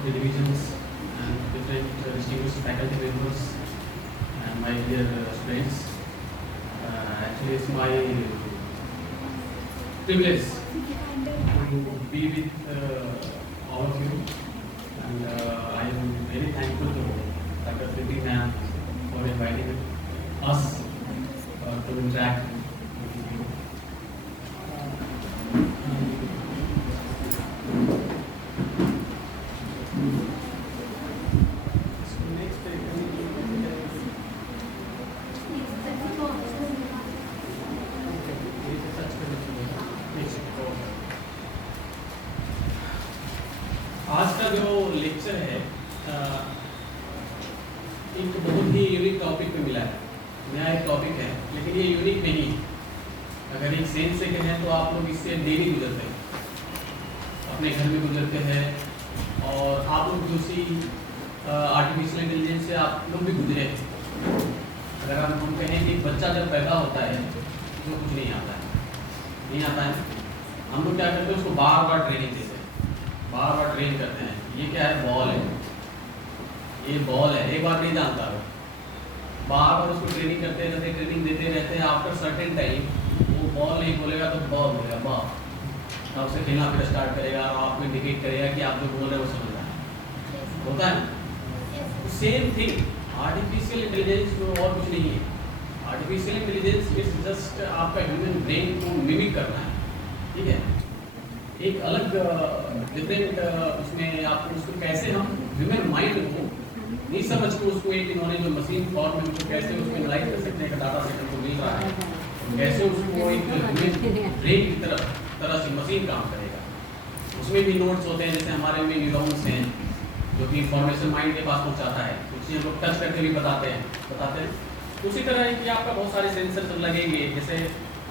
of the divisions and different distinguished faculty members and my dear students. Actually, it's my privilege to be with all of you, and I am very thankful to Dr. Priti ma'am for inviting us to interact with you. आज का जो lecture है एक बहुत ही unique topic पे मिला है। नया एक टॉपिक है, लेकिन ये यूनिक नहीं है। अगर एक सेंस से कहें तो आप लोग इससे डेली गुजरते हैं, अपने घर में गुजरते हैं, और आप लोग दूसरी आर्टिफिशियल इंटेलिजेंस से आप लोग भी गुजरे हैं। अगर हम कहें कि एक बच्चा जब पैदा होता है तो कुछ नहीं आता है, हम लोग क्या करते हैं, उसको बार बार ट्रेनिंग देते हैं, बार बार ट्रेन करते हैं। ये क्या है? बॉल है, ये बॉल है। एक बार नहीं जानता है, बार बार उसको ट्रेनिंग करते रहते, ट्रेनिंग देते रहते हैं। आफ्टर सर्टेन टाइम वो बॉल नहीं बोलेगा तो बॉल बोलेगा, बॉल। तब उसे खेलना फिर स्टार्ट करेगा और आपको इंडिकेट करेगा कि आप जो बोल रहे हैं वो समझ रहा है। होता है ना? सेम थिंग आर्टिफिशियल इंटेलिजेंस और कुछ नहीं है। आर्टिफिशियल इंटेलिजेंस इज जस्ट आपका ह्यूमन ब्रेन को मिमिक करना है, ठीक है? एक अलग डिफरेंट उसमें आपको उसको कैसे हम ह्यूमन माइंड को नहीं समझ के उसको एक इन्होंने जो मशीन फॉर्म में उसको कैसे उसको एनालाइज कर सकते हैं, डाटा सेट हमको मिल रहा है, कैसे उसको एक ह्यूमन ब्रेन की तरह से मशीन काम करेगा। उसमें भी नोट्स होते हैं, जैसे हमारे में न्यूरॉन्स हैं जो कि इंफॉर्मेशन माइंड के पास पहुँचाता है, उसे हम लोग टच करके भी बताते हैं। उसी तरह है कि आपका बहुत सारे सेंसर लगेंगे। जैसे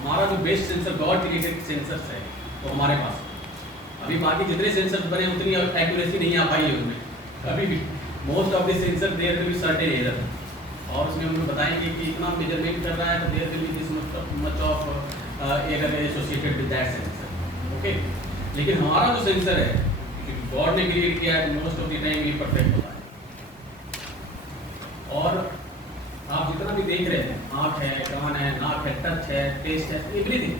हमारा जो best sensor God created sensors है तो हमारे पास अभी बाकी जितने सेंसर्स बने उतनी एक्यूरेसी नहीं आ पाई है उनमें कभी भी। Most of the sensor there will be certain error, और उसमें हम लोग बताएंगे कि इतना मेजरमेंट कर रहा है तो there will be this much of error associated with that sensor, okay. लेकिन हमारा जो सेंसर है क्योंकि गॉड ने क्रिएट किया है, मोस्ट ऑफ द टाइम ये परफेक्ट होता है। और आप जितना भी देख रहे हैं, आँख है, कान है, नाक है, टच है, टेस्ट है, एवरीथिंग,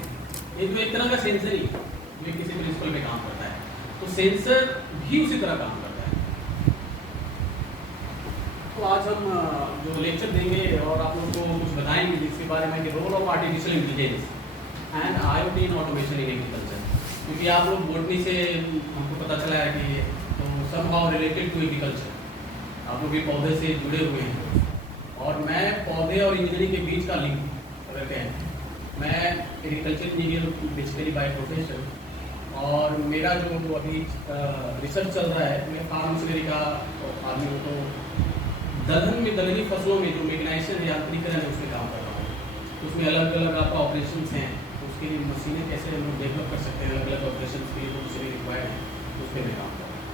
ये जो एक तरह का सेंसर ही जो किसी प्रिंसिपल पे काम करता है, तो सेंसर भी उसी तरह काम करता है। तो आज हम जो लेक्चर देंगे और आप लोगों को कुछ बताएंगे जिसके बारे में कि role of artificial intelligence and IoT in automation in agriculture. क्योंकि आप लोग बोटनी से हमको पता चला है कि तो समहाउ रिलेटेड टू एग्रीकल्चर, आप लोग भी पौधे से जुड़े हुए हैं। और मैं पौधे और इंजीनियरिंग के बीच का लिंक अगर कहें, मैं agriculture engineer basically by profession, और मेरा जो अभी रिसर्च चल रहा है, मैं फार्म मशीनरी का आदमी हूँ, तो दलहनी फसलों में जो मेकनाइजेशन है, यांत्रिकरण है, उसमें काम कर रहा हूँ। उसमें अलग अलग आपका ऑपरेशंस हैं, तो उसके लिए मशीनें कैसे हम लोग डेवलप कर सकते हैं, अलग अलग ऑपरेशन के लिए जो मशीनें रिक्वायर्ड है, उस पर मैं काम कर रहा हूँ।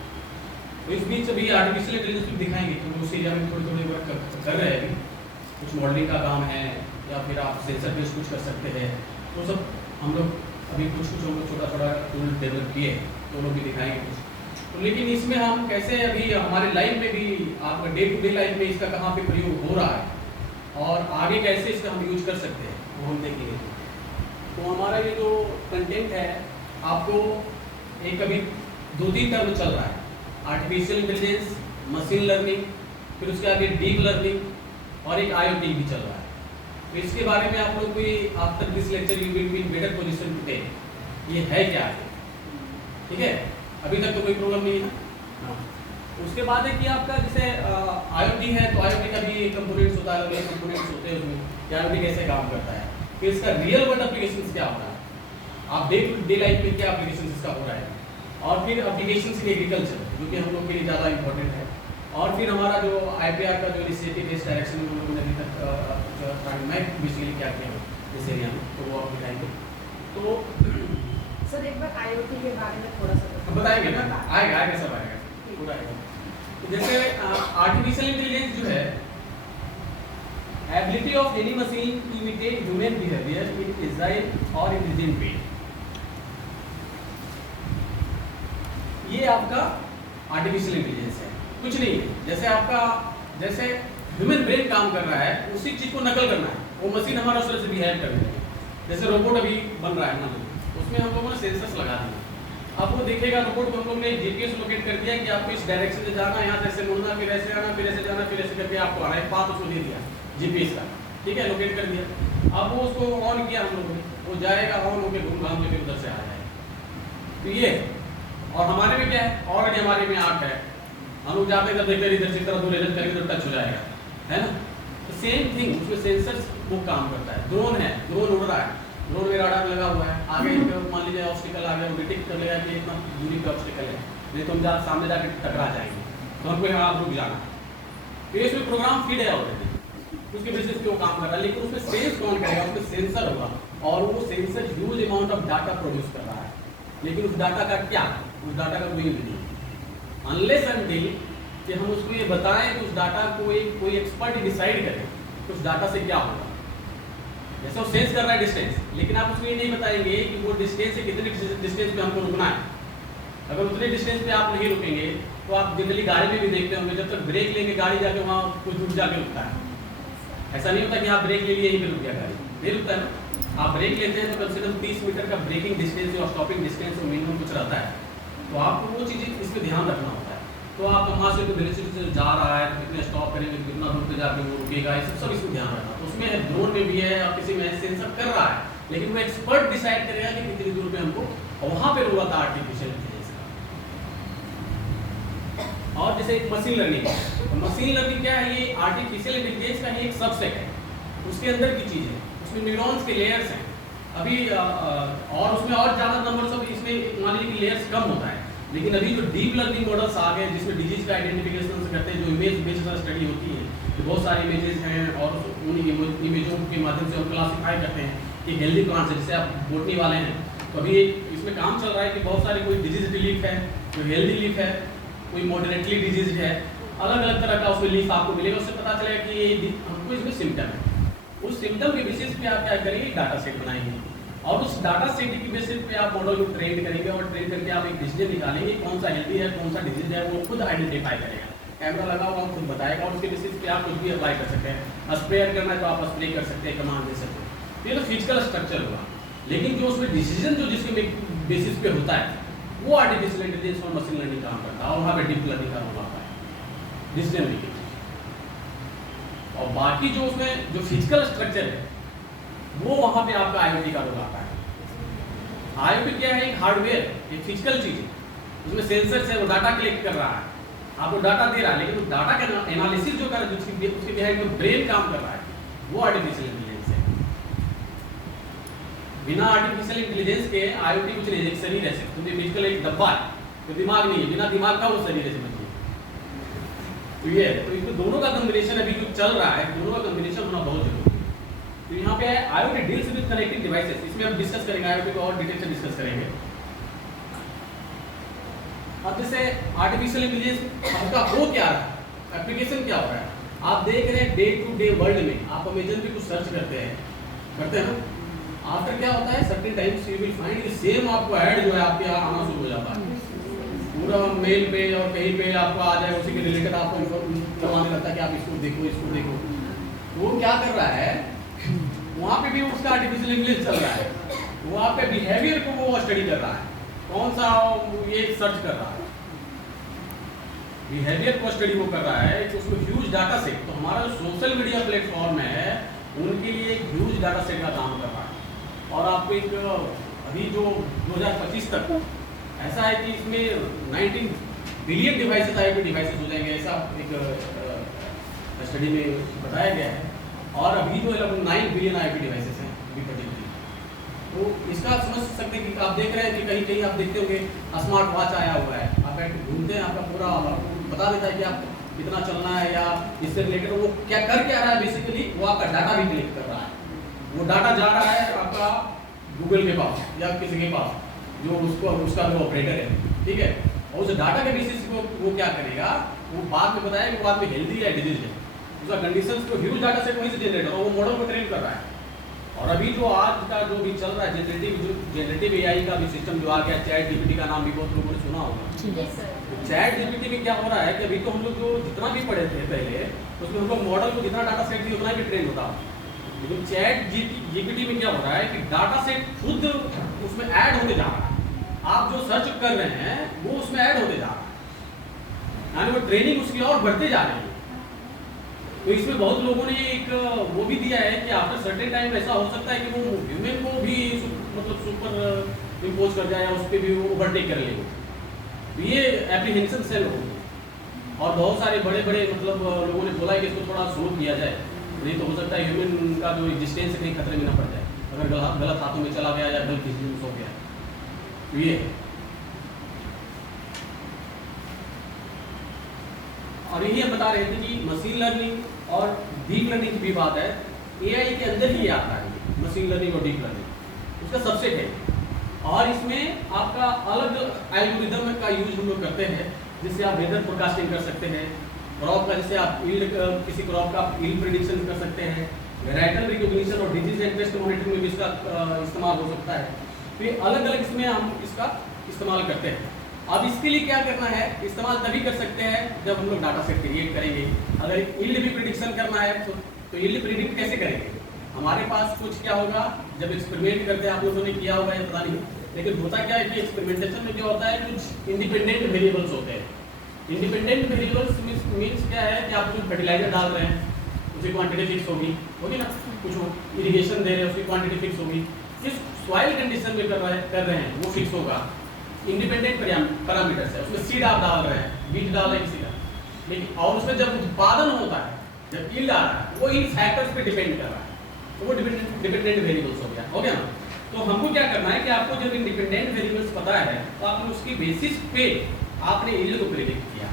तो इस बीच अभी आर्टिफिशियल इंटेलिजेंस भी दिखाएंगे क्योंकि उस एरिया में थोड़ी वर्क कर रहे हैं अभी। कुछ मॉडलिंग का काम है या फिर आप सेंसर बेस्ड कुछ कर सकते हैं, तो सब हम लोग अभी कुछ हम लोग छोटा टूल डेवलप किए, तो लोग भी दिखाएंगे कुछ। तो लेकिन इसमें हम कैसे अभी हमारे लाइफ में भी, आपका डे टू डे लाइफ में इसका कहाँ पे प्रयोग हो रहा है और आगे कैसे इसका हम यूज कर सकते हैं, वो हम देखेंगे। तो हमारा ये जो कंटेंट है, आपको एक अभी 2-3 टर्म चल रहा है, आर्टिफिशियल इंटेलिजेंस, मशीन लर्निंग, फिर उसके आगे डीप लर्निंग और एक IoT भी चल रहा है। तो इसके बारे में आप लोग कोई after this lecture you will be in better position to take ये है क्या है, ठीक है? अभी तक तो कोई प्रॉब्लम नहीं है ना। उसके बाद है कि आपका जैसे IoT है, तो IoT का भी कंपोनेंट्स होता है, अलग कंपोनेंट्स होते हैं उसमें, कि IoT कैसे काम करता है, फिर इसका रियल वर्ल्ड एप्लीकेशंस क्या होता है, आप डे टू डे लाइफ में क्या एप्लीकेशंस इसका हो रहा है, और फिर एप्लीकेशंस इन एग्रीकल्चर जो कि हम लोग के लिए ज़्यादा इंपॉर्टेंट है। और फिर हमारा जो IPR का जो इनिशिएटिव इस डायरेक्शन में हम लोगों ने अभी तक मैं बेसिकली क्या किया हूँ इस एरिया में, तो वो आप दिखाएंगे। तो सर एक बार IoT के बारे में थोड़ा सा बताएंगे ना, आएगा सब आएगा पूरा आएगा। तो जैसे आर्टिफिशियल इंटेलिजेंस जो है, ability of any machine to imitate human behaviour in design और इंटेलिजेंट वे, ये आपका आर्टिफिशियल इंटेलिजेंस है, कुछ नहीं है। जैसे ह्यूमन ब्रेन काम कर रहा है उसी चीज़ को नकल करना है, वो मशीन हमारा उस तरह से बिहेव कर रही है। जैसे रोबोट अभी बन रहा है ना, उसमें हम लोगों ने सेंसर्स लगा दिए। अब वो देखेगा रोबोट को हम लोग ने जीपीएस लोकेट कर दिया कि आपको इस डायरेक्शन से जाना, यहाँ से ऐसे मुड़ना, फिर ऐसे आना, फिर ऐसे जाना, फिर ऐसे करके आपको आना है, पाथ उसको दे दिया जीपीएस का, ठीक है, लोकेट कर दिया। अब वो उसको ऑन किया हम लोगों ने, वो जाएगा ऑन होकर घूम घाम के फिर उधर से आ जाएगा। तो ये और हमारे में क्या है, ऑलरेडी हमारे में आर्ट है, हम लोग जाते हैं देखते इधर से इधर दूर इधर करेंगे तो टच हो जाएगा, है ना। तो सेम थिंग उसमें सेंसर्स वो काम करता है। ड्रोन है, ड्रोन उड़ रहा है, ड्रोन में राडार लगा हुआ है, आगे मान लीजिए ऑब्स्टिकल आ गया, वो डिटेक्ट कर लेगा कि इतना दूरी पे ऑब्स्टिकल है, नहीं तो हम सामने जाके टकरा जाएंगे, तो हमको यहाँ रुक जाना। तो ये इसमें प्रोग्राम फीड है ऑलरेडी, उसके बेसिस पे वो काम कर रहा है। लेकिन उसमें सेंस कौन करेगा, उसमें सेंसर होगा और वो sensor huge amount of data produce कर रहा है। लेकिन उस डाटा का क्या, उस डाटा का कोई नहीं, अनलेस अनटिल कि हम उसको ये बताएं कि उस डाटा को कोई एक्सपर्ट डिसाइड करे कि उस डाटा से क्या होगा। जैसे वो सेंस कर रहा है डिस्टेंस, लेकिन आप उसको ये नहीं बताएंगे कि वो डिस्टेंस से कितने डिस्टेंस पे हमको रुकना है। अगर उतने डिस्टेंस पे आप नहीं रुकेंगे तो आप जनरली गाड़ी में भी देखते होंगे, जब तक ब्रेक लेंगे गाड़ी जाके वहाँ कुछ दूर जाके रुकता है। ऐसा नहीं होता कि आप ब्रेक ले लिए यहीं पे रुक गया गाड़ी, नहीं रुकता है ना। आप ब्रेक लेते हैं तो कम से कम 30 मीटर का ब्रेकिंग डिस्टेंस और स्टॉपिंग डिस्टेंस मिनिमम कुछ रहता है, तो आपको वो चीज़ें इस पर ध्यान रखना होता है। तो आप वहाँ से बेनिफिट से जा रहा है तो कितने स्टॉप करेंगे, कितना दूर पे जाके वो रुकेगा, ये सब इसको ध्यान रखना। तो उसमें ड्रोन में भी है और किसी में सेंसर कर रहा है, लेकिन वो एक्सपर्ट डिसाइड करेगा कि कितनी दूर पे हमको, और वहाँ पे रोल आता है आर्टिफिशियल इंटेलिजेंस का। और जैसे एक मशीन लर्निंग, तो मशीन लर्निंग क्या है, ये आर्टिफिशियल इंटेलिजेंस का ही एक सबसेट है, उसके अंदर की चीज़ है, उसमें न्यूरॉन्स के लेयर्स हैं अभी, और उसमें और ज़्यादा नंबर्स ऑफ, इसमें मान लीजिए कि लेयर्स कम होता है। लेकिन अभी जो डीप लर्निंग मॉडल्स आ गए जिसमें डिजीज का आइडेंटिफिकेशन करते हैं, जो इमेज बेस्ड स्टडी होती है, तो बहुत सारे इमेजेस हैं और उन इमेजों के माध्यम से हम क्लासीफाई करते हैं कि हेल्दी प्लांट्स है। जैसे आप बोटनी वाले हैं तो अभी इसमें काम चल रहा है कि बहुत सारे कोई डिजीज लीफ है, कोई हेल्दी लीफ है, कोई मॉडरेटली डिजीज है, अलग अलग तरह का उसमें लीफ आपको मिलेगा। उससे पता चलेगा कि ये हमको इसमें सिम्टम है। उस सिम्टम के बेसिस पे आप क्या करेंगे, डाटा सेट बनाएंगे और उस डाटा सेट की बेसिस पे आप मॉडल को ट्रेन करेंगे और ट्रेन करके आप एक डिसीजन निकालेंगे कौन सा हेल्दी है, कौन सा डिजीज है, वो खुद आइडेंटिफाई करेगा। कैमरा लगा हुआ खुद बताएगा और उसके बेसिस पे आप कुछ भी अप्लाई कर सकते हैं। स्प्रेयर करना है तो आप स्प्रे कर सकते हैं, कमांड दे सकते हैं। तो ये तो फिजिकल स्ट्रक्चर हुआ, लेकिन जो उसमें डिसीजन जो जिसके बेसिस पे होता है वो आर्टिफिशियल इंटेलिजेंस और मशीन लर्निंग काम करता है, और वहाँ पे डीप लर्निंग का रोल आता है डिसीजन मेकिंग। और बाकी जो उसमें जो फिजिकल स्ट्रक्चर है वो वहाँ पे आपका IoT का रोल आता है। IoT क्या है, एक हार्डवेयर, एक फिजिकल चीज है, उसमें सेंसर है, वो डाटा कलेक्ट कर रहा है, आपको डाटा दे रहा है, लेकिन उस डाटा का एनालिसिस जो कर रहा है, उसके बिहाइंड में ब्रेन काम कर रहा है, वो आर्टिफिशियल इंटेलिजेंस है। बिना आर्टिफिशियल इंटेलिजेंस के IoT कुछ नहीं, एक शरीर है, तुमने फिजिकल एक डब्बा है, तो दिमाग नहीं है, बिना दिमाग का वो शरीर है। तो ये है, तो इसको दोनों का कॉम्बिनेशन अभी जो चल रहा है, दोनों का कॉम्बिनेशन होना बहुत जरूरी है। तो यहाँ पे IoT deals with connecting devices, इसमें हम डिस्कस करेंगे, IoT को और डिटेल से डिस्कस करेंगे। अब जैसे आर्टिफिशियल इंटेलिजेंस आपका हो क्या रहा है, एप्लीकेशन क्या हो रहा है, आप देख रहे हैं डे टू डे वर्ल्ड में, आप अमेजन पे कुछ सर्च करते हैं ना, आफ्टर क्या होता है, certain times you will find कि सेम आपको ऐड जो है आपके यहाँ आना शुरू हो जाता है, पूरा मेल पे और कहीं पे आपको आ जाए, उसी के रिलेटेड आपको करवाने लगता है कि आप इसको देखो। वो क्या कर रहा है, वहाँ पे भी उसका आर्टिफिशियल इंटेलिजेंस चल रहा है, वो आपके बिहेवियर को वो स्टडी कर रहा है, कौन सा ये सर्च कर रहा है, बिहेवियर को स्टडी वो कर रहा है, कि उसमें ह्यूज डाटा सेट। तो हमारा जो सोशल मीडिया प्लेटफॉर्म है उनके लिए एक ह्यूज डाटा सेट का काम कर रहा है। और आपको एक अभी जो 2025 तक ऐसा है कि इसमें 19 बिलियन डिवाइसेस IoT डिवाइसेस हो जाएंगे, ऐसा एक स्टडी में बताया गया है। और अभी जो 9 बिलियन IoT डिवाइसेस हैं अभी पर्टिकुलरली, तो इसका आप समझ सकते हैं कि आप देख रहे हैं कि कहीं आप देखते होंगे स्मार्ट वॉच आया हुआ है, आप घूमते हैं, आपका पूरा बता देता है कि आप कितना चलना है या इससे रिलेटेड वो क्या कर क्या रहा है, बेसिकली वो आपका डाटा भी कलेक्ट कर रहा है। वो डाटा जा रहा है आपका गूगल के पास या किसी के पास जो उसका जो ऑपरेटर है, ठीक है, और उस डाटा के बेसिस को वो क्या करेगा, वो बाद में बताया कि वो आदमी हेल्दी है डिजीज है, उसका कंडीशंस को ह्यूज डाटा सेट वहीं से जनरेट हो, वो मॉडल को ट्रेन कर रहा है। और अभी जो आज का जो भी चल रहा है जनरेटिव एआई का भी सिस्टम जो आ गया, चैट जीपीटी का नाम भी बहुत लोगों ने सुना होगा। Yes sir. चैट जीपीटी में क्या हो रहा है कि अभी तो हम लोग जो जितना भी पढ़े थे पहले, उसमें हम लोग मॉडल को जितना डाटा सेट दिए उतना भी ट्रेन होता, लेकिन चैट जीपीटी में क्या हो रहा है कि डाटा सेट खुद उसमें ऐड होते जा रहा है। आप जो सर्च कर रहे हैं वो उसमें ऐड होते जा रहा है, यानी वो ट्रेनिंग उसकी और बढ़ते जा रही है। तो इसमें बहुत लोगों ने एक वो भी दिया है कि आफ्टर सर्टेन टाइम ऐसा हो सकता है कि वो ह्यूमन को भी मतलब सुपर इम्पोज कर जाए या उस पर भी वो ओवरटेक कर लेगा। तो ये एप्रीहेंशन से लोग और बहुत सारे बड़े बड़े मतलब लोगों ने बोला है कि इसको थोड़ा स्लो किया जाए, नहीं तो हो सकता है ह्यूमन का जो एग्जिस्टेंस कहीं खतरे में ना पड़ जाए अगर गलत हाथों में चला गया या गलत यूज हो गया। तो ये और यही हम बता रहे थे कि मशीन लर्निंग और डीप लर्निंग की भी बात है, एआई के अंदर ही आता है मशीन लर्निंग और डीप लर्निंग, उसका सबसेट है। और इसमें आपका अलग एल्गोरिदम का यूज हम लोग करते हैं, जिससे आप वेदर फोरकास्टिंग कर सकते हैं, क्रॉप का जैसे आप किसी क्रॉप का आप यील्ड प्रेडिक्शन कर सकते हैं, वेराइटल रिकॉग्निशन और डिजीज एंड पेस्ट मॉनिटरिंग में भी इसका इस्तेमाल हो सकता है। तो ये अलग अलग इसमें हम इसका इस्तेमाल करते हैं। अब इसके लिए क्या करना है, इस्तेमाल तभी कर सकते हैं जब हम लोग डाटा सेट क्रिएट करेंगे। अगर यील्ड भी प्रेडिक्शन करना है तो यील्ड प्रेडिक्ट कैसे करेंगे, हमारे पास कुछ क्या होगा जब एक्सपेरिमेंट करते हैं, आप लोगों ने किया होगा या पता नहीं, लेकिन होता क्या है कि एक्सपेरिमेंटेशन में क्या होता है कुछ इंडिपेंडेंट वेरिएबल्स होते हैं। इंडिपेंडेंट वेरिएबल्स मीन्स क्या है कि आप कुछ फर्टिलाइजर डाल रहे हैं उसकी क्वांटिटी फिक्स होगी ना, कुछ इरिगेशन दे रहे हैं उसकी क्वांटिटी फिक्स होगी, किस सॉइल कंडीशन में कर रहे हैं वो फिक्स होगा। इंडिपेंडेंट पैरामीटर्स है, उसमें सीड आप डाल रहे हैं, बीज डाल रहे हैं किसी का, लेकिन और उसमें जब उत्पादन होता है, जब यील्ड आ रहा है, वो इन फैक्टर्स पे डिपेंड कर रहा है, तो वो डिपेंडेंट वेरिएबल्स हो गया ना। तो हमको क्या करना है कि आपको जब इंडिपेंडेंट वेरिएबल्स पता है तो आपने उसकी बेसिस पे आपने यील्ड को प्रेडिक्ट किया।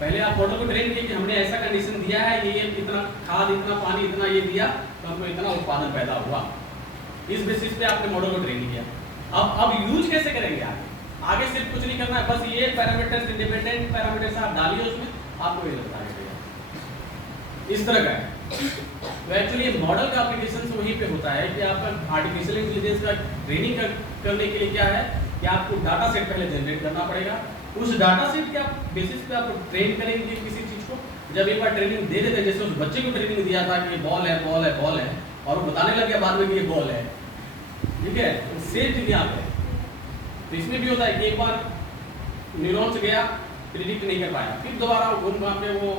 पहले आप मॉडल को ट्रेन किए कि हमने ऐसा कंडीशन दिया है, ये इतना खाद इतना पानी इतना ये दिया तो हमको इतना उत्पादन पैदा हुआ, इस बेसिस पे आपने मॉडल को ट्रेन किया। अब यूज कैसे करेंगे आगे सिर्फ कुछ नहीं करना है, बस ये पैरामीटर्स इंडिपेंडेंट पैरामीटर्स आप डालिए उसमें, आपको ये बता देगा इस तरह का है। तो एक्चुअली मॉडल का एप्लीकेशन वहीं पे होता है कि आपका आर्टिफिशियल इंटेलिजेंस का ट्रेनिंग करने के लिए क्या है कि आपको डाटा सेट पहले जनरेट करना पड़ेगा, उस डाटा सेट के आप बेसिस पे आप ट्रेन करेंगे किसी चीज़ को। जब एक बार ट्रेनिंग दे देते, जैसे उस बच्चे को ट्रेनिंग दिया था कि ये बॉल है बॉल है बॉल है, और वो बताने लग गया बाद में कि ये बॉल है, ठीक है, सेम चीज़ यहाँ पे। तो इसमें भी होता है कि एक बार न्यूरॉन्स गया प्रिडिक्ट नहीं कर पाया, फिर दोबारा घूम घाम के वो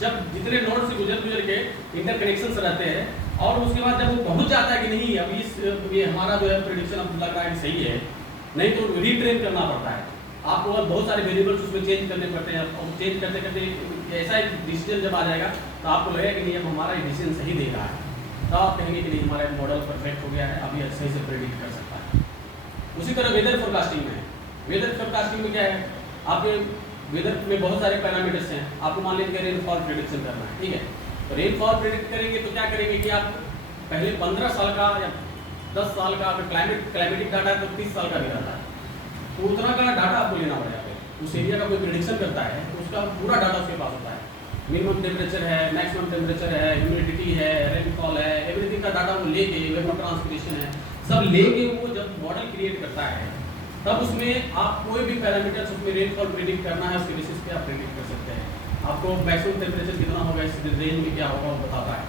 जब जितने नोड से गुजर के इंटरकनेक्शंस रहते हैं, और उसके बाद जब वो पहुंच जाता है कि नहीं अभी ये हमारा जो है प्रेडिक्शन अब लग रहा है कि सही है, नहीं तो रीट्रेन करना पड़ता है आपको, और बहुत सारे वेरिएबल्स उसमें चेंज करने पड़ते हैं, और चेंज करते करते ऐसा एक डिसीजन जब आ जाएगा तो आपको लगेगा कि नहीं अब हमारा डिसीजन सही दे रहा है, तो आप कहेंगे कि नहीं हमारा मॉडल परफेक्ट हो गया है, अभी सही से प्रेडिक्ट कर सकता है। उसी तरह वेदर फोरकास्टिंग में, वेदर फोरकास्टिंग में क्या है, आपके वेदर में बहुत सारे पैरामीटर्स हैं, आपको मान लीजिए रेनफॉल प्रेडिक्शन करना है, ठीक है, तो रेनफॉल प्रेडिक्ट करेंगे तो क्या करेंगे कि आप पहले 15 साल का या 10 साल का अगर क्लाइमेटिक डाटा है तो 30 साल का भी डाटा है, तो उतना का डाटा आपको लेना पड़ेगा। उस एरिया का कोई प्रेडिक्शन करता है तो उसका पूरा डाटा उसके पास होता है, मिनिमम टेम्परेचर है, मैक्सिमम टेम्परेचर है, ह्यूमिडिटी है, रेनफॉल है, एवरीथिंग का डाटा वो लेके, वेपर ट्रांसमिशन है, सब लेके वो जब मॉडल क्रिएट करता है तब उसमें आप कोई भी पैरामीटर्स उसमें रेनफॉल प्रेडिक्ट करना है उसके बेसिस पे आप प्रेडिक्ट कर सकते हैं, आपको मैक्सिमम टेम्परेचर कितना होगा इस रेंज में क्या होगा वो बताता है।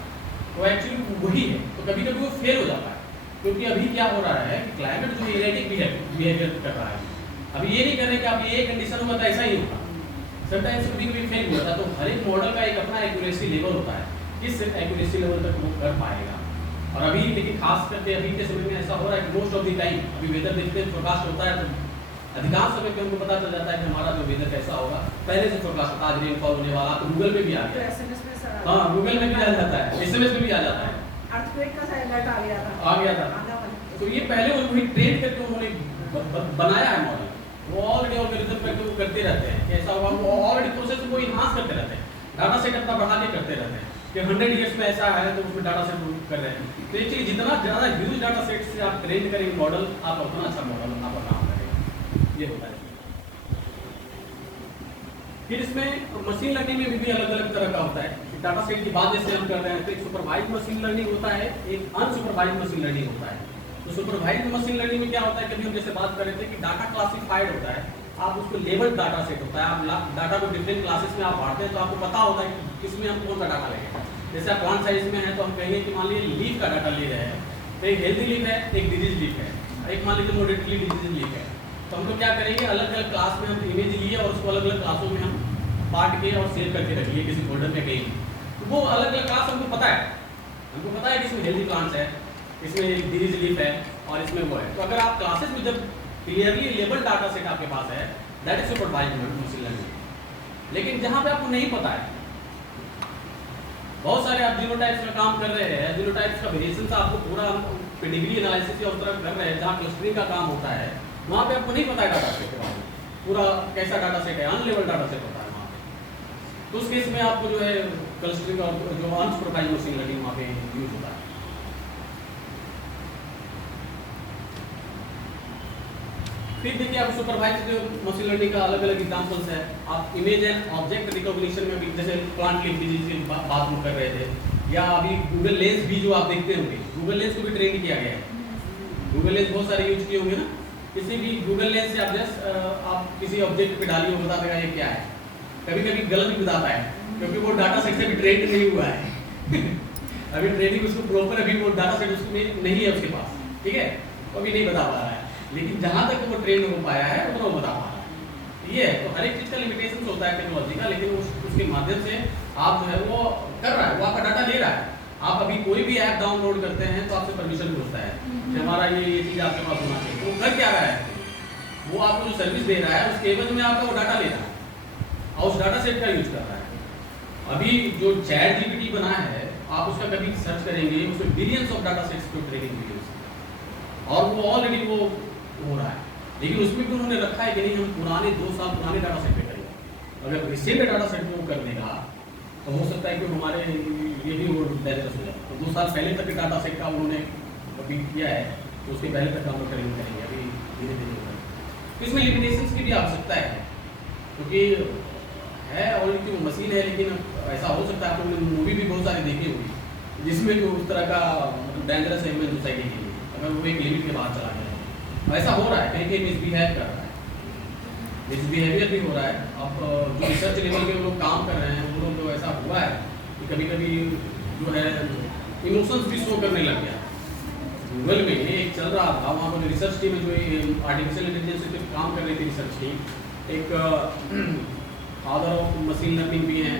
तो एक्चुअली वही है, तो कभी कभी वो फेल हो जाता है, क्योंकि अभी क्या हो रहा है क्लाइमेट जो इरेटिक बिहेवियर कर रहा है, अभी ये नहीं कर रहे कि आप ये कंडीशन होगा तो ऐसा ही होगा, समटाइम्स कभी कभी फेल हुआ था। तो हर एक मॉडल का एक अपना एक्यूरेसी लेवल होता है, किस एक्यूरेसी लेवल तक वो कर पाएगा। और अभी लेकिन खास करके अभी के समय में ऐसा हो रहा है कि मोस्ट ऑफ द टाइम अभी वेदर देखते हैं फोरकास्ट होता है तो अधिकांश समय पे हमको पता चल जाता है कि हमारा जो वेदर कैसा होगा, पहले से फोरकास्ट होता है, आज रेनफॉल होने वाला, तो गूगल में भी आ गया, एसएमएस में सर हाँ गूगल में भी आ जाता है, एसएमएस में भी आ जाता है, अर्थक्वेक का अलर्ट आ गया था। तो ये पहले वही ट्रेन करके उन्होंने बनाया है मॉडल, वो ऑलरेडी ऑर्गेनिज्म करके वो करते रहते हैं, कैसा होगा वो ऑलरेडी प्रोसेस को इनहांस करते रहते हैं, डाटा सेट अपना बढ़ा के करते रहते हैं कि 100 ईयर्स में ऐसा है तो उसमें डाटा सेट कर रहे हैं। तो एक्चुअली जितना ज़्यादा ह्यूज डाटा सेट से आप ट्रेन करेंगे मॉडल, आप उतना अच्छा मॉडल आपका काम करेगा, ये होता है। फिर इसमें मशीन लर्निंग में भी अलग अलग तरह का होता है। डाटा सेट की बात जैसे हम कर रहे हैं तो एक सुपरवाइज मशीन लर्निंग होता है, एक अनसुपरवाइज मशीन लर्निंग होता है। तो सुपरवाइज मशीन लर्निंग में क्या होता है, कभी हम जैसे बात कर रहे थे कि डाटा क्लासिफाइड होता है, आप उसको लेबल डाटा सेट होता है, आप डाटा को डिफरेंट क्लासेस में आप बांटते हैं तो आपको पता होता है कि किसमें हम कौन सा डाटा लेंगे। जैसे आप प्लांट साइज में है तो हम कहेंगे कि मान लीजिए लीफ का डाटा ले रहे हैं, तो एक हेल्दी लीफ है, एक डिजीज लीफ है, एक मान लीजिए मॉडरेटली डिजीज लीफ है। तो हम लोग क्या करेंगे, अलग अलग क्लास में हम इमेज लिए और उसको अलग अलग क्लासों में हम बांट के और सेव करके रखिए किसी फोल्डर में कहीं। तो वो अलग अलग क्लास हमको पता है कि इसमें हेल्दी प्लांट्स है, इसमें डिजीज लीफ है और इसमें वो है। तो अगर आप क्लासेस में जब क्लियरली लेबल डाटा सेट आपके पास है, that is supervised machine learning. लेकिन जहाँ पे आपको नहीं पता है, बहुत सारे आप जीनोटाइप्स का काम कर रहे हैं, जीनोटाइप्स का वेरिएशन का आपको पूरा पेडिग्री एनालिसिस या उस तरह कर रहे हैं जहाँ क्लस्टरिंग का काम होता है, वहाँ पे आपको नहीं पता है डाटा सेट के बारे में, पूरा कैसा डाटा सेट है, अनलेबल डाटा सेट होता है वहाँ पे। तो उस केस में आपको जो है क्लस्टरिंग और जो अनसुपरवाइज्ड मशीन लर्निंग वहाँ पे यूज होता है। फिर देखिए आप सुपरवाइज्ड मशीन लर्निंग का अलग अलग एग्जांपल्स है। आप इमेज एंड ऑब्जेक्ट रिकॉग्निशन में भी जैसे प्लांट लिंक डिजीज की बात हम कर रहे थे, या अभी गूगल लेंस भी जो आप देखते होंगे, गूगल लेंस को भी ट्रेन किया गया है। गूगल लेंस बहुत सारे यूज किए होंगे ना, किसी भी गूगल लेंस से आप जस्ट आप किसी ऑब्जेक्ट पे डालिए, वो बता देगा ये क्या है। कभी कभी गलत भी बताता है क्योंकि वो डाटा सेट से भी ट्रेंड नहीं हुआ है अभी ट्रेनिंग उसको प्रॉपर, अभी वो डाटा सेट उसमें नहीं है उसके पास, ठीक है, वो अभी नहीं बता पा रहा है। लेकिन जहाँ तक वो ट्रेन हो पाया है उतना वो बता पा रहा है। ये है तो हर एक चीज़ का लिमिटेशन होता है टेक्नोलॉजी का, लेकिन उसके माध्यम से आप जो है वो कर रहा है, वो आपका डाटा ले रहा है। आप अभी कोई भी ऐप डाउनलोड करते हैं तो आपसे परमिशन पूछता है कि हमारा ये चीज़ आपके पास होना चाहिए। तो वो कर क्या रहा है, वो आपको जो सर्विस दे रहा है उसके एवज में आपका वो डाटा ले रहा है और उस डाटा सेट का यूज कर रहा है। अभी जो चैट जीपीटी बना है, आप उसका कभी सर्च करेंगे, उसमें बिलियंस ऑफ डाटा सेट्स को ट्रेनिंग वीडियोस और वो ऑलरेडी वो हो रहा है। लेकिन उसमें भी उन्होंने रखा है कि नहीं हम पुराने 2 साल पुराने डाटा सेट पे करेंगे। अगर रिसेंट डाटा सेट में वो कर देगा तो हो सकता है कि हमारे ये भी वो डेंजरस हो जाए। तो 2 साल पहले तक के डाटा सेट का उन्होंने अभी किया है, तो उसके पहले तक हम लोग करेंगे अभी धीरे धीरे होगा। तो इसमें लिमिटेशंस की भी आवश्यकता है, क्योंकि है ऑलरेडी वो मशीन है, लेकिन ऐसा हो सकता है आप लोगों ने मूवी भी बहुत सारी देखी होगी जिसमें जो उस तरह का मतलब डेंजरस है ह्यूमन सोसाइटी के लिए, अगर वो एक लिमिट के बाहर चला गया। ऐसा हो रहा है, कहीं कहीं मिसबिहेव कर रहा है, मिसबिहेवियर भी हो रहा है। अब जो रिसर्च लेवल के लोग काम कर रहे हैं वो लोग तो ऐसा हुआ है कि कभी कभी जो है इमोशंस भी शो करने लग गया। गूगल में एक चल रहा था, वहाँ पर रिसर्च टीम जो आर्टिफिशियल इंटेलिजेंस पे काम कर रही थी रिसर्च टीम, एक फादर ऑफ मशीन लर्निंग भी हैं,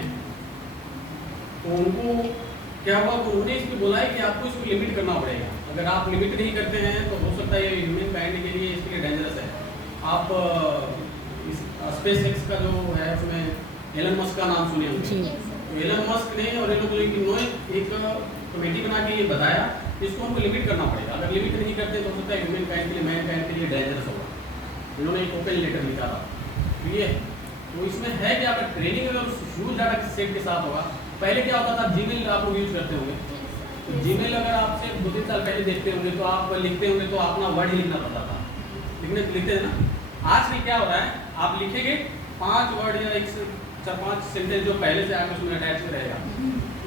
तो उनको क्या हुआ, उन्होंने इसमें बोला है कि आपको इसको लिमिट करना पड़ेगा। अगर आप लिमिट नहीं करते हैं तो हो सकता है ये ह्यूमन काइंड के लिए इसके लिए डेंजरस है। आप इस स्पेस एक्स का जो है उसमें एलन मस्क का नाम सुने होंगे, तो एलन मस्क ने और एक कमेटी बना के ये बताया कि इसको हमको लिमिट करना पड़ेगा। अगर लिमिट नहीं करते तो हो सकता है ह्यूमन काइंड के लिए, मैन काइंड के लिए डेंजरस होगा। इन्होंने एक ओपन लेटर लिखा था। तो ये तो इसमें है कि अगर ट्रेनिंग अगर ह्यूज डाटा सेट के साथ होगा, पहले क्या होता था, जीमेल आप लोग यूज करते होंगे, तो जीमेल अगर आपसे 2-3 साल पहले देखते होंगे तो आप लिखते होंगे तो अपना वर्ड ही लिखना पड़ता था, लिखते थे ना। आज भी क्या हो रहा है, आप लिखेंगे 5 वर्ड या 4-5 सेंटेंस जो पहले से आपको उसमें अटैच रहेगा,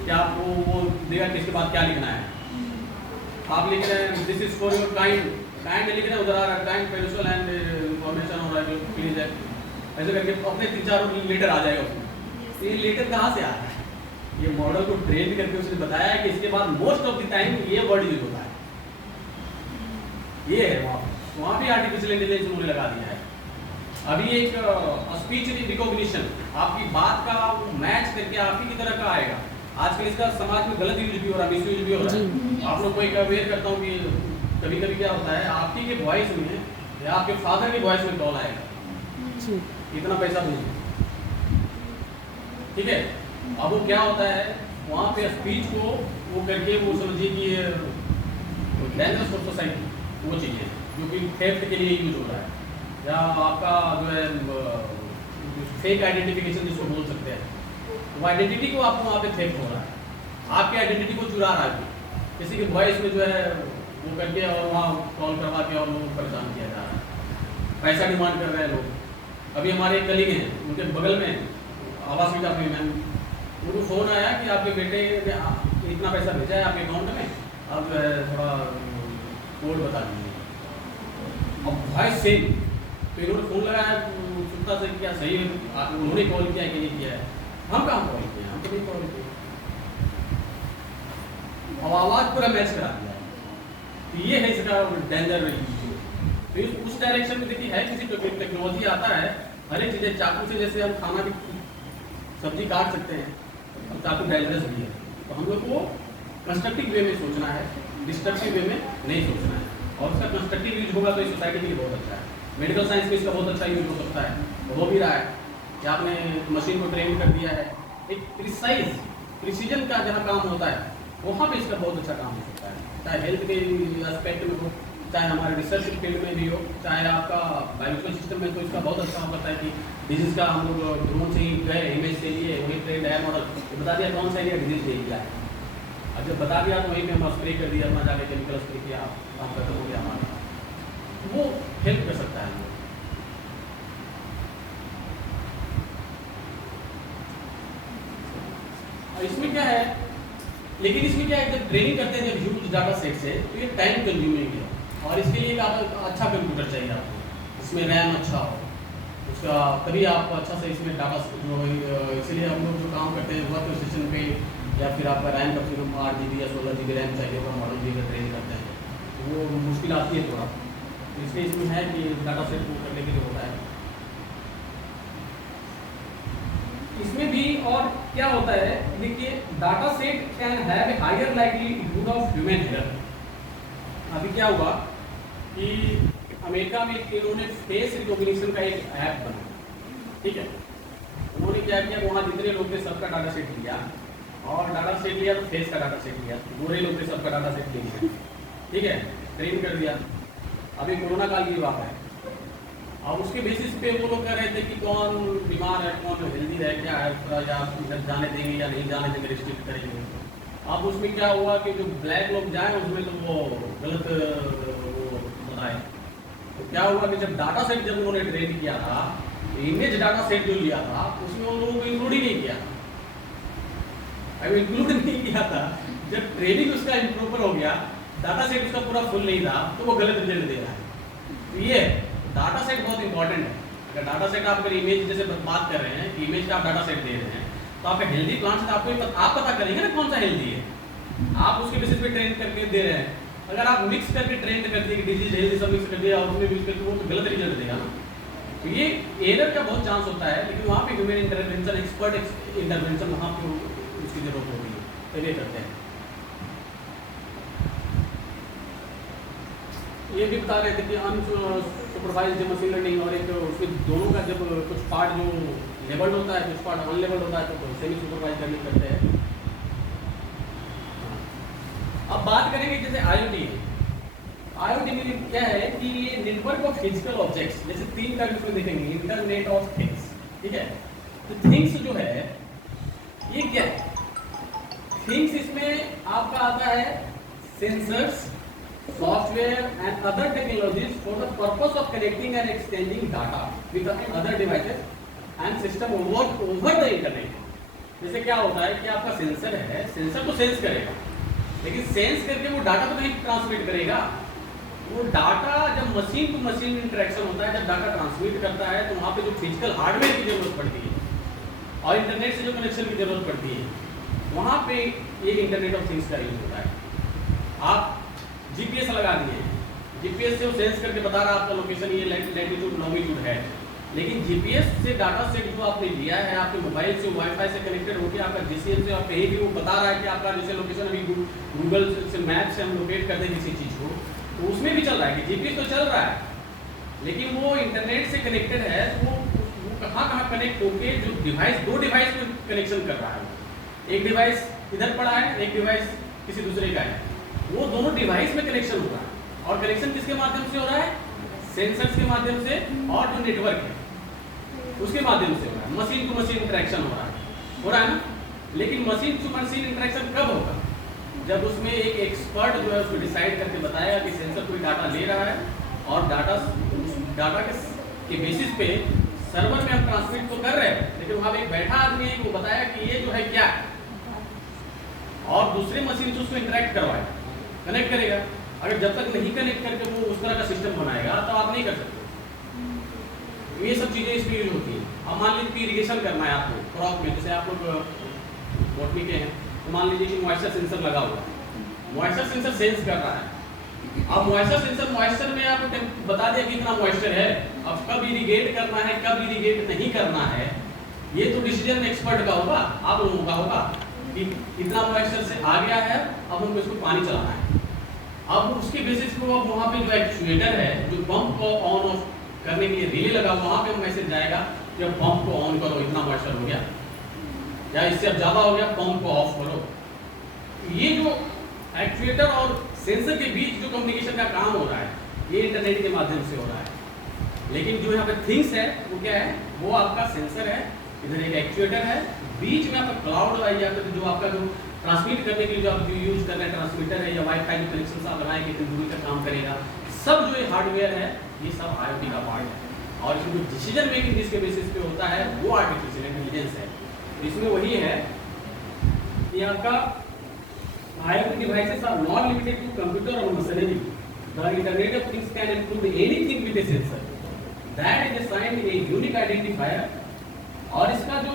क्या आपको वो देगा कि इसके बाद क्या लिखना है। आप लिख रहे हैं this is for your kind, kind लिख रहे हैं, उधर आ रहा है काइंड पेरिशल एंड इन्फॉर्मेशन हो रहा है जो प्लीज है, ऐसे करके अपने 3-4 लेटर आ जाएगा उसमें। ये लेटर कहाँ से आ रहा है, ये मॉडल को ट्रेन करके उसने बताया है कि इसके बाद मोस्ट ऑफ द टाइम ये वर्ड यूज होता है। ये है वहाँ भी आर्टिफिशियल इंटेलिजेंस उन्होंने लगा दिया है। अभी एक स्पीच रिकॉग्निशन आपकी बात का मैच करके आप ही की तरह का आएगा। आजकल इसका समाज में गलत यूज भी हो रहा है, मिस यूज भी हो रहा है। आप लोग को एक अवेयर करता हूँ कि कभी कभी क्या होता है, आपकी के वॉइस में या आपके फादर की वॉइस में कॉल आएगा, इतना पैसा भेजिए, ठीक है। अब वो क्या होता है, वहाँ पे स्पीच को वो करके वो समझिए कि ये डेंजरस फॉर सोसाइटी वो चीज़ें जो कि थेफ्ट के लिए यूज हो रहा है, या आपका जो है फेक आइडेंटिफिकेशन जिसको बोल सकते हैं, वो आइडेंटिटी को आपको वहाँ पे थेफ्ट हो रहा है, आपकी आइडेंटिटी को चुरा रहा है किसी के वॉइस में जो है वो करके और वहाँ कॉल करवा के और लोगों को परेशान किया जा रहा है, पैसा डिमांड कर रहे हैं लोग। अभी हमारे कलीग हैं, उनके बगल में आवास भी आपने मैम उनको फ़ोन आया कि आपके बेटे ने इतना पैसा भेजा है आपके अकाउंट में, अब थोड़ा कोड बता दीजिए। अब वॉइस सेम, तो इन्होंने फ़ोन लगाया सुनता से क्या सही उन्होंने कॉल किया है कि नहीं किया है, हम कहाँ कॉल किए, हम तो नहीं कॉल किए। अब आवाज़ पूरा मैच करा दिया, तो ये है इसका डेंजर इशू। तो उस डायरेक्शन में देखिए है किसी टेक्नोलॉजी आता है, हर एक चीज़ें चाकू से जैसे हम खाना की सब्जी काट सकते हैं, अब चाकू डेंजरस भी है, तो हम लोग को कंस्ट्रक्टिव वे में सोचना है, डिस्ट्रक्टिव वे में नहीं सोचना है। और उसका कंस्ट्रक्टिव यूज होगा तो इस सोसाइटी के लिए बहुत अच्छा है। मेडिकल साइंस में इसका बहुत अच्छा यूज हो सकता है, हो भी रहा है कि आपने मशीन को ट्रेन कर दिया है, एक प्रिसीजन का जहाँ काम होता है वहाँ पे इसका बहुत अच्छा काम हो सकता है, चाहे हेल्थ के एस्पेक्ट में हो, चाहे हमारे रिसर्च फील्ड में भी हो, चाहे आपका बायोलॉजिकल सिस्टम में, तो इसका बहुत अच्छा हो सकता है कि डिजीज़ का हम लोग ड्रोन से ही गए इमेज से लिए, वही ट्रेन एयर मॉडल बता दिया कौन सा एरिया डिजीज दे दिया है। अब जब बता दिया तो वहीं पे हम स्प्रे कर दिया, अपना जाके केमिकल स्प्रे किया, काम खत्म हो गया हमारा, वो हेल्प कर सकता है। इसमें क्या है, लेकिन इसमें क्या है, जब ट्रेनिंग करते हैं जब ह्यूज डाटा सेट से, तो ये टाइम कंज्यूमिंग है, और इसके लिए एक अच्छा कंप्यूटर चाहिए आपको, इसमें रैम अच्छा हो उसका, तभी आप अच्छा से इसमें डाटा जो इसलिए हम लोग जो काम करते हैं वर्क स्टेशन पे, या फिर आपका रैम कम से कम 8 GB या 16 GB रैम चाहिए होगा, मॉडल भी अगर ट्रेन करते हैं तो वो मुश्किल आती है थोड़ा, तो इसलिए इसमें है कि डाटा सेट को करने के लिए होता है इसमें भी। और क्या होता है, देखिए data set can have a higher likelihood of human error. अभी क्या हुआ कि अमेरिका में इन्होंने फेस रिकॉग्निशन का एक ऐप बनाया, ठीक है। उन्होंने क्या किया, वहाँ जितने लोग थे सबका डाटा सेट लिया, और डाटा सेट लिया तो फेस का डाटा सेट लिया, गोरे लोग थे सबका डाटा सेट ले लिया, ठीक है, ट्रेन कर दिया। अभी कोरोना काल की बात है, और उसके बेसिस पे वो लोग कह रहे थे कि कौन बीमार है, कौन हेल्दी है, क्या है, या इधर जाने देंगे या नहीं जाने देंगे, रिस्ट्रिक्ट करेंगे। अब उसमें क्या हुआ कि जो ब्लैक लोग जाए उसमें तो वो गलत वो बताए, तो क्या हुआ कि जब डाटा सेट जब उन्होंने ट्रेन किया था, इमेज डाटा सेट जो लिया था उसमें उन लोगों को इंक्लूड ही नहीं किया, इंक्लूड नहीं किया था। जब ट्रेनिंग उसका इम्प्रॉपर हो गया, डाटा सेट उसका पूरा फुल नहीं था, तो वो गलत रिजल्ट दे रहा है। तो ये डाटा सेट बहुत इंपॉर्टेंट है। अगर डाटा सेट आप अगर इमेज जैसे बात कर रहे हैं कि इमेज का आप डाटा सेट दे रहे हैं, तो आपका हेल्दी प्लांट से आपको आप पता करेंगे ना कौन सा हेल्दी है, आप उसके बेसिस पे ट्रेन करके दे रहे हैं। अगर आप मिक्स करके ट्रेन कर दिए कि डिजीज हेल्दी सब मिक्स कर दिया और उसमें मिक्स करके, वो तो गलत रिजल्ट देगा ना। तो ये एरर का बहुत चांस होता है, लेकिन वहाँ पे ह्यूमन इंटरवेंशन, एक्सपर्ट इंटरवेंशन वहाँ पे उसकी जरूरत होती है, तो ये करते हैं। ये भी बता रहे थे कि अनसुपरवाइज्ड मशीन लर्निंग और एक उसमें दोनों का जब कुछ पार्ट जो लेबल्ड होता है, कुछ पार्ट अनलेबल्ड होता है, तो सेमी सुपरवाइज लर्निंग करते हैं। अब बात करेंगे जैसे IoT है। IoT में क्या है कि ये नेटवर्क ऑफ फिजिकल ऑब्जेक्ट्स, जैसे 3 का इसमें देखेंगे, इंटरनेट ऑफ थिंग्स, ठीक है। तो थिंग्स जो है ये क्या है, थिंग्स इसमें आपका आता है sensors, software and other technologies for the purpose of connecting and exchanging data with the other devices and system over the internet। जैसे क्या होता है कि आपका सेंसर है, सेंसर तो सेंस करेगा, लेकिन सेंस करके वो डाटा तो नहीं ट्रांसमिट करेगा। वो डाटा जब मशीन टू मशीन इंटरेक्शन होता है, जब डाटा ट्रांसमिट करता है, तो वहाँ पे जो फिजिकल हार्डवेयर की जरूरत पड़ती है और इंटरनेट से जो कनेक्शन की जरूरत पड़ती है, वहाँ पे ये इंटरनेट ऑफ थिंग्स का यूज होता है। आप GPS लगा दिए, GPS से वो सेंस करके बता रहा है आपका लोकेशन ये लैटिट्यूड लॉन्गिट्यूड है, लेकिन GPS से डाटा सेट जो आपने लिया है आपके मोबाइल से वाईफाई से कनेक्टेड होकर आपका GCM से आप कहीं भी वो बता रहा है कि आपका जैसे लोकेशन अभी गूगल से मैप से हम लोकेट कर दें किसी चीज़ को, तो उसमें भी चल रहा है कि GPS तो चल रहा है, लेकिन वो इंटरनेट से कनेक्टेड है, तो वो कहाँ कनेक्ट होके जो डिवाइस, 2 डिवाइस को कनेक्शन कर रहा है। एक डिवाइस इधर पड़ा है, एक डिवाइस किसी दूसरे का है, वो दोनों डिवाइस में कनेक्शन हो रहा है। और कनेक्शन किसके माध्यम से हो रहा है, सेंसर्स के माध्यम से, और जो नेटवर्क है उसके माध्यम से हो रहा है। मशीन टू मशीन इंटरेक्शन हो रहा है ना। लेकिन मशीन टू मशीन इंटरेक्शन कब होगा, जब उसमें एक एक्सपर्ट जो है उसको डिसाइड करके बताएगा कि सेंसर कोई डाटा ले रहा है और डाटा के बेसिस पे सर्वर में हम ट्रांसमिट तो कर रहे हैं, लेकिन वहां पे एक बैठा आदमी है, वो बताया कि ये जो है क्या है, और दूसरे मशीन से उसको इंटरेक्ट करवाएगा, कनेक्ट करेगा। अगर जब तक नहीं कनेक्ट करके वो उस तरह का सिस्टम बनाएगा तो आप नहीं कर सकते। ये सब चीज़ें इसमें यूज होती हैं। अब मान लीजिए इरिगेशन करना है आपको क्रॉप में, जैसे आप लोग बॉटनी के हैं, तो मान लीजिए कि मॉइस्चर सेंसर लगा हुआ है, मॉइस्चर सेंसर सेंस कर रहा है। अब मॉइस्चर सेंसर मॉइस्चर में आपको बता दिया कि इतना मॉइस्चर है, अब कब इरिगेट करना है कब इरिगेट नहीं करना है, ये तो डिसीजन एक्सपर्ट का होगा, आप लोगों का होगा कि इतना मॉइस्चर से आ गया है, अब हमको इसको पानी चलाना है। अब उसके बेसिस पे अब वहाँ पे जो एक्चुएटर है, जो पंप को ऑन ऑफ करने के लिए रिले लगा, वहाँ पे मैसेज जाएगा कि अब पंप को ऑन करो, इतना मॉइस्चर हो गया, या इससे अब ज़्यादा हो गया, पंप को ऑफ करो। ये जो एक्चुएटर और सेंसर के बीच जो कम्युनिकेशन का काम हो रहा है, ये इंटरनेट के माध्यम से हो रहा है। लेकिन जो यहाँ पे थिंग्स है वो क्या है, वो आपका सेंसर है, इधर एक एक्चुएटर है, बीच में आपका क्लाउड या फिर जो आपका जो ट्रांसमिट करने के लिए जो आप यूज कर रहे हैं ट्रांसमीटर है या वाईफाई जो कनेक्शन आप बनाए कितनी दूरी तक काम करेगा, सब जो ये हार्डवेयर है ये सब IoT का पार्ट है। और इसमें जो डिसीजन मेकिंग जिसके बेसिस पे होता है वो आर्टिफिशियल इंटेलिजेंस है। इसमें वही है कि आपका IoT devices are not limited to computer or machinery. The Internet of Things can include anything with a sensor that is assigned a unique identifier. और इसका जो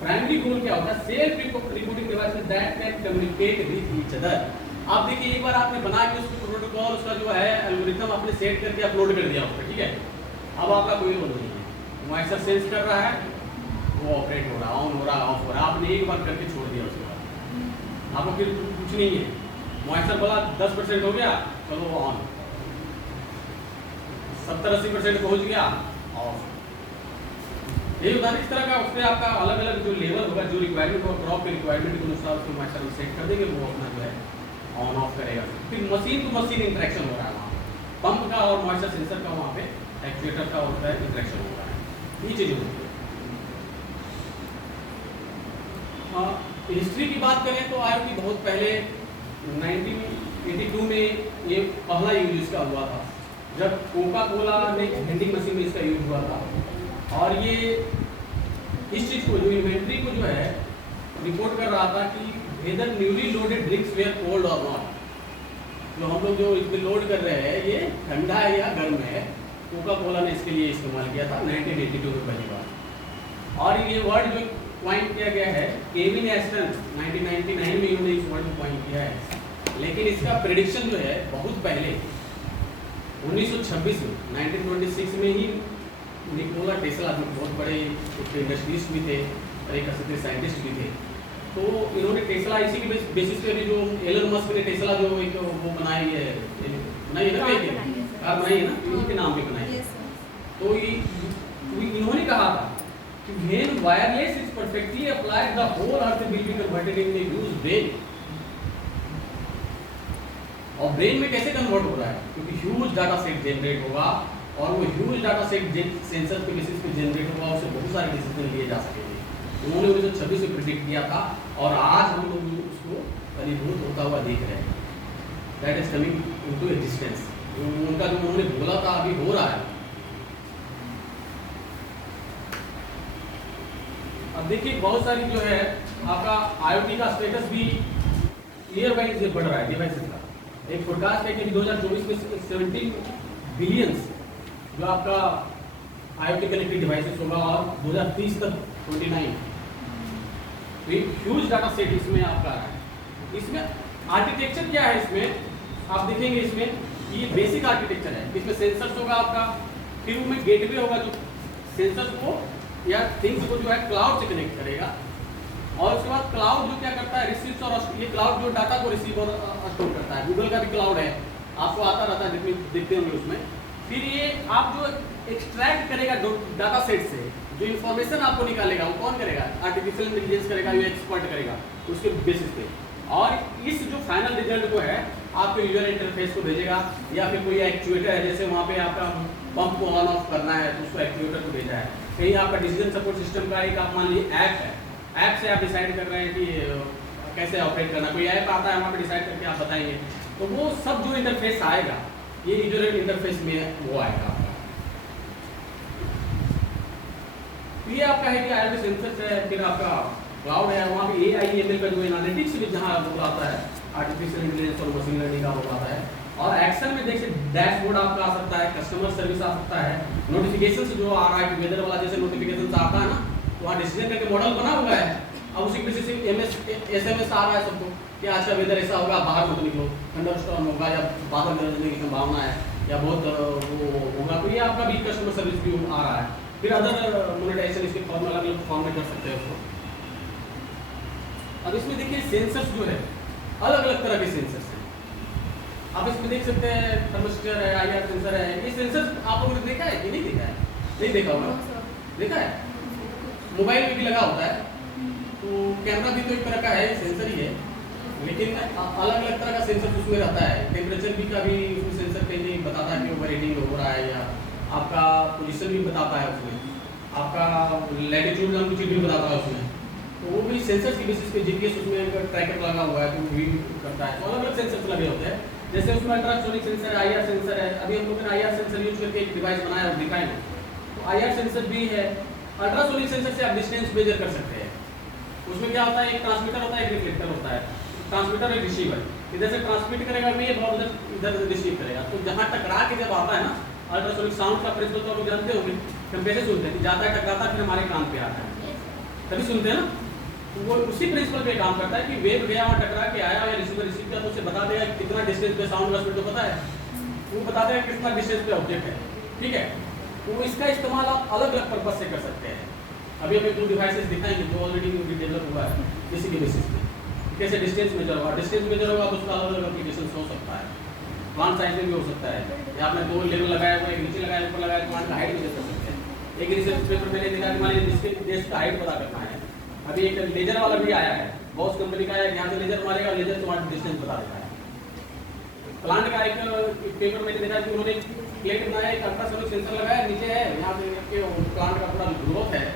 प्राइमरी गोल क्या होता है, self reporting devices that can communicate with each other. आप देखिए एक बार आपने बना के उसको प्रोटोकॉल उसका जो है एल्गोरिथम आपने सेट करके अपलोड कर दिया उसका, ठीक है, अब आपका कोई रोल नहीं है, मॉइस्चर सेंस कर रहा है, वो ऑपरेट हो रहा है, ऑन हो रहा है, ऑफ हो रहा है, आपने एक बार करके छोड़ दिया उसके बाद आपको फिर कुछ नहीं है। मॉइस्चर बोला 10% हो गया, चलो ऑन, 70-80% पहुंच गया, ऑफ। यही होता है इस तरह का, उस पर आपका अलग अलग जो लेवल होगा, जो रिक्वायरमेंट होगा, क्रॉप के रिक्वायरमेंट के अनुसार उसको मॉइस्चर में सेट कर देंगे, वो अपना जो है ऑन ऑफ करेगा। फिर मशीन टू मशीन इंटरेक्शन हो रहा है वहाँ पे, पंप का और मॉइस्चर सेंसर का वहाँ पे एक्चुएटर का होता है इंटरेक्शन हो रहा है, ये चीज़ें होती है। हिस्ट्री की बात करें तो IoT बहुत पहले 1982 में ये पहला यूज इसका हुआ था, जब कोका कोला ने वेंडिंग मशीन में इसका यूज हुआ था। और ये इस चीज़ को जो इन्वेंट्री को जो है रिपोर्ट कर रहा था कि whether newly loaded drinks were cold और नॉट, जो हम लोग जो इसमें लोड कर रहे हैं ये ठंडा है या गर्म है, कोका कोला ने इसके लिए इस्तेमाल किया था 1982 में पहली बार। और ये वर्ड जो पॉइंट किया गया है, केविन एस्टन 1999 में इन्होंने इस वर्ड को पॉइंट किया है, लेकिन इसका प्रेडिक्शन जो है बहुत पहले 1926 में 1926 में ही निकोला टेस्ला जो बहुत बड़े इंडस्ट्रियलिस्ट भी थे और एक असली साइंटिस्ट भी थे, तो इन्होंने टेस्ला इसी के बेसिस पे भी जो एलन मस्क ने टेस्ला जो एक वो बनाई है ना, कार बनाई है ना, इन्हीं के नाम पे बनाई है। तो इन्होंने कहा था कि when wireless is perfectly applied the whole earth will be converted in a huge brain. और ब्रेन में कैसे कन्वर्ट हो रहा है, क्योंकि ह्यूज डाटा सेट जनरेट होगा और वो ह्यूज डाटा सेट सेंसर के बेसिस पे जनरेट होगा, उससे बहुत सारे डिसीजन लिए जा सकेंगे। उन्होंने 1926 में प्रिडिक्ट किया था और आज हम लोग उसको फलीभूत होता हुआ देख रहे हैं, that is coming into existence. उनका जो उन्होंने बोला था अभी हो रहा है। अब देखिए बहुत सारी जो है आपका IoT का स्टेटस भी ईयर वाइज बढ़ रहा है डिवाइसेस का। एक फोरकास्ट है कि 2024 में 17 बिलियंस जो आपका IoT कनेक्टेड डिवाइसेस होगा और 2030 तक 29। तो एक ह्यूज डाटा सेट इसमें आपका आ रहा है। इसमें आर्किटेक्चर क्या है, इसमें आप देखेंगे इसमें ये बेसिक आर्किटेक्चर है। इसमें सेंसर्स होगा आपका, फिर उसमें गेटवे होगा जो सेंसर्स को या थिंग्स को जो है क्लाउड से कनेक्ट करेगा, और उसके बाद क्लाउड जो क्या करता है रिसीव्स, और ये क्लाउड जो डाटा को रिसीव और स्टोर करता है। गूगल का भी क्लाउड है, आपको आता रहता है, देखते होंगे उसमें। फिर ये आप जो एक्सट्रैक्ट करेगा डाटा सेट से जो इन्फॉर्मेशन आपको निकालेगा वो कौन करेगा, आर्टिफिशियल इंटेलिजेंस करेगा, ये एक्सपर्ट करेगा उसके बेसिस पे। और इस जो फाइनल रिजल्ट को है आपके यूजर इंटरफेस को भेजेगा, या फिर कोई एक्चुएटर है, जैसे वहाँ पे आपका पंप को ऑन ऑफ करना है तो उसको एक्चुएटर को भेजा है। कहीं आपका डिसीजन सपोर्ट सिस्टम का एक आप मान लीजिए ऐप है, ऐप से आप डिसाइड कर रहे हैं कि कैसे ऑपरेट करना, कोई ऐप आता है वहाँ पे डिसाइड करके आप बताएंगे, तो वो सब जो इंटरफेस आएगा ये यूजर इंटरफेस में वो आएगा आपका। तो ये आपका है कि IoT सेंसर है, फिर आपका क्लाउड है, वहाँ पे AI/ML का जो एनालिटिक्स भी जहाँ वो आता है, आर्टिफिशियल इंटेलिजेंस और मशीन लर्निंग का वो आता है। और एक्शन में देखिए डैशबोर्ड आपका आ सकता है, कस्टमर सर्विस आ सकता है, नोटिफिकेशन जो आ रहा है वेदर वाला जैसे नोटिफिकेशन आता है ना, तो वहाँ डिसीजन करके मॉडल बना हुआ है। अब उसी बेसिस से SMS आ रहा है सबको कि आज का वेदर ऐसा होगा, बाहर मत निकलो, थंडरस्टॉर्म होगा या बादल गरजने की संभावना है या बहुत वो होगा, तो ये आपका भी कस्टमर सर्विस भी आ रहा है। फिर अदर मोनेटाइजेशन इसके फॉर्म अलग अलग फॉर्म में कर सकते हैं उसको। अब इसमें देखिए सेंसर्स जो है अलग अलग तरह के सेंसर्स हैं। आप इसमें देख सकते हैं थर्मिस्टर है, IR सेंसर है। ये सेंसर आप लोगों ने देखा है कि नहीं देखा है? नहीं देखा होगा, देखा है? मोबाइल में भी लगा होता है, तो कैमरा भी तो एक तरह का है, सेंसर ही है, लेकिन अलग अलग तरह का सेंसर उसमें रहता है। टेम्परेचर भी का भी उसमें सेंसर कहीं बताता है कि ओवर हीटिंग हो रहा है, या आपका पोजीशन भी बताता है उसमें, आपका लैटिट्यूड लॉन्गिट्यूड भी बताता है उसमें। तो वो भी सेंसर की बेसिस पे GPS उसमें एक ट्रैकर लगा हुआ है, तो वो भी करता है। तो अलग अलग सेंसर लगे होते हैं, जैसे उसमें अल्ट्रासोनिक सेंसर है, IR सेंसर है। अभी हम लोगों ने IR सेंसर यूज करके एक डिवाइस बनाया और दिखाया है, तो IR सेंसर भी है। अल्ट्रासोनिक सेंसर से आप डिस्टेंस मेजर कर सकते हैं। उसमें क्या होता है, एक ट्रांसमीटर होता है, एक रिफ्लेक्टर होता है। ट्रांसमीटर और रिसीवर, इधर से ट्रांसमिट करेगा वेव और इधर रिसीव करेगा। तो जहाँ टकरा के जब आता है ना, अल्ट्रासोनिक साउंड का प्रिंसिपल तो आप लोग जानते होंगे, हम कैसे सुनते हैं कि जाता है टकराता है फिर हमारे कान पे आता है, तभी सुनते हैं ना। तो वो उसी प्रिंसिपल पे काम करता है कि वेव गया और टकरा के आया या रिसीवर रिसीव किया, तो उसे बता देगा कितना डिस्टेंस पे साउंड का स्पीड तो पता है, वो बता देगा कितना डिस्टेंस पे ऑब्जेक्ट है, ठीक है। तो इसका इस्तेमाल आप अलग अलग पर्पज से कर सकते हैं। अभी हमें 2 डिवाइसेस दिखाएंगे जो ऑलरेडी डेवलप हुआ है इसी के बेसिस पे, कैसे डिस्टेंस मेजर होगा। डिस्टेंस मेजर होगा तो उसका अलग अलग एप्लीकेशन हो सकता है, प्लांट साइज में भी हो सकता है, या आपने 2 लेवल लगाया हुआ, एक नीचे लगाया ऊपर लगाया, प्लांट का हाइट भी कर सकते हैं। एक रिसर्च पेपर मैंने देखा कि मान लीजिए देश का हाइट पता करना है, अभी एक लेजर वाला भी आया है, बॉस कंपनी का है, यहाँ से लेजर मारेगा, लेजर तुम्हारा डिस्टेंस बता देता है। प्लांट का एक पेपर मैंने देखा कि उन्होंने प्लेट बनाया, एक अल्ट्रासोनिक सेंसर लगाया, नीचे है यहाँ पे प्लांट का पूरा ग्रोथ है,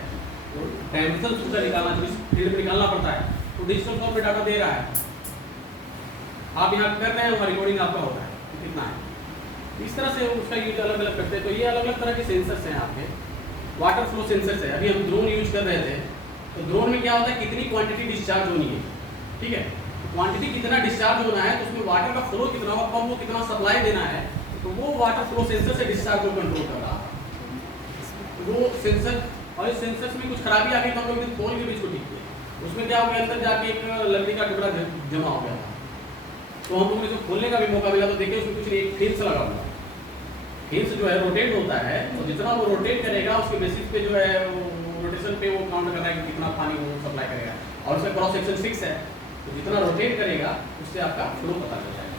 डायमेंशन उसका निकालना, जो फील्ड में निकालना पड़ता है, तो डिजिटल फॉर्म में डाटा दे रहा है। आप यहाँ कर रहे हैं, वहाँ रिकॉर्डिंग आपका होता है कितना है। इस तरह से उसका यूज अलग अलग करते हैं। तो ये अलग अलग तरह के सेंसर्स हैं आपके। वाटर फ्लो सेंसर्स है, अभी हम ड्रोन यूज कर रहे थे, तो ड्रोन में क्या होता है, कितनी क्वांटिटी डिस्चार्ज होनी है, ठीक है। क्वांटिटी कितना डिस्चार्ज होना है, तो उसमें वाटर का फ्लो कितना होगा, पंप को कितना सप्लाई देना है, तो वो वाटर फ्लो सेंसर से डिस्चार्ज को कंट्रोल कर रहा है। वो सेंसर, और इस सेंसर्स में कुछ खराबी आ गई तो हम लोग खोल के भी इसको ठीक किया। उसमें क्या हो गया, अंदर जाके एक लकड़ी का टुकड़ा जमा हो गया था, तो हम लोगों ने इसको खोलने का भी मौका मिला, तो देखिए उसमें कुछ एक फिन्स लगा हुआ है। फिन्स जो है रोटेट होता है, तो जितना वो रोटेट करेगा उसके बेसिस पे जो है रोटेशन पे वो काउंट कर रहा है कि कितना पानी वो सप्लाई करेगा, और उसका क्रॉस सेक्शन 6 है, तो जितना रोटेट करेगा उससे आपका फ्लो पता चल जाएगा,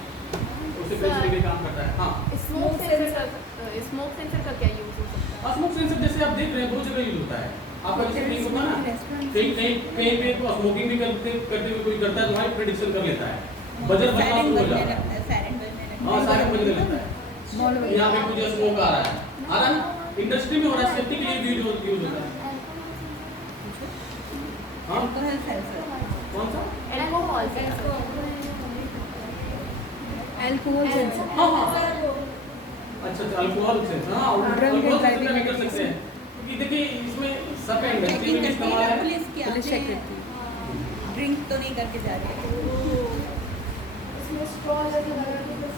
तो उससे प्रिंसिपल भी काम करता है। हाँ, स्मोक सेंसर का क्या यूज हो सकता है? स्मोक सेंसर जैसे आप देख रहे हैं बहुत जगह यूज होता है। आपका जैसे कहीं होता है ना, कहीं पे तो स्मोकिंग भी करते हुए कोई करता है, तो वहाँ प्रेडिक्शन कर लेता है, बजट बजना शुरू हो जाता है। हाँ, सारे बजने लगता है। यहाँ पे कुछ स्मोक आ रहा है ना, इंडस्ट्री में हो रहा है, सेफ्टी के लिए भी यूज होता है। हाँ, कौन सा? Alcohol sensor. Alcohol sensor. हाँ हाँ, अच्छा अल्कोहल सेंसर, हाँ अल्कोहल सेंसर भी कर सकते हैं, क्योंकि देखिए इसमें सब इंडस्ट्री में इस्तेमाल है। पुलिस चेक करती है, ड्रिंक तो नहीं करके जा रहे हैं, इसमें स्ट्रॉ लगा के बस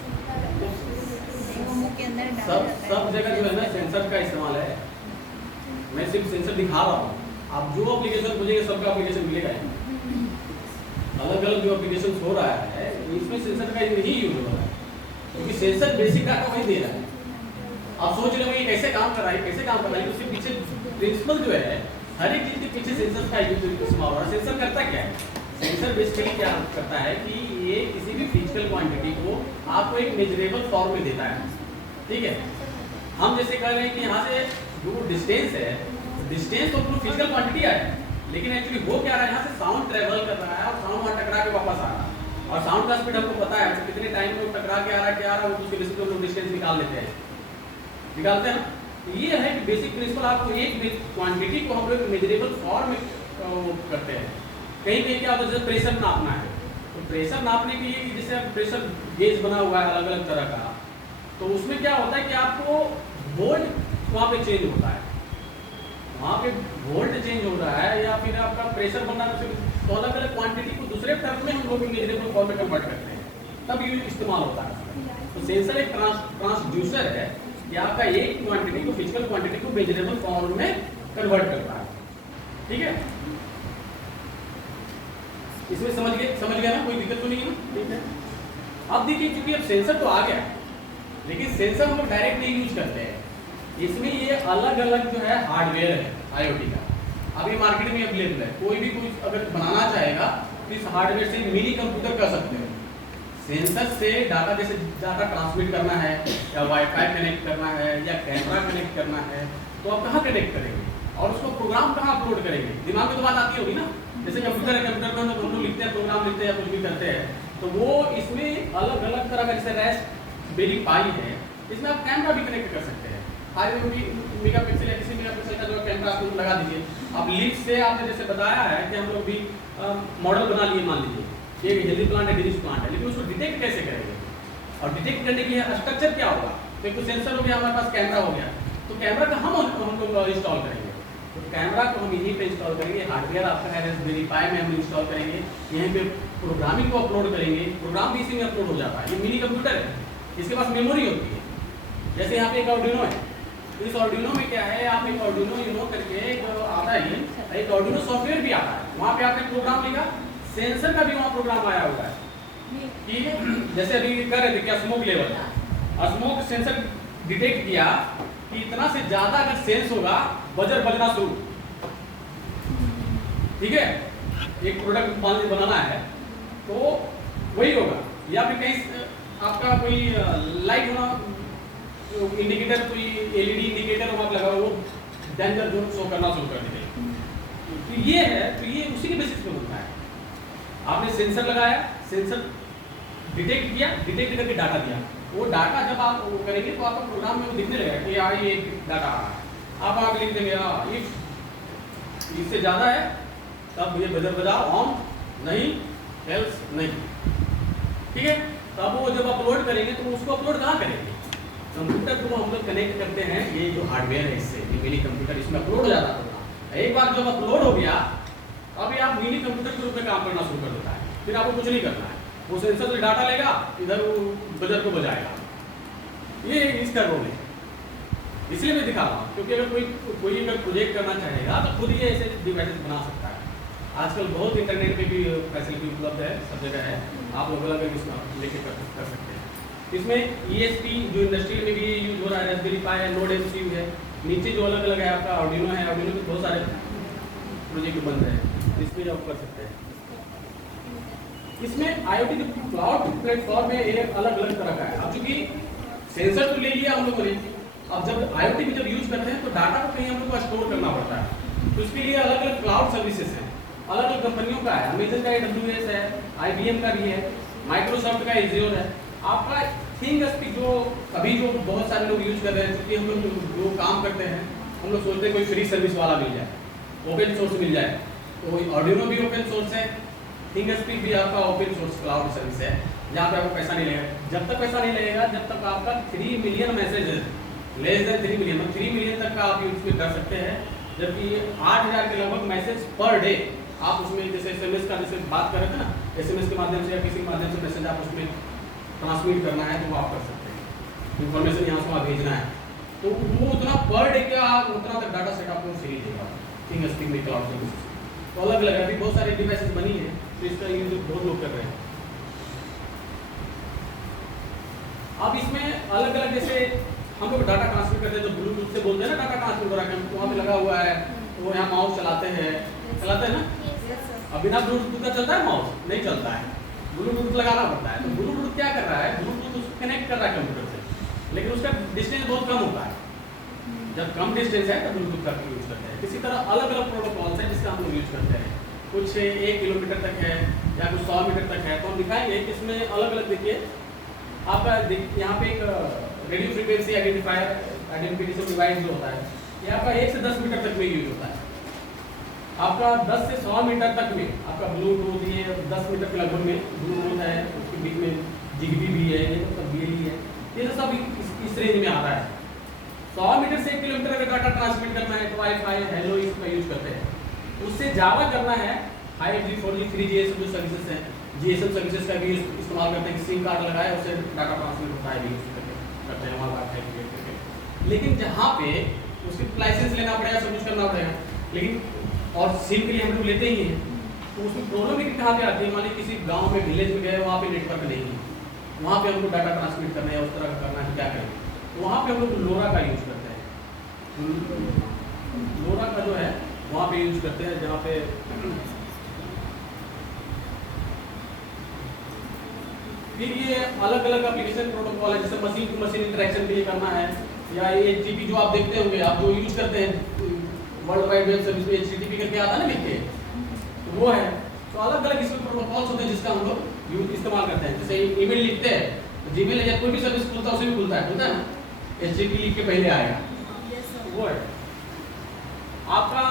मुंह के अंदर डाल सब जाता है। सब जगह जो है ना सेंसर का इस्तेमाल है। मैं सिर्फ सेंसर दिखा रहा हूँ, आप जो एप्लीकेशन खोजेंगे सबका एप्लीकेशन मिलेगा। अलग अलग जो एप्लीकेशन हो रहा है इसमें सेंसर का यही यूज हो रहा है, क्योंकि सेंसर बेसिक डाटा वही दे रहा है। आप सोच रहे हो ये कैसे काम कर रहा है, कैसे काम कर रहा है, उसके पीछे प्रिंसिपल जो है, हर एक चीज के पीछे सेंसर का यूज इस्तेमाल हो रहा है। सेंसर करता क्या है, सेंसर बेसिकली क्या करता है कि ये किसी भी फिजिकल क्वांटिटी को आपको एक मेजरेबल फॉर्म में देता है, ठीक है। हम जैसे कह रहे हैं कि यहाँ से जो डिस्टेंस है, डिस्टेंस तो फिजिकल क्वांटिटी है, लेकिन एक्चुअली वो क्या रहा है, यहाँ से साउंड ट्रेवल कर रहा है और साउंड वहाँ टकरा के वापस आ रहा है, और साउंड का स्पीड हमको पता है तो कितने टाइम में टकरा के आ रहा है, क्या आ रहा है, उसके बेसिस पे हम लोग डिस्टेंस निकाल लेते हैं, निकालते हैं ना। ये है कि बेसिक प्रिंसिपल, आपको एक क्वांटिटी को हम लोग मेजरेबल फॉर्म में करते हैं। कहीं कहीं क्या होता है, जैसे प्रेशर नापना है, तो प्रेशर नापने के लिए जैसे प्रेशर गेज बना हुआ है अलग अलग तरह का, तो उसमें क्या होता है कि आपको वोल्ट वहाँ पे चेंज होता है, वहाँ पे वोल्ट चेंज हो रहा है या फिर आपका प्रेशर बन रहा है, तो अलग अलग क्वांटिटी को दूसरे टर्म में हम लोग मेजरेबल फॉर्म में कन्वर्ट करते हैं, तब ये इस्तेमाल होता है। तो सेंसर एक ट्रांसड्यूसर है कि आपका एक क्वांटिटी को, फिजिकल क्वांटिटी को मेजरेबल फॉर्म में कन्वर्ट करता है। ठीक है, इसमें समझ गया ना, कोई दिक्कत तो नहीं है ना? ठीक है, अब देखिए क्योंकि अब सेंसर तो आ गया, लेकिन सेंसर हम लोग डायरेक्ट नहीं यूज करते हैं, इसमें ये अलग अलग जो है हार्डवेयर है IoT का, अभी मार्केट में अवेलेबल है। कोई भी कुछ अगर बनाना चाहेगा तो इस हार्डवेयर से मिनी कंप्यूटर कर सकते हैं। सेंसर से डाटा, जैसे डाटा ट्रांसमिट करना है या वाईफाई कनेक्ट करना है या कैमरा कनेक्ट करना है, तो आप कहाँ कनेक्ट करेंगे और उसको प्रोग्राम कहाँ अपलोड करेंगे? दिमाग में तो बात आती होगी ना, जैसे कंप्यूटर है, कंप्यूटर में हम लोग लिखते हैं, प्रोग्राम लिखते हैं या कुछ भी करते हैं, तो वो इसमें अलग अलग तरह का, जैसे रास्पबेरी पाई है, इसमें आप कैमरा भी कनेक्ट कर सकते हैं। 5 मेगापिक्सल या किसी मेगापिक्सल का जो कैमरा आप लगा दीजिए। आप लीड से आपने जैसे बताया है कि हम लोग भी मॉडल बना लिए, मान लीजिए एक हेल्दी प्लांट है, डिजीज प्लांट है, लेकिन उसको डिटेक्ट कैसे करेंगे? और डिटेक्ट करने के लिए स्ट्रक्चर क्या होगा? तो एक तो सेंसर हो गया, हमारे पास कैमरा हो गया, तो कैमरा का हम लोग इंस्टॉल करेंगे, तो कैमरा को हम यहीं पे इंस्टॉल करेंगे। हार्डवेयर आपका है रास्पबेरी पाई में हम इंस्टॉल करेंगे, यहीं पे प्रोग्रामिंग को अपलोड करेंगे, प्रोग्राम भी इसी में अपलोड हो जाता है। ये मिनी कंप्यूटर है, इसके पास मेमोरी होती है। जैसे यहाँ पे एक आर्डिनो है, इस आर्डिनो में क्या है, आप एक आर्डिनो यूनो करके जो आता है, एक आर्डिनो सॉफ्टवेयर भी आता है, वहाँ पे आपने प्रोग्राम लिखा, सेंसर का भी वहाँ प्रोग्राम आया हुआ है कि जैसे अभी कर रहे थे क्या, स्मोक लेवल, और स्मोक सेंसर डिटेक्ट किया कि इतना से ज्यादा अगर सेंस होगा, बजर बजना शुरू। ठीक है, एक प्रोडक्ट बनाना है तो वही होगा, या फिर कहीं आपका कोई लाइट होना, इंडिकेटर, कोई LED इंडिकेटर वहाँ लगा हुआ, वो डेंजर जोन शो करना शुरू कर देगा। तो ये है, तो ये उसी के बेसिस पे होता है। आपने सेंसर लगाया, सेंसर डिटेक्ट किया, डिटेक्ट करके डाटा दिया, वो डाटा जब आप वो करेंगे तो आपका प्रोग्राम में वो दिखने लगेगा कि यार ये डाटा आ रहा है। आप आगे लिख देंगे इफ इससे ज़्यादा है तब ये बजर बजाओ ऑन, नहीं एल्स नहीं। ठीक है, तब वो जब अपलोड करेंगे तो उसको अपलोड कहाँ करेंगे? कंप्यूटर को हम लोग कनेक्ट करते हैं, ये जो हार्डवेयर है इससे, ये मिनी कंप्यूटर, इसमें अपलोड हो जाता है। एक बार जब अपलोड हो गया, अभी आप मिनी कंप्यूटर के रूप में काम करना शुरू कर देता है, फिर आपको कुछ नहीं करना है, वो सेंसर से डाटा लेगा, इधर वो बजर को बजाएगा। ये इसका रोल है, इसलिए मैं दिखा रहा हूँ, क्योंकि अगर कोई अगर प्रोजेक्ट करना चाहेगा तो खुद ही ऐसे डिवाइसेस बना सकता है। आजकल बहुत इंटरनेट पे भी फैसिलिटी उपलब्ध है, सब जगह है, आप लोग अलग इसमें लेके कर सकते हैं। इसमें ESP जो इंडस्ट्री में भी यूज हो रहा है, रास्पबेरी पाई है, नोड MCU है, नीचे जो अलग अलग है आपका आर्डिनो है, आर्डिनो के बहुत सारे प्रोजेक्ट बन रहे हैं, इसमें आप कर सकते हैं। इसमें IoT जो क्लाउड प्लेटफॉर्म में एक अलग अलग तरह का है। अब चूंकि सेंसर तो ले लिया हम लोगों ने, अब जब IoT में जब यूज करते हैं तो डाटा को कहीं हम लोग को स्टोर करना पड़ता है, तो इसके लिए अलग अलग क्लाउड सर्विसेज हैं, अलग अलग कंपनियों का है। अमेजन का AWS है, IBM का भी है, माइक्रोसॉफ्ट का Azure है, आपका थिंगस्पीक जो अभी जो बहुत सारे लोग यूज कर रहे हैं, क्योंकि हम लोग जो काम करते हैं हम लोग सोचते हैं कोई फ्री सर्विस वाला मिल जाए, ओपन सोर्स मिल जाए, तो आर्डिनो भी ओपन सोर्स है, थिंगस्पीक भी आपका ओपन सोर्स क्लाउड सर्विस है, जहाँ पे आपको पैसा नहीं लगेगा। जब तक पैसा नहीं लगेगा जब तक आपका 3 million messages, less than 3 million, 3 million तक का आप यूज कर सकते हैं, जबकि 8000 के लगभग मैसेज पर डे आप उसमें, जैसे SMS का जैसे बात कर रहे थे ना, SMS के माध्यम से या किसी के माध्यम से मैसेज आप उसमें ट्रांसमिट करना है तो वो आप कर सकते हैं, इन्फॉर्मेशन यहाँ से वहाँ भेजना है, तो वो उतना पर डे का उतना तक डाटा सेट आपको फ्री देगा थिंगस्पीक में क्लाउड सर्विस। तो अलग अलग अभी बहुत सारे डिवाइसेस बनी है, तो इसका यूज बहुत लोग कर रहे हैं। अब इसमें अलग अलग, जैसे हम लोग डाटा ट्रांसफर करते हैं, जो ब्लूटूथ से बोलते हैं ना, डाटा ट्रांसफर हो रहा है, वहाँ पे लगा हुआ है, तो यहाँ माउस चलाते हैं ना, अब बिना ब्लूटूथ का चलता है माउस? नहीं चलता है, ब्लूटूथ लगाना पड़ता है। तो ब्लूटूथ क्या कर रहा है, ब्लूटूथ उसको कनेक्ट कर रहा है कंप्यूटर से, लेकिन उसका डिस्टेंस बहुत कम होता है। जब कम डिस्टेंस है तो ब्लूटूथ का यूज करते हैं। इसी तरह अलग अलग प्रोटोकॉल्स हैं जिसका हम लोग यूज करते हैं, कुछ 1 किलोमीटर तक है या कुछ 100 मीटर तक है, तो हम दिखाएंगे कि इसमें अलग अलग। देखिए आपका यहाँ पे एक रेडियो फ्रीक्वेंसी आइडेंटिफिकेशन डिवाइस जो होता है, ये आपका 1 से 10 मीटर तक में यूज होता है। आपका 10 से 100 मीटर तक में आपका ब्लूटूथ, ये 10 मीटर के लगभग में ब्लूटूथ है, उसके बीच में ZigBee भी है, ये सब BLE है, ये सब इस रेंज में आता है। 100 मीटर से 1 किलोमीटर अगर डाटा ट्रांसमिट करना है तो वाईफाई हेलो इसका यूज करते हैं। उससे ज़्यादा करना है 5G 4G 3G ये सब जो सर्विसेज हैं, GSM सर्विसेज का भी इस्तेमाल करते हैं कि सिम कार्ड लगाए उससे डाटा ट्रांसमिट होता है भी करते हैं वहाँ वाईफाई क्रिएट करके। लेकिन जहाँ पे उसकी लाइसेंस लेना पड़ेगा, सब कुछ करना पड़ेगा, लेकिन और सिम के लिए हम लोग लेते ही हैं, तो उसमें प्रॉब्लम लेकिन कहाँ पे आती है? मान लीजिए किसी गांव में विलेज में गए, वहाँ पे नेटवर्क नहीं है, वहाँ पे हमको डाटा ट्रांसमिट करना है, उस तरह का करना है, क्या करें? तो वहाँ पे हम लोग लोरा का यूज करते हैं। लोरा का जो है वहाँ पे यूज करते हैं, जहाँ पे फिर ये अलग अलग एप्लीकेशन प्रोटोकॉल है, जैसे मशीन टू मशीन इंटरेक्शन के लिए करना है, या HTTP जो आप देखते होंगे, आप जो यूज करते हैं वर्ल्ड वाइड वेब सर्विस में HTTP करके आता है ना लिख के, तो वो है। तो अलग अलग इसमें प्रोटोकॉल्स होते हैं जिसका हम लोग यूज इस्तेमाल करते हैं। जैसे ईमेल लिखते हैं तो जीमेल या कोई भी सर्विस खुलता है, उसे भी खुलता है ना, HTTP लिख के पहले आएगा, वो है आपका।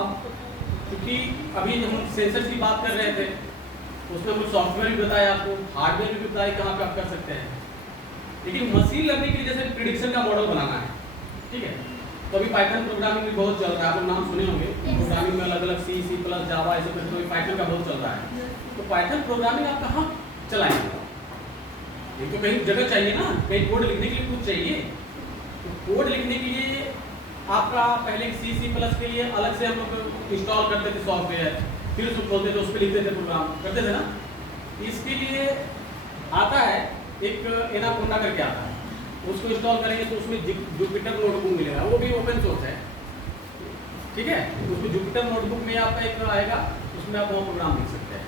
अब क्योंकि अभी हम सेंसर की बात कर रहे थे, उसमें हमने सॉफ्टवेयर भी बताया आपको, हार्डवेयर भी बताया कहाँ पे आप कर सकते हैं। लेकिन मशीन लर्निंग के लिए जैसे प्रिडिक्शन का मॉडल बनाना है, ठीक है, तो अभी पाइथन प्रोग्रामिंग भी बहुत चल रहा है, आप लोग नाम सुने होंगे। प्रोग्रामिंग में अलग अलग C प्लस जावा ऐसे करके तो पाइथन का बहुत चल रहा है। तो पाइथन प्रोग्रामिंग आप कहाँ चलाएंगे? ये तो कहीं जगह चाहिए ना, कहीं कोड लिखने के लिए कुछ चाहिए। तो कोड लिखने के लिए आपका पहले C प्लस के लिए अलग से हम लोग इंस्टॉल करते थे सॉफ्टवेयर, फिर उसको खोलते थे, उस पर लिखते थे, प्रोग्राम करते थे ना। इसके लिए आता है एक एनाकोंडा करके आता है, उसको इंस्टॉल करेंगे तो उसमें जुपिटर नोटबुक मिलेगा, वो भी ओपन सोर्स है, ठीक है। उसमें जुपिटर नोटबुक में आपका एक आएगा, उसमें आप वो प्रोग्राम लिख सकते हैं।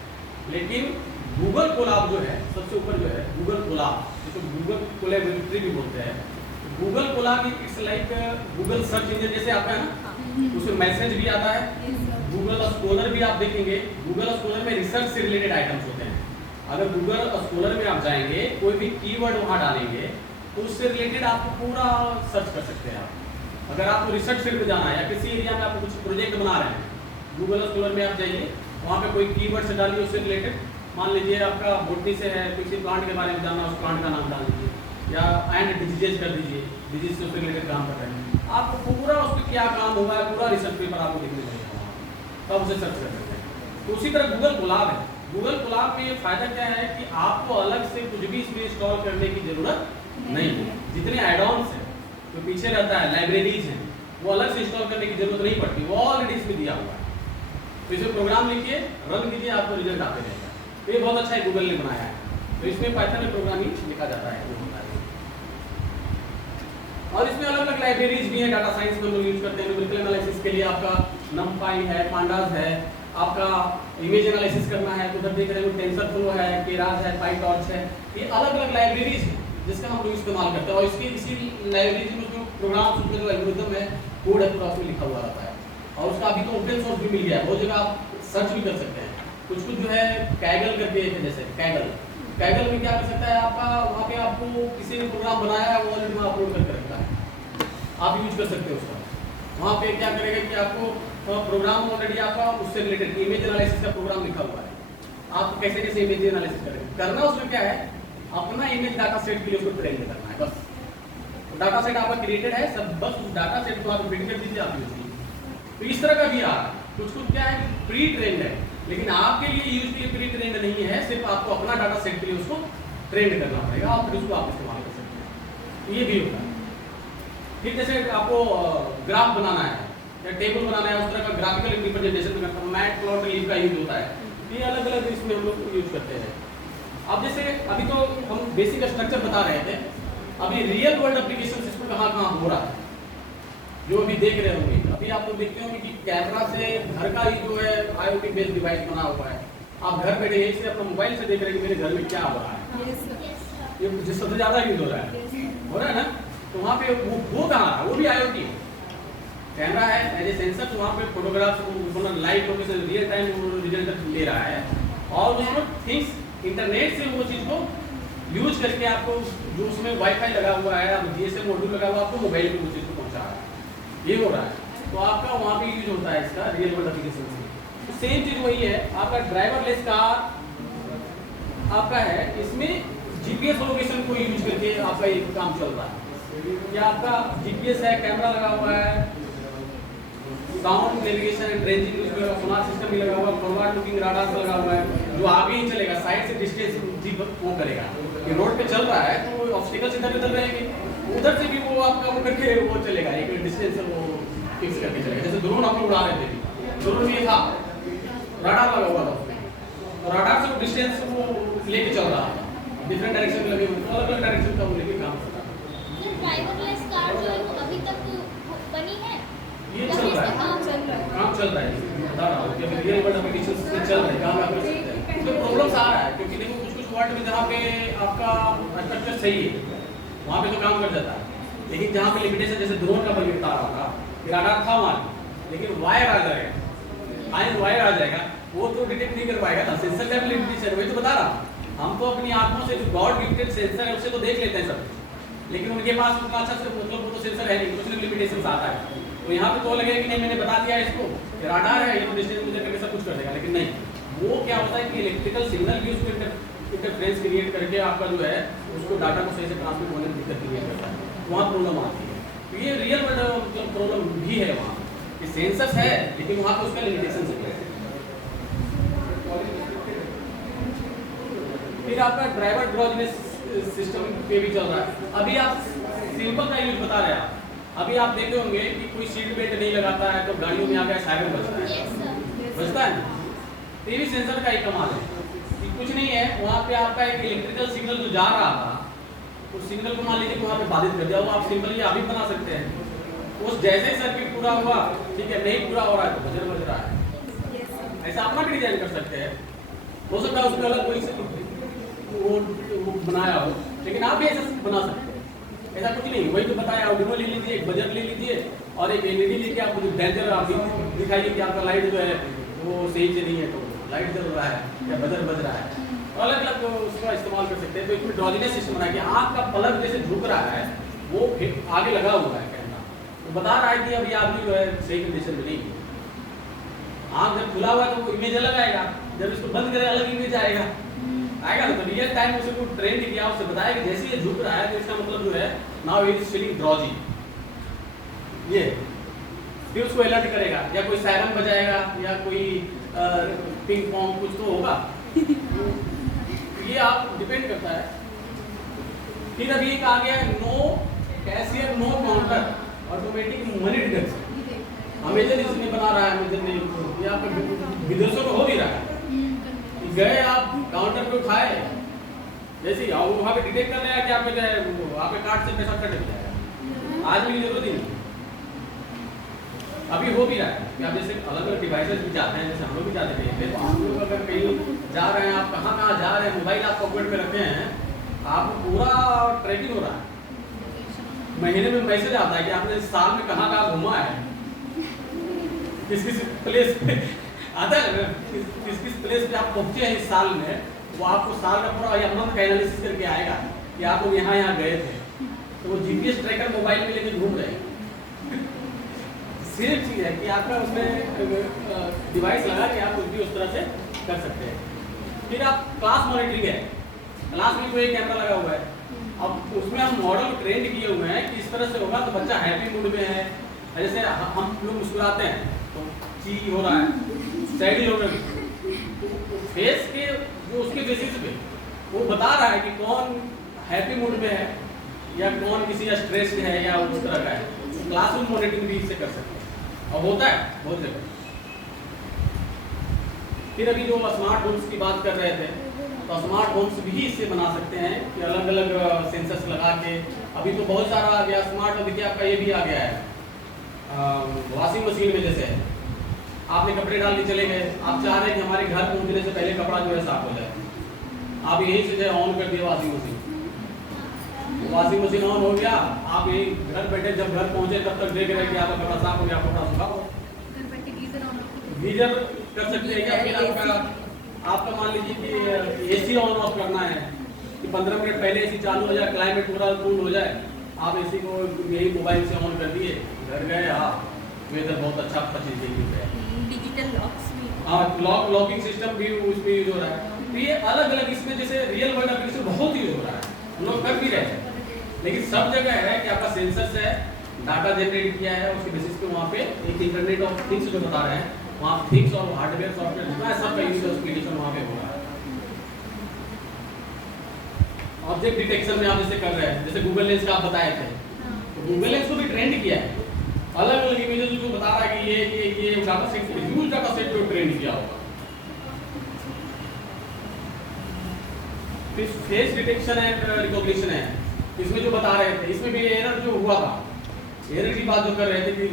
लेकिन गूगल कोलाब जो है सबसे ऊपर जो है, गूगल कोलाब, जिसको गूगल कोलैबोरेटरी भी बोलते हैं। Google Colab it's like Google search engine जैसे आता है ना, उसमें मैसेज भी आता है। गूगल स्कॉलर भी आप देखेंगे, गूगल स्कॉलर में रिसर्च से रिलेटेड आइटम्स होते हैं। अगर गूगल स्कॉलर में आप जाएंगे, कोई भी कीवर्ड वहाँ डालेंगे तो उससे रिलेटेड आपको पूरा सर्च कर सकते हैं आप। अगर आपको रिसर्च फील्ड में जाना है या किसी एरिया में आप कुछ प्रोजेक्ट बना रहे हैं, गूगल स्कॉलर में आप जाइए, वहाँ पे कोई कीवर्ड से डालिए उससे रिलेटेड। मान लीजिए आपका बोटनी से है, किसी प्लांट के बारे में जानना, उस प्लांट का नाम डाल दीजिए, या एंड डिजीजेज कर दीजिए, डिजीज से उससे रिलेटेड काम कर रहे हैं, आपको पूरा उस पर क्या काम होगा, पूरा रिसर्च पेपर आपको दिखने लगेगा, तब उसे सर्च कर सकते हैं। तो उसी तरह गूगल कोलाब है। गूगल कोलाब में फ़ायदा क्या है कि आपको अलग से कुछ भी इसमें इंस्टॉल करने की ज़रूरत नहीं है। जितने एड-ऑन्स हैं जो पीछे रहता है, लाइब्रेरीज हैं, वो अलग से इंस्टॉल करने की जरूरत नहीं पड़ती, वो ऑलरेडी इसमें दिया हुआ है। तो इसे प्रोग्राम लिखिए, रन कीजिए, आपको रिजल्ट आते रहेगा। तो ये बहुत अच्छा है, गूगल ने बनाया है। तो इसमें पाइथन में प्रोग्रामिंग लिखा जाता है, वो होता है। और इसमें अलग अलग लाइब्रेरीज भी हैं, डाटा साइंस में हम लोग यूज करते हैं। न्यूमेरिकल एनालिसिस के लिए आपका नमपाई है, पांडास है, आपका इमेज एनालिसिस करना है तो उधर देख रहे हो टेंसरफ्लो है, केरास है, पाइटॉर्च है, ये अलग अलग लाइब्रेरीज हैं जिसका हम लोग इस्तेमाल करते हैं। और इसकी इसी लाइब्रेरी में जो प्रोग्राम, उसमें जो एल्गोरिथम है, कोड है, पूरा उसमें लिखा हुआ रहता है। और उसका अभी तो ओपन सोर्स भी मिल गया है, बहुत जगह आप सर्च भी कर सकते हैं। कुछ कुछ जो है कैगल करके है, जैसे कैगल में क्या कर सकता है आपका, वहाँ पे आपको किसी ने प्रोग्राम बनाया है, वो ऑलरेडी वहाँ अपलोड करके रखता है, आप यूज कर सकते हो उसका। वहाँ पे क्या करेगा कि आपको प्रोग्राम ऑलरेडी आपका उससे रिलेटेड इमेज एनालिसिस का प्रोग्राम लिखा हुआ है, आप कैसे कैसे इमेज एनालिसिस करेंगे। करना उसमें क्या है, अपना इमेज डाटा सेट के लिए उसको ट्रेन करना है, बस। डाटा सेट आपका क्रिएटेड है सब, बस उस डाटा सेट को आप बिल्ड कर दीजिए, आप यूज कीजिए। तो इस तरह का भी आ रहा है। कुछ क्या है, प्री ट्रेंड है, लेकिन आपके लिए यूज के लिए प्री ट्रेंड नहीं है, सिर्फ आपको अपना डाटा सेट के लिए उसको ट्रेंड करना पड़ेगा, और फिर उसको आप इस्तेमाल कर सकते हैं। ये भी होता है। फिर जैसे आपको ग्राफ बनाना है या टेबल बनाना है, उस तरह का ग्राफिकल रिप्रेजेंटेशन करना है, मैटप्लॉटलिब का यूज होता है। ये अलग अलग इसमें हम लोग यूज करते हैं। अब जैसे अभी तो हम बेसिक स्ट्रक्चर बता रहे थे, अभी रियल वर्ल्ड एप्लीकेशन इसको कहाँ कहाँ हो रहा है, जो अभी देख रहे होंगे। अभी आप लोग देखते होंगे कि कैमरा से घर का ही जो है IoT बेस्ड डिवाइस बना हुआ है। आप घर बैठे एक से अपना मोबाइल से देख रहे हैं कि मेरे घर में क्या हो रहा है। ये सबसे ज़्यादा यूज हो रहा है ना। तो वहाँ पे वो कहाँ रहा, वो भी IoT है। कैमरा है एज ए सेंसर, तो वहाँ पे photographs live location real time result ले रहा है, और उसको थिंग्स इंटरनेट से वो चीज़ को यूज करके आपको जो उसमें वाईफाई लगा हुआ है, GSM मॉड्यूल लगा हुआ है, आपको मोबाइल पे वो चीज़ को पहुँचा रहा है। ये हो रहा है, तो आपका वहाँ पे यूज होता है इसका रियल वर्ल्ड एप्लीकेशन से। तो सेम चीज़ वही है, आपका ड्राइवरलेस कार आपका है, इसमें GPS लोकेशन को यूज करके आपका एक काम चल रहा है। ये आपका जीपीएस है, कैमरा लगा हुआ है, साउंड नेविगेशन एंड रेंजिंग उसमें सोनार सिस्टम भी लगा हुआ है, फॉरवर्ड लुकिंग राडार लगा हुआ है जो आगे ही चलेगा, साइड से डिस्टेंस जीप वो करेगा। ये रोड पे चल रहा है तो ऑब्स्टिकल्स इधर उधर रहेंगे, उधर से भी वो आपका वो करके वो चलेगा, एक डिस्टेंस वो फिक्स करके चलेगा। जैसे ड्रोन आप लोग उड़ा रहे थे, ड्रोन में था राडार लगा हुआ था उसमें, और राडार से वो डिस्टेंस वो लेके चल रहा था, डिफरेंट डायरेक्शन में लगे हुए, अलग अलग डायरेक्शन का वो लेके काम कर रहा है। ड्राइवरलेस कार जो है वो अभी तक बनी है, ये चल रहा है, काम चल रहा है। काम चल रहा है, बता रहा हूँ कि अभी रियल वर्ल्ड एप्लीकेशंस में चल रहे हैं, काम कर सकते हैं। इसमें प्रॉब्लम्स आ रहा है क्योंकि देखो कुछ वर्ड में जहाँ पे आपका स्ट्रक्चर सही है वहाँ पे तो काम कर जाता है, लेकिन जहाँ पे लिमिटेशन जैसे ड्रोन का बल बता रहा था, राडार था वहाँ, लेकिन वायर आ जाएगा, आयन वायर आ जाएगा, वो तो डिटेक्ट नहीं कर पाएगा ना, सेंसर लेवल लिमिटेशन, वही तो बता रहा हूँ। हम तो अपनी आंखों से जो गॉड गिफ्टेड सेंसर है उससे तो देख लेते हैं सब, लेकिन उनके पास उतना अच्छा से मतलब वो तो सेंसर है नहीं, कुछ लिमिटेशन आता है। तो यहाँ पे तो लगेगा कि नहीं मैंने बता दिया इसको राडार है, ये तो डिस्टेंस मुझे करके सब कुछ कर देगा, लेकिन नहीं, वो क्या होता है कि इलेक्ट्रिकल सिग्नल भी उसको इंटरफ्रेंस क्रिएट करके आपका जो है उसको डाटा को सही से ट्रांसमिट होने में दिक्कत क्रिएट करता है, वहाँ प्रॉब्लम आती है। तो ये रियल वर्ल्ड मतलब प्रॉब्लम भी है वहाँ कि सेंसर्स है लेकिन वहाँ पे उसका लिमिटेशन है। फिर आपका ड्राइवर ड्रॉजीनेस सिस्टम पे भी चल रहा है। अभी आप सिंपल का यूज बता रहे हैं, अभी आप देखे होंगे कि कोई सीट बेल्ट नहीं लगाता है तो गाड़ियों में आ गया साइरन बजता है, यस सर, बजता है ना, ये भी सेंसर का ही कमाल है कि कुछ नहीं है, वहाँ पे आपका एक इलेक्ट्रिकल सिग्नल जो जा रहा था उस सिग्नल को मान लीजिए कि वहाँ पे बाधित कर दिया, वो आप सिंपली अभी बना सकते हैं। उस जैसे ही सर्किट पूरा हुआ, ठीक है, नहीं पूरा हो रहा है तो बजर बज रहा है, ऐसा अपना भी डिजाइन कर सकते हैं। हो सकता है उसमें अलग कोई वो बनाया हो, लेकिन आप भी ऐसा बना सकते हैं, ऐसा कुछ नहीं। वही तो बताया, आर्डिनो ले लीजिए, एक बजर ले लीजिए और एक एलईडी लेके आप मुझे डेंजर आप दिखाइए कि आपका लाइट जो है वो सही से नहीं है, तो लाइट जल रहा है या बजर बज रहा है, अलग अलग उसका इस्तेमाल कर सकते हैं। तो इसमें ड्रॉजीनेस सिस्टम बना कि आँख का पलक जैसे झुक रहा है वो फिर आगे लगा हुआ है कैमरा, तो बता रहा है कि अब ये आदमी जो है सही कंडीशन में नहीं है। आँख जब खुला हुआ है तो वो इमेज अलग आएगा, जब इसको बंद करें अलग इमेज आएगा ना, तो रियल टाइम उसे को ट्रेन किया, उससे बताया कि जैसे ये झुक रहा है तो इसका मतलब जो है now it is feeling drowsy, ये फिर उसको अलर्ट करेगा या कोई सायरन बजाएगा या कोई पिंग पोंग कुछ तो होगा ये आप डिपेंड करता है। फिर अभी एक आ गया no cashier no counter automatic money deduction, Amazon इसमें बना रहा है, अमेजन ने ये आपका विदेशों में हो भी रहा है, गए आप काउंटर पे उठाए जैसे ही वहाँ पे डिटेक्ट कर रहा है कि आपके जो है आपके कार्ड से पैसा कट जाएगा, आज भी जरूरत ही नहीं, अभी हो भी रहा है कि आप जैसे अलग अलग डिवाइसेस भी जाते हैं, जैसे हम लोग भी जाते थे, तो हम लोग अगर कहीं जा रहे हैं, आप कहाँ कहाँ जा रहे हैं, मोबाइल आप पॉकेट में रखे हैं, आपको पूरा ट्रैकिंग हो रहा है, महीने में मैसेज आता है कि आपने इस साल में कहाँ कहाँ घूमा है, किस किस प्लेस पे आता है, किस किस प्लेस पे आप पहुंचे हैं इस साल में, वो आपको साल का पूरा या मंथ का एनालिसिस करके आएगा कि आप लोग यहाँ यहाँ गए थे, तो वो जीपीएस ट्रैकर मोबाइल में लेके घूम रहे हैं। सिर्फ चीज़ है कि आपका उसमें डिवाइस लगा कि आप कुछ भी उस तरह से कर सकते हैं। फिर आप क्लास मॉनिटरिंग है, क्लास में कोई कैमरा लगा हुआ है, अब उसमें हम मॉडल ट्रेंड किए हुए हैं कि इस तरह से होगा तो बच्चा हैप्पी मूड में है, जैसे हम लोग मुस्कुराते हैं तो ची हो रहा है, सैडी हो रही है, फेस के जो उसके बेसिस पे वो बता रहा है कि कौन हैप्पी मूड में है या कौन किसी स्ट्रेस है या उस तरह का है। क्लासरूम मॉनिटरिंग भी इससे कर सकते हैं और होता है बहुत जगह। फिर अभी जो स्मार्ट होम्स की बात कर रहे थे, तो स्मार्ट होम्स भी इससे बना सकते हैं कि अलग अलग सेंसर्स लगा के, अभी तो बहुत सारा आ गया स्मार्ट, अभी क्या आपका ये भी आ गया है वॉशिंग मशीन में, जैसे आपने कपड़े डालने चले गए, आप चाह रहे हैं कि हमारे घर पहुंचने से पहले कपड़ा जो है साफ हो जाए, आप यहीं से जो ऑन कर दिया वॉशिंग मशीन ऑन हो गया, आप यही घर बैठे जब घर पहुंचे तब तक देख रहे हैं कि आपका कपड़ा साफ हो गया, कपड़ा सूखा हो, गीजर कर सकते हैं। या फिर आपका मान लीजिए कि एसी ऑन ऑफ करना है कि 15 मिनट पहले एसी चालू हो जाए, क्लाइमेट पूरा कूल हो जाए, आप एसी को यही मोबाइल से ऑन कर दिए, घर गए, आप वेदर बहुत अच्छा 25 डिग्री पे है। डिजिटल लॉक्स भी, हाँ, लॉकिंग सिस्टम भी उसमें यूज हो रहा है। तो ये अलग अलग इसमें जैसे रियल वर्ल्ड एप्लीकेशन बहुत यूज हो रहा है, हम लोग कर भी रहे हैं, लेकिन सब जगह है कि आपका सेंसर्स है, डाटा जनरेट किया है, उसके बेसिस पे वहाँ पे एक इंटरनेट ऑफ थिंग्स जो बता रहे हैं, वहाँ थिंग्स और हार्डवेयर सॉफ्टवेयर जितना है सब का यूज एप्लीकेशन वहाँ पे हो रहा है। ऑब्जेक्ट डिटेक्शन में आप जैसे कर रहे हैं, जैसे गूगल लेंस का आप बताए थे, तो गूगल लेंस को भी ट्रेंड किया है, अलग अलग इमेजेस जो बता रहा है कि ये data set, huge data set जो ट्रेंड किया होगा। फिर फेस डिटेक्शन एंड रिकॉग्निशन है, इसमें जो बता रहे थे, इसमें भी एरर जो हुआ था, एरर की बात जो कर रहे थे कि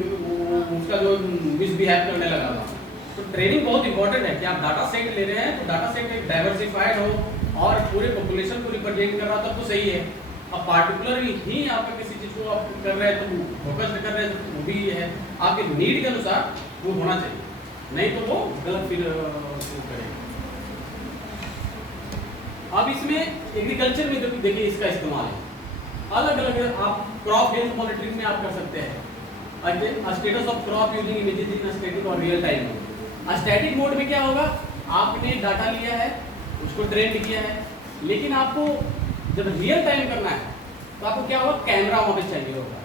उसका जो मिसबिहेव करने लगा था। तो ट्रेनिंग बहुत इंपॉर्टेंट है कि आप डाटा सेट ले रहे हैं तो डाटा सेट एक डाइवर्सिफाइड हो और पूरे पॉपुलेशन को रिप्रेजेंट कर रहा, तब तो सही है। अब पार्टिकुलरली ही आपका किसी चीज़ को आप कर रहे हैं तो फोकस कर रहे हैं तो वो भी है, आपके नीड के अनुसार वो होना चाहिए, नहीं तो वो गलत फील करेगा। अब इसमें एग्रीकल्चर में देखिए इसका इस्तेमाल है, अलग अलग आप क्रॉप हेल्थ मॉनिटरिंग में आप कर सकते हैं। Status of crop using images in static और real time mode. Static mode में क्या होगा, आपने डाटा लिया है, उसको ट्रेंड किया है, लेकिन आपको जब रियल टाइम करना है तो आपको क्या होगा, कैमरा वहाँ पे चाहिए होगा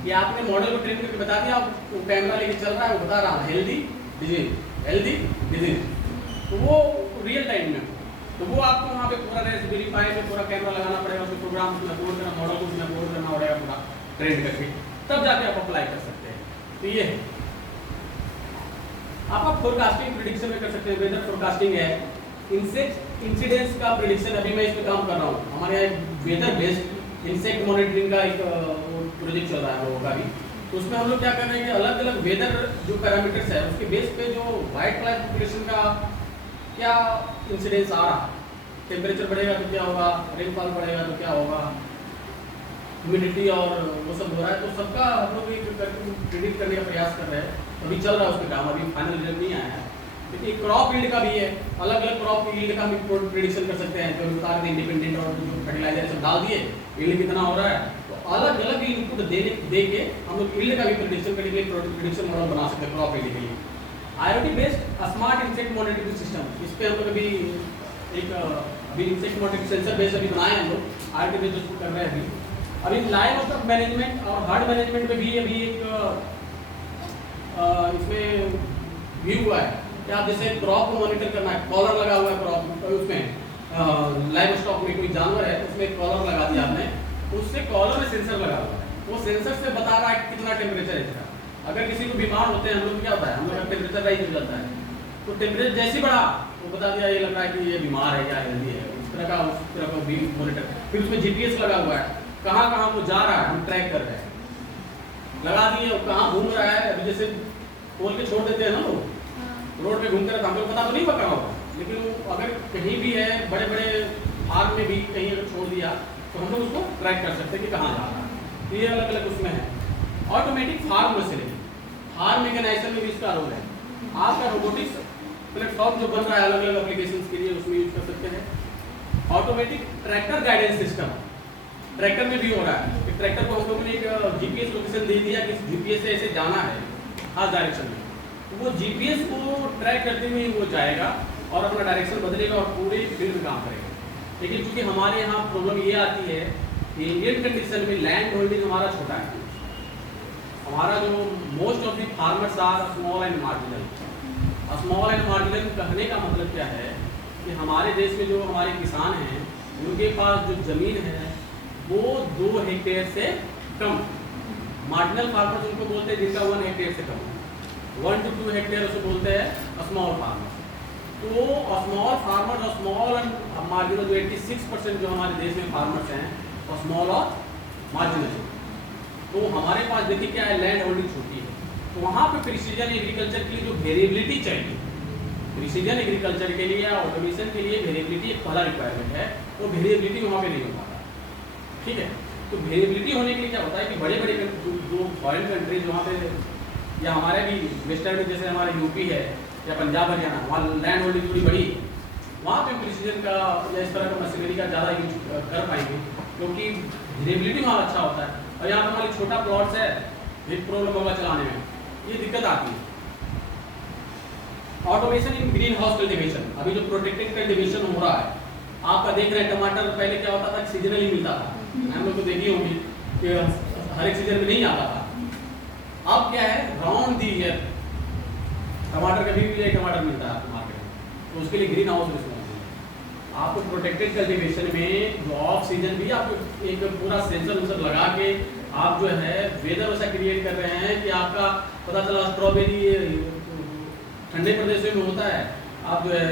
कि आपने मॉडल को ट्रेन करके बता दिया, आप वो कैमरा लेके चल रहा है, वो बता रहा है हेल्दी डिजीज, तो वो रियल टाइम में, तो वो आपको वहाँ पे पूरा रेस्पबेरी पाई में पूरा कैमरा लगाना पड़ेगा, उसमें प्रोग्राम उसमें अपलोड करना, मॉडल को उसमें अपलोड करना पड़ेगा पूरा ट्रेंड करके, तब जाके आप अप्लाई कर सकते हैं। तो ये है आप फोरकास्टिंग प्रेडिक्शन में कर सकते हैं, वेदर फोरकास्टिंग है, इंसेक्ट इंसिडेंट्स का प्रेडिक्शन, अभी मैं इस पे काम कर रहा हूँ, हमारे यहाँ वेदर बेस्ड इंसेक्ट मॉनिटरिंग का एक प्रोजेक्ट चल रहा है हम लोगों का भी। तो उसमें हम लोग क्या कर रहे हैं कि अलग अलग वेदर जो पैरामीटर्स है उसके बेस पे जो वाइल्ड लाइफ पॉपुलेशन का क्या इंसिडेंस आ रहा है, टेम्परेचर बढ़ेगा तो क्या होगा, रेनफॉल बढ़ेगा तो क्या होगा, ह्यूमिडिटी और वो सब हो रहा है, तो सबका हम लोग प्रेडिक्ट करने का प्रयास कर रहे हैं। अभी चल रहा है उसका काम, अभी फाइनल रिजल्ट नहीं आया है। लेकिन क्रॉप यील्ड का भी है, अलग अलग क्रॉप यील्ड का भी प्रेडिक्शन कर सकते हैं, जो बता रहे इंडिपेंडेंट और जो फर्टिलाइजर सब डाल दिए, यील्ड कितना हो रहा है, तो अलग अलग इनपुट दे के हम लोग यील्ड का भी प्रेडिक्शन करने के लिए प्रेडिक्शन मॉडल बना सकते हैं क्रॉप यील्ड के लिए। IoT based smart insect monitoring system, इस पे हम लोग अभी इंसेक्ट मॉनिटरिंग सेंसर बेस्ड अभी बनाए हैं हम लोग, IoT बेस्ड उसको कर रहे हैं अभी लाइव स्टॉक मैनेजमेंट और हर्ड मैनेजमेंट में भी अभी एक इसमें व्यू हुआ है कि आप जैसे क्रॉप को मॉनिटर करना है, कॉलर लगा हुआ है क्रॉप उसमें, लाइव स्टॉक में कोई जानवर है उसमें कॉलर लगा दिया आपने, उससे कॉलर में सेंसर लगा हुआ है, वो सेंसर से बता रहा है कितना टेम्परेचर है इसका। अगर किसी को बीमार होते हैं हम लोग क्या होता है, हम लोग का टेम्परेचर राइज हो जाता है, तो टेम्परेचर जैसे बढ़ा वो बता दिया ये लग रहा है कि ये बीमार है या हेल्दी है, उस तरह का भी मॉनिटर। फिर उसमें GPS लगा हुआ है, कहाँ कहाँ वो जा रहा है हम ट्रैक कर रहे हैं, लगा दिए और कहाँ घूम रहा है। अभी जैसे खोल के छोड़ देते हैं ना लोग, रोड पे घूमते रहते, हमको पता तो नहीं पकड़ा होगा, लेकिन वो अगर कहीं भी है, बड़े बड़े फार्म में भी कहीं अगर छोड़ दिया तो हम लोग उसको ट्रैक कर सकते हैं कि कहाँ जा रहा है। तो ये अलग अलग उसमें है। Automatic farm machinery, farm mechanisation में भी इसका रोल है। आपका रोबोटिक्स प्लेटफॉर्म जो बन रहा है अलग अलग एप्लीकेशंस के लिए, उसमें यूज कर सकते हैं। Automatic tractor guidance system, tractor में भी हो रहा है कि ट्रैक्टर को हम लोगों ने एक GPS लोकेशन दे दिया कि GPS से ऐसे जाना है हर डायरेक्शन में, तो वो GPS को ट्रैक करते हुए वो जाएगा और अपना डायरेक्शन बदलेगा और पूरे फील्ड में काम करेगा। लेकिन चूंकि हमारे यहाँ प्रॉब्लम ये आती है कि इंडियन कंडीशन में लैंड होल्डिंग हमारा छोटा है, हमारा जो most of the farmers are small and marginal. Small and marginal कहने का मतलब क्या है कि हमारे देश में जो हमारे किसान हैं उनके पास जो ज़मीन है वो 2 हेक्टेयर से कम, मार्जिनल फार्मर्स उनको बोलते हैं जिनका 1 हेक्टेयर से कम, 1 to 2 हेक्टेयर उसे बोलते हैं स्मॉल फार्मर्स। तो स्मॉल फार्मर्स और स्मॉल एंड मार्जिनल जो 86% जो हमारे देश में फार्मर्स हैं और स्मॉल और मार्जिनल, तो हमारे पास देखिए क्या है, लैंड होल्डिंग छोटी है, तो वहाँ पे प्रिसीजन एग्रीकल्चर के लिए जो वेरिएबिलिटी चाहिए, प्रिसीजन एग्रीकल्चर के लिए या ऑटोमेशन के लिए वेरिएबिलिटी एक पहला रिक्वायरमेंट है, वो वेरिएबिलिटी वहाँ पे नहीं हो पाता। ठीक है, तो वेरिएबिलिटी होने के लिए क्या होता है कि बड़े बड़े जो फॉरेन कंट्रीज वहाँ पे, या हमारे भी वेस्टर्न में जैसे हमारे यूपी है या पंजाब हरियाणा, वहाँ लैंड होल्डिंग थोड़ी बड़ी है, वहाँ पे प्रिसीजन का या इस तरह का मशीनरी का ज़्यादा यूज कर पाएंगे क्योंकि वेरिएबिलिटी वहाँ अच्छा होता है। और यहाँ पर हमारे छोटा प्लॉट्स है, एक प्रॉब्लम होगा चलाने में, ये दिक्कत आती है। ऑटोमेशन इन ग्रीन हाउस कल्टीवेशन, अभी जो प्रोटेक्टेड कल्टीवेशन हो रहा है, आपका देख रहे हैं टमाटर पहले क्या होता था, सीजनली मिलता था, हम लोग तो देखी होंगी कि हर एक सीजन में नहीं आता था। अब क्या है, राउंड दी ईयर टमाटर कभी भी टमाटर मिलता है आपको मार्केट में, तो उसके लिए ग्रीन हाउस रिस्पॉन्सिबल है। आपको प्रोटेक्टेड कल्टीवेशन में जो ऑफ सीजन भी आपको एक पूरा सेंसर लगा के आप जो है वेदर वैसा क्रिएट कर रहे हैं कि आपका पता चला स्ट्रॉबेरी ठंडे प्रदेशों में होता है, आप जो है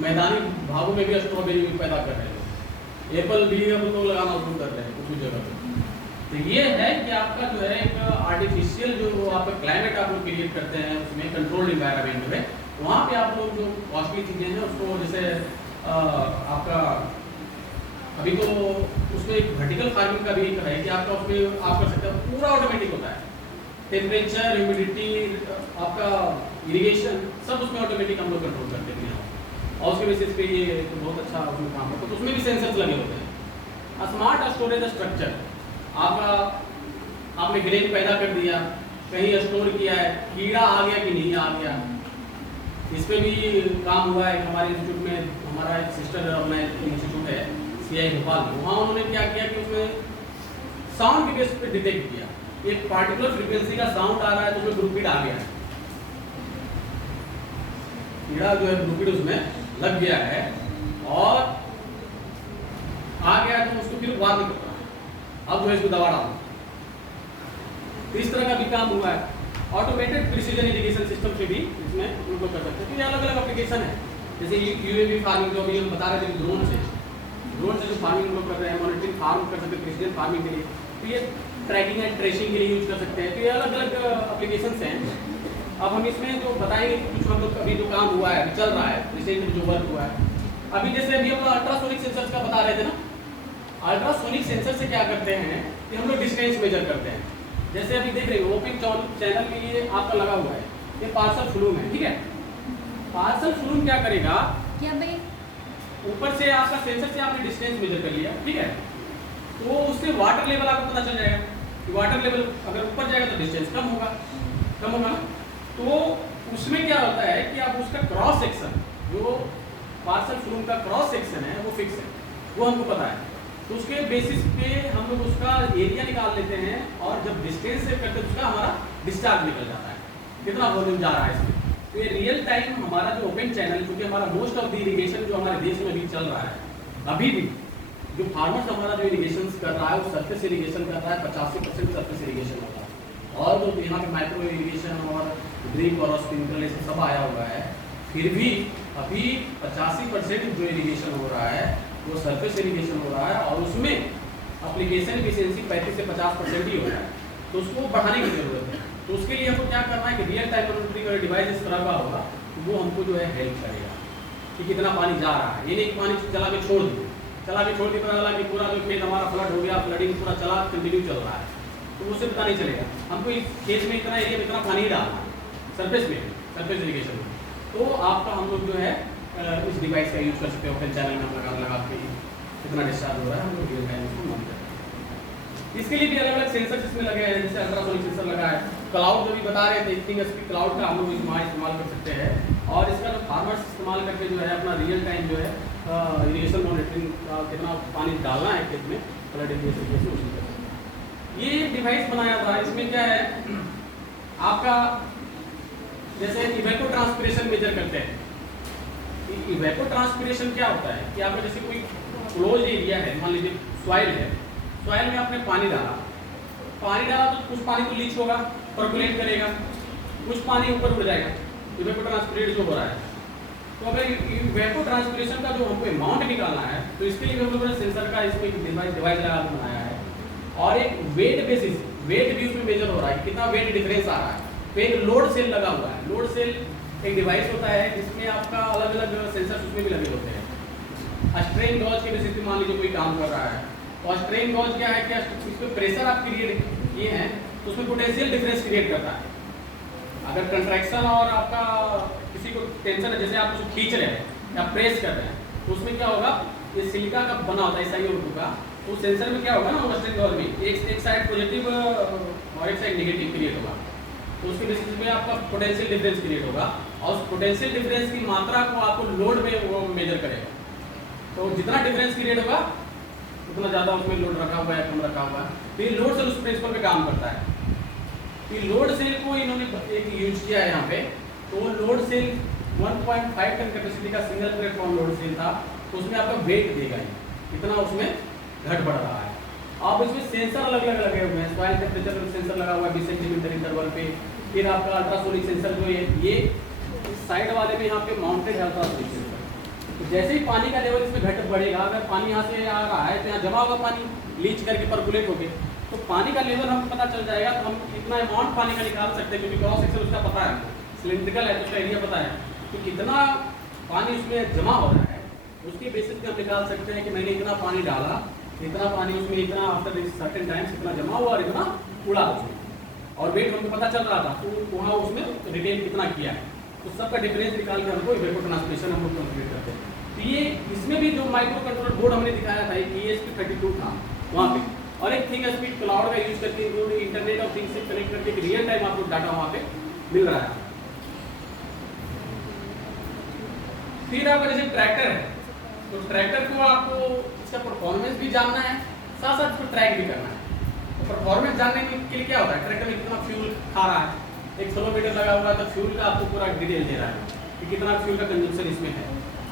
मैदानी भागों में भी स्ट्रॉबेरी पैदा कर रहे हैं, एप्पल भी हम लोग लगाना शुरू कर रहे हैं कुछ जगह पर। तो ये है कि आपका जो है एक आर्टिफिशियल जो आपका क्लाइमेट आप लोग क्रिएट करते हैं उसमें कंट्रोल्ड इन्वायरमेंट में, वहाँ पे आप लोग जो कॉस्टली चीज़ें हैं उसको जैसे आपका अभी तो उसमें एक वर्टिकल फार्मिंग का भी एक है कि आपका उसमें आप कर सकते हैं, पूरा ऑटोमेटिक होता है, टेम्परेचर, ह्यूमिडिटी, आपका इरिगेशन सब उसमें ऑटोमेटिक हम लोग कंट्रोल करते हैं और उसके बेसिस पे ये तो बहुत अच्छा उसमें काम करता है। तो उसमें भी सेंसर्स लगे होते हैं। स्मार्ट स्टोरेज स्ट्रक्चर, आपका आपने ग्रेन पैदा कर दिया, कहीं स्टोर किया है, कीड़ा आ गया कि नहीं आ गया, इस पर भी काम हुआ है। हमारे इंस्टीट्यूट में हमारा एक सिस्टर डेवलपमेंट इंस्टीट्यूट है CI भोपाल में, वहाँ उन्होंने क्या किया कि उसमें साउंड के बेस पे डिटेक्ट किया, एक पार्टिकुलर फ्रीक्वेंसी का साउंड आ रहा है तो उसमें ग्रुपिड आ गया है, कीड़ा जो है ग्रुपिड उसमें लग गया है और आ गया तो उसको फिर वार नहीं करता, अब जो है इसको दवा डालो। तो इस तरह का भी काम हुआ है। ऑटोमेटेड प्रिसीजन इरिगेशन सिस्टम से भी इसमें हम लोग कर सकते हैं। तो ये अलग अलग एप्लीकेशन है, जैसे UAV फार्मिंग जो अभी हम बता रहे थे, ड्रोन से जो फार्मिंग लोग कर रहे हैं, मॉनिटरिंग फार्म कर सकते हैं प्रिसीजन फार्मिंग के लिए, तो ये ट्रैकिंग एंड ट्रेसिंग के लिए यूज कर सकते हैं। तो ये अलग अलग एप्लीकेशंस हैं। अब हम इसमें जो बताएंगे कुछ हम लोग अभी जो काम हुआ है, चल रहा है, रिसेंट जो वर्क हुआ है, अभी जैसे अभी हम अल्ट्रासोनिक सेंसर्स का बता रहे थे ना, अल्ट्रासोनिक सेंसर से क्या करते हैं कि हम लोग डिस्टेंस मेजर करते हैं। जैसे अभी देख रहे हो ओपन चैनल के लिए आपका लगा हुआ है, ये पार्सल फ्लूम है, ठीक है। पार्सल फ्लूम क्या करेगा, क्या भाई, ऊपर से आपका सेंसर से आपने डिस्टेंस मेजर कर लिया, ठीक है, तो उससे वाटर लेवल आपको पता चल जाएगा कि वाटर लेवल अगर ऊपर जाएगा तो डिस्टेंस कम होगा ना। तो उसमें क्या होता है कि आप उसका क्रॉस सेक्शन, जो पार्सल फ्लूम का क्रॉस सेक्शन है वो फिक्स है, वो हमको पता है। तो उसके बेसिस पे हम लोग उसका एरिया निकाल लेते हैं और जब डिस्टेंस से करते हैं उसका हमारा डिस्चार्ज निकल जाता है, कितना वॉल्यूम जा रहा है इसमें। तो ये रियल टाइम हमारा जो ओपन चैनल, क्योंकि हमारा मोस्ट ऑफ द इरिगेशन जो हमारे देश में अभी चल रहा है, अभी भी जो फार्मर्स हमारा जो इरिगेशन कर रहा है वो सरफेस इरिगेशन कर रहा है, 85% सरफेस इरिगेशन होता है, और जो यहाँ पे माइक्रो इरिगेशन और ड्रिप और स्प्रिंकलर ये सब आया हुआ है, फिर भी अभी 85% जो इरिगेशन हो रहा है वो सरफेस इरिगेशन हो रहा है और उसमें एप्लीकेशन एफिशिएंसी 35 से 50% ही हो रहा है। तो उसको बढ़ाने की जरूरत है। तो उसके लिए हमको क्या करना है कि रियल टाइम मॉनिटरिंग और डिवाइस इस तरह का होगा वो हमको जो है हेल्प करेगा कि कितना पानी जा रहा है। ये नहीं पानी चला के छोड़ दिए पता चला कि पूरा जो खेत हमारा फ्लड हो गया, फ्लडिंग पूरा चला कंटिन्यू चल रहा है, तो उससे पता नहीं चलेगा। हमको इस खेत में इतना एरिया में इतना पानी ही डालना है सरफेस इरिगेशन में, तो आपका हम लोग जो है इस डिवाइस का यूज कर सकते हैं। ओपन चैनल में लगा के कितना डिस्चार्ज हो रहा है हम लोग रियल टाइम उसको मॉनिटर करते हैं। इसके लिए भी अलग अलग सेंसर इसमें लगे हैं, जैसे अल्ट्रासोनिक सेंसर लगा है, क्लाउड जो भी बता रहे थे थिंग्स की क्लाउड का हम लोग इस्तेमाल कर सकते हैं, और इसका जो फार्मर्स इस्तेमाल करके जो है अपना रियल टाइम जो है इरिगेशन मॉनिटरिंग का कितना पानी डालना है खेत में फ्लड इरिगेशन कैसे उसी तरह ये डिवाइस बनाया था। इसमें क्या है आपका जैसे इवेको ट्रांसपिरेशन मेजर करते हैं। इवेको ट्रांसपिरेशन क्या होता है कि आपका जैसे कोई क्लोज एरिया है, मान लीजिए सॉइल है, सॉइल में आपने पानी डाला तो कुछ पानी तो लीच होगा, पर्कुलेट करेगा, कुछ पानी ऊपर उड़ जाएगा, इवेको ट्रांसपिरेट जो हो रहा है। तो अगर इवेको ट्रांसपिरेशन का जो हमको अमाउंट निकालना है तो इसके लिए हम लोगों ने सेंसर का इसमें डिवाइस लगा के बनाया है, और एक वेट बेसिस वेट भी उसमें मेजर हो रहा है, कितना वेट डिफरेंस आ रहा है। तो एक लोड सेल लगा हुआ है, लोड सेल एक डिवाइस होता है जिसमें आपका अलग अलग सेंसर उसमें भी लगे होते हैं। स्ट्रेन गॉज के बेसिस पे मान लीजिए कोई काम कर रहा है, और स्ट्रेन गॉज क्या है कि इस पर प्रेशर आप क्रिएट किए हैं तो उसमें पोटेंशियल डिफरेंस क्रिएट करता है। अगर कंट्रैक्शन और आपका किसी को टेंशन है, जैसे आप उसको खींच रहे हैं या प्रेस कर रहे हैं, तो उसमें क्या होगा, ये सिलिका का बना होता है SiO2 का, तो सेंसर में क्या होगा ना, स्ट्रेन गॉज में एक साइड पॉजिटिव और एक साइड नेगेटिव क्रिएट होगा, तो उसके बेसिस पे आपका पोटेंशियल डिफरेंस क्रिएट होगा, और उस पोटेंशियल डिफरेंस की मात्रा को आपको लोड में वो मेजर करेगा। तो जितना डिफरेंस क्रिएट होगा उतना ज़्यादा उसमें लोड रखा हुआ है, कम रखा हुआ है। तो ये लोड सेल उस प्रिंसिपल पे काम करता है। तो लोड सेल को इन्होंने एक यूज किया है यहाँ पे। तो लोड सेल 1.5 टन कैपेसिटी का सिंगल प्लेटफॉर्म लोड सेल था। तो उसमें आपका वेट देगा ही, इतना उसमें घट बढ़ रहा है। अब इसमें सेंसर अलग अलग लगे हुए हैं। सॉइल टेम्परेचर सेंसर लगा हुआ है 20 सेंटीमीटर इंटरवल पे। फिर आपका अल्ट्रासोनिक सेंसर जो है ये साइड वाले में यहाँ पे माउंटेड है अल्ट्रासोनिक सेंसर। तो जैसे ही पानी का लेवल इसमें घट बढ़ेगा, अगर पानी यहाँ से आ रहा है तो यहाँ जमा होगा पानी, लीच करके परकुलेट होके, तो पानी का लेवल हमको पता चल जाएगा। तो हम कितना अमाउंट पानी का निकाल सकते हैं, क्योंकि क्रॉस सेक्शन उसका पता है, सिलिंड्रिकल है तो उसका एरिया पता है कि कितना पानी उसमें जमा हो रहा है। उसके बेसिस पे हम निकाल सकते हैं कि मैंने इतना पानी डाला, इतना पानी उसमें, इतना आफ्टर सर्टेन टाइम्स इतना जमा हुआ और इतना उड़ा उसमें, और वेट हमको पता चल रहा था तो वहाँ उसमें रिटेन कितना किया है। तो सबका डिफरेंस निकाल के हमको वेपर ट्रांसमिशन हम लोग कंप्लीट करते हैं। तो ये इसमें भी जो माइक्रो कंट्रोलर बोर्ड हमने दिखाया था, ESP32 था वहाँ पे, और एक थिंग स्पीड क्लाउड का यूज करके इंटरनेट ऑफ थिंग्स से कनेक्ट करके एक रियल टाइम आपको डाटा वहाँ पे मिल रहा है। फिर आपका जैसे ट्रैक्टर है, तो ट्रैक्टर को आपको इसका परफॉर्मेंस भी जानना है, साथ साथ उसको ट्रैक भी करना है। तो परफॉर्मेंस जानने के लिए क्या होता है, ट्रैक्टर में कितना फ्यूल खा रहा है, एक स्लोमीटर लगा हुआ है तो फ्यूल का आपको पूरा डिटेल दे रहा है कि कितना फ्यूल का कंजम्पशन इसमें है।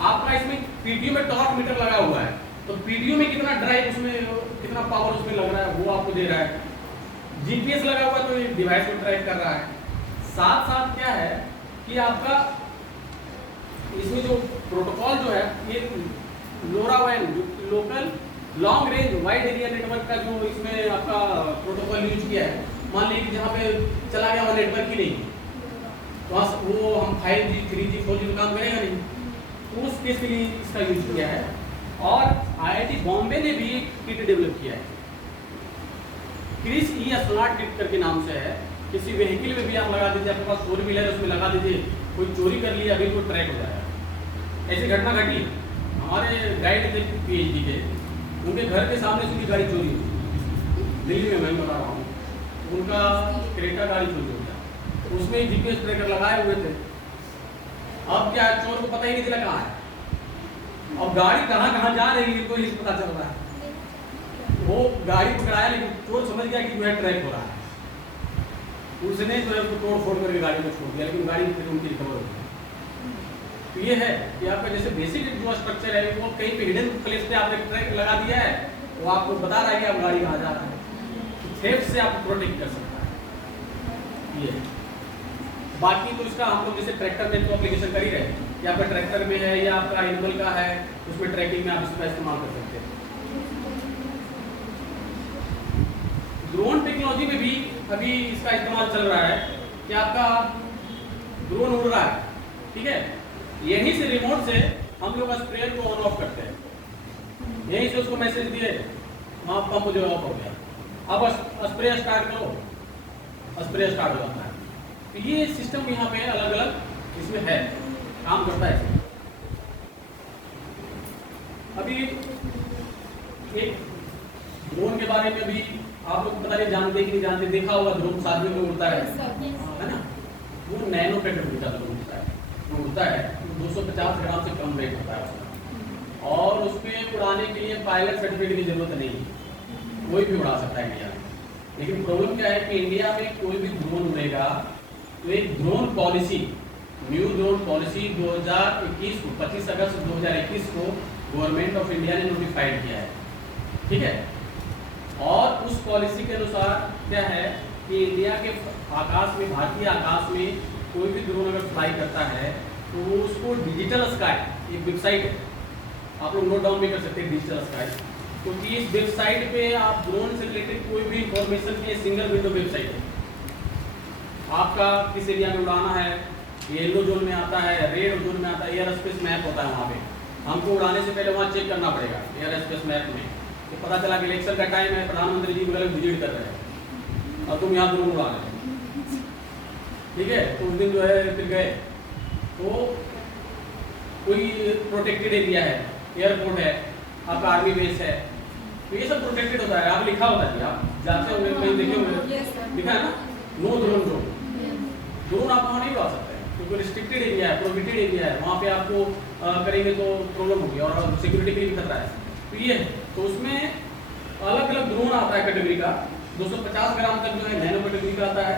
आपका इसमें पीटीओ में टॉर्क मीटर लगा हुआ है, तो पीटीओ में कितना ड्राइव उसमें, कितना पावर उसमें लग रहा है वो आपको दे रहा है। जीपीएस लगा हुआ है तो ये डिवाइस को ट्रैक कर रहा है। साथ साथ क्या है कि आपका इसमें जो प्रोटोकॉल जो है, ये LoRaWAN local long range wide area network का जो इसमें आपका प्रोटोकॉल यूज किया है। मान लीजिए जहाँ पे चला गया वहाँ नेटवर्क ही नहीं, तो वो हम 5G 3G 4G तो काम करेगा नहीं, तो उस केस के लिए इसका यूज किया है। और IIT बॉम्बे ने भी एक किट डेवलप किया है, क्रिस स्मार्ट किट करके नाम से है। किसी व्हीकल में भी आप लगा दीजिए, आपके पास 4 व्हीलर है उसमें लगा दीजिए, कोई चोरी कर लिया अभी कोई ट्रैक हो जाएगा। ऐसी घटना घटी, हमारे गाइड थे PhD के, उनके घर के सामने से उनकी गाड़ी चोरी हुई दिल्ली में, मैं बता रहा हूँ। उनका क्रेटा गाड़ी चोरी हो गया, उसमें GPS ट्रैकर लगाए हुए थे। अब क्या, चोर को पता ही नहीं चला कहाँ है, अब गाड़ी कहाँ कहाँ जा रही है इनको ही पता चल रहा है। वो गाड़ी पकड़ाया लेकिन चोर समझ गया कि जो है ट्रैक हो रहा है, उसने जो है उसको तोड़ फोड़ करके गाड़ी को छोड़ दिया, लेकिन गाड़ी फिर उनकी रिकवर हो गई। तो ये है कि आपका जैसे बेसिक जो स्ट्रक्चर है वो कहीं पे हिडन प्लेस पे आपने ट्रैक लगा दिया है, वो आपको बता रहा है कि आप गाड़ी कहाँ जा रहा है, थेफ्ट से आपको प्रोटेक्ट कर सकता है। ये बाकी तो इसका हम लोग जैसे ट्रैक्टर में तो एप्लीकेशन कर ही रहे हैं कि आपका ट्रैक्टर में है या आपका एनिमल का है, उसमें ट्रैकिंग में आप इसका इस्तेमाल कर सकते हैं। ड्रोन टेक्नोलॉजी में भी अभी इसका इस्तेमाल चल रहा है कि आपका ड्रोन उड़ रहा है, ठीक है, यहीं से रिमोट से हम लोग स्प्रेयर को ऑन ऑफ करते हैं, यहीं से उसको मैसेज दिए वहाँ पंप जो ऑफ हो गया, अब स्प्रे स्टार्ट करो, स्प्रे स्टार्ट हो जाता है। तो ये सिस्टम यहाँ पे अलग अलग इसमें है, काम करता है। अभी एक ड्रोन के बारे में भी आप लोग पता नहीं जानते कि नहीं जानते, देखा होगा ड्रोन साथ में उड़ता है ना, वो नैनो पेट्रोल का ड्रोन उड़ता है, उड़ता है 250 ग्राम से कम वेट होता है उसका, और उसमें उड़ाने के लिए पायलट सर्टिफिकेट की जरूरत नहीं है, कोई भी उड़ा सकता है इंडिया में। लेकिन प्रॉब्लम क्या है कि इंडिया में कोई भी ड्रोन उड़ेगा तो एक drone policy, new drone policy 2021 को 25 अगस्त 2021 को गवर्नमेंट ऑफ इंडिया ने नोटिफाइड किया है, ठीक है। और उस पॉलिसी के अनुसार क्या है कि इंडिया के आकाश में, भारतीय आकाश में कोई भी ड्रोन अगर फ्लाई करता है तो वो उसको डिजिटल स्काई, एक वेबसाइट है, आप लोग नोट डाउन भी कर सकते हैं डिजिटल स्काई। क्योंकि इस वेबसाइट पे आप ड्रोन से रिलेटेड कोई भी इंफॉर्मेशन की सिंगल विंडो वेबसाइट है। आपका किस एरिया में उड़ाना है, येलो जोन में आता है, रेड जोन में आता है, एयर स्पेस मैप होता है वहाँ पे, हमको उड़ाने से पहले वहाँ चेक करना पड़ेगा एयर स्पेस मैप में। तो पता चला कि इलेक्शन का टाइम है, प्रधानमंत्री जी बगल विजिट कर रहे हैं और तुम यहाँ ड्रोन उड़ा रहे हो, ठीक है। तो उस दिन जो है फिर गए तो कोई प्रोटेक्टेड एरिया है, एयरपोर्ट है, आपका आर्मी बेस है, तो ये सब प्रोटेक्टेड होता है। आप लिखा होता है, आप जाते होंगे कहीं देखे होंगे, लिखा है ना, नो ड्रोन जोन। ड्रोन आप वहाँ नहीं उड़ा सकते हैं क्योंकि रिस्ट्रिक्टेड एरिया है, प्रोहिबिटेड एरिया है, वहाँ पे आपको करेंगे तो प्रॉब्लम होगी और सिक्योरिटी के लिए भी खतरा है। तो ये तो उसमें अलग अलग ड्रोन आता है कैटेगरी का। 250 ग्राम तक जो है नैनो कैटेगरी का आता है,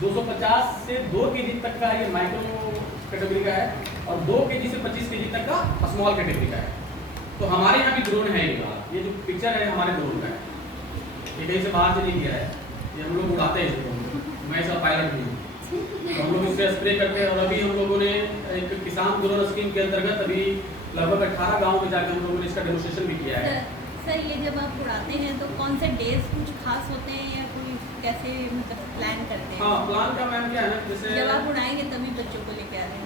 250 से 2 केजी तक का ये माइक्रो कैटेगरी का है, और 2 केजी से 25 केजी तक का स्मॉल कैटेगरी का है। तो हमारे यहाँ भी ड्रोन है ये जो पिक्चर है हमारे ड्रोन का है, ये कहीं से बाहर से नहीं गया है, ये हम लोग उड़ाते हैं इस ड्रोन को। मैं इसका पायलट भी हूँ, तो हम लोग इससे स्प्रे करते हैं। और अभी हम लोगों ने एक किसान ड्रोन स्कीम के अंतर्गत अभी लगभग 18 गाँव में जाकर हम लोगों ने इसका डेमोस्ट्रेशन भी किया है। सर ये जब आप उड़ाते हैं तो कौन से डेज कुछ खास होते हैं या कोई कैसे मतलब प्लान करते हैं? हाँ, प्लान का मैम क्या है ना, जैसे जब आप उड़ाएंगे तभी बच्चों को लेके आ रहे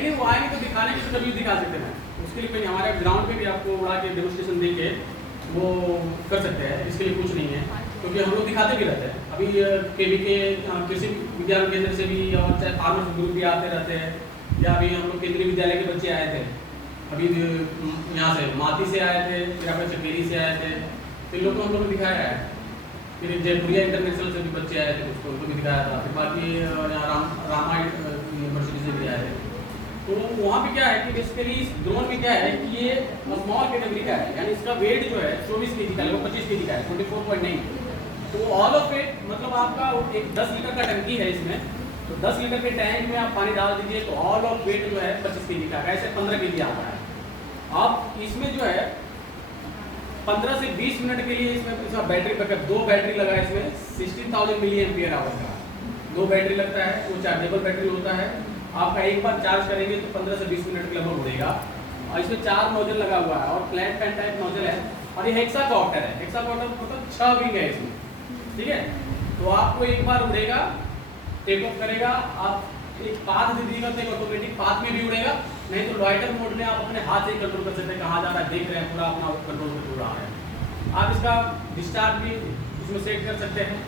नहीं वो आएंगे तो दिखाने के तभी दिखा सकते हैं। उसके लिए कोई हमारे ग्राउंड पे भी आपको उड़ा के डेमोस्ट्रेशन दे के वो कर सकते हैं, इसके लिए कुछ नहीं है, क्योंकि हम लोग दिखाते भी रहते हैं। अभी KVK कृषि विज्ञान केंद्र से भी और चाहे फार्मर्स ग्रुप भी आते रहते हैं, या अभी हम लोग केंद्रीय विद्यालय के बच्चे आए थे, अभी यहाँ से माती से आए थे, फिर यहाँ पर चकेरी से आए थे, फिर लोग को हम लोग ने दिखाया है। फिर जयपुरिया इंटरनेशनल से भी बच्चे आए थे, कुछ उनको भी दिखाया था। फिर बाकी यहाँ रामा यूनिवर्सिटी से भी आए थे। तो वहाँ पे क्या है कि बेसिकली इस ड्रोन में क्या है कि ये स्मॉल कैटेगरी का है, यानी इसका वेट जो है 24 केजी का, लगभग 25 केजी का है, 24.9। तो ऑल ऑफ इट मतलब आपका एक 10 लीटर का टंकी है इसमें, तो 10 लीटर के टैंक में आप पानी डाल दीजिए तो ऑल ऑफ वेट जो है 25 केजी का, ऐसे 15 केजी आता है। अब इसमें जो है 15 से 20 मिनट के लिए इसमें इसका बैटरी बैकअप, 2 बैटरी लगा है इसमें, 16,000 मिली एम्पियर आवर का 2 बैटरी लगता है, वो चार्जेबल बैटरी होता है। आपका एक बार चार्ज करेंगे तो 15 से 20 मिनट के लगभग उड़ेगा। और इसमें 4 नोजल लगा हुआ है और फ्लैट पैन टाइप नोजल है, और ये हेक्साकॉप्टर है। हेक्साकॉप्टर मतलब 6 विंग है इसमें, ठीक है। तो आपको एक बार उड़ेगा, टेक ऑफ करेगा, आप एक पाथ दे दीजिएगा तो ऑटोमेटिक पाथ में भी उड़ेगा, नहीं तो लॉइटर मोड में आप अपने हाथ से ही कंट्रोल कर सकते हैं, कहाँ जा रहा है देख रहे हैं, पूरा अपना कंट्रोल करके उड़ा रहे हैं। आप इसका डिस्चार्ज भी इसमें सेट कर सकते हैं,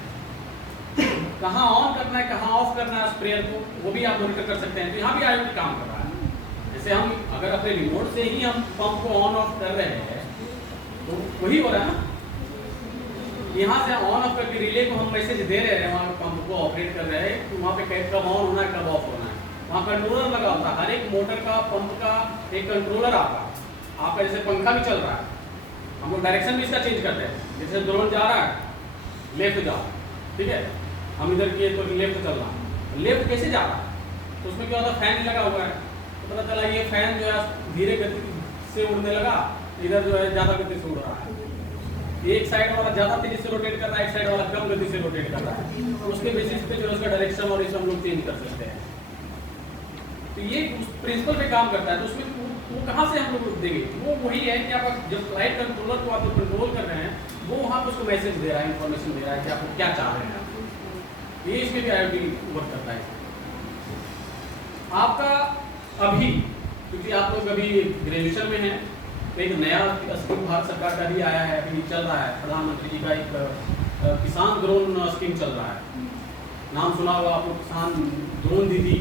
कहाँ ऑन करना है कहाँ ऑफ करना है स्प्रेयर को, वो भी आप मॉनिटर कर सकते हैं। तो यहाँ भी IoT काम कर रहा है। जैसे हम अगर अपने रिमोट से ही हम पंप को ऑन ऑफ कर रहे हैं तो वही हो रहा है ना, यहाँ से ऑन ऑफ करके रिले को हम मैसेज दे रहे हैं, वहाँ पंप को ऑपरेट कर रहे हैं तो वहाँ पे कब ऑन होना है कब ऑफ होना है, वहाँ कंट्रोलर लगा होता है। हर एक मोटर का पंप का एक कंट्रोलर आता है। आपका जैसे पंखा भी चल रहा है, हम लोग डायरेक्शन भी इसका चेंज करते हैं, जैसे ड्रोन जा रहा है लेफ्ट जाओ, ठीक है, हम इधर किए तो लेफ्ट चलना, लेफ्ट कैसे जा रहा है तो उसमें क्या होता है फैन लगा हुआ है, तो पता चला ये फैन जो है धीरे गति से उड़ने लगा, इधर जो है ज़्यादा गति से उड़ रहा है। एक साइड वाला ज़्यादा तेजी से रोटेट कर रहा है, एक साइड वाला कम गति से रोटेट कर रहा है, तो उसके बेसिस पे जो है उसका डायरेक्शन और इसे हम लोग चेंज कर सकते हैं। तो ये प्रिंसिपल पे काम करता है। तो उसमें वो कहाँ से हम लोग देंगे, वो वही है कि आप जब फ्लाइट कंट्रोलर को आप कंट्रोल कर रहे हैं वो वहाँ पर उसको मैसेज दे रहा है, इन्फॉर्मेशन दे रहा है कि आपको क्या चाह रहे हैं। ये इसमें भी IoT वर्क करता है। आपका अभी क्योंकि आप लोग अभी ग्रेजुएशन में हैं तो एक नया स्कीम भारत सरकार का भी आया है, अभी चल रहा है, प्रधानमंत्री जी का एक किसान ड्रोन स्कीम चल रहा है। नाम सुना होगा आप लोग, किसान ड्रोन दीदी।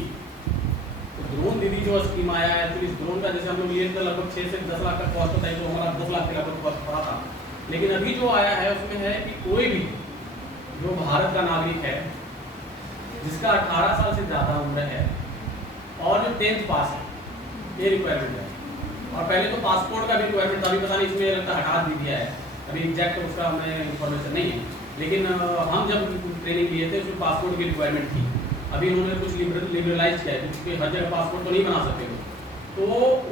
तो ड्रोन दीदी जो स्कीम आया है, तो इस ड्रोन का जैसे हम लोग लिए थे लगभग 6 से 10 लाख का कॉस्ट होता है, तो हमारा 10 लाख के लगभग कॉस्ट पड़ा था। लेकिन अभी जो आया है उसमें है कि कोई भी जो भारत का नागरिक है जिसका 18 साल से ज़्यादा उम्र है और जो 10th पास है, ये रिक्वायरमेंट है। और पहले तो पासपोर्ट का भी रिक्वायरमेंट था, अभी पता नहीं इसमें लगता हटा दी दिया है, अभी एग्जैक्ट उसका हमें इन्फॉर्मेशन नहीं है। लेकिन हम जब ट्रेनिंग लिए थे उसमें पासपोर्ट की रिक्वायरमेंट थी। अभी उन्होंने कुछ लिबरलाइज किया है, क्योंकि हर जगह पासपोर्ट तो नहीं बना सकते हो, तो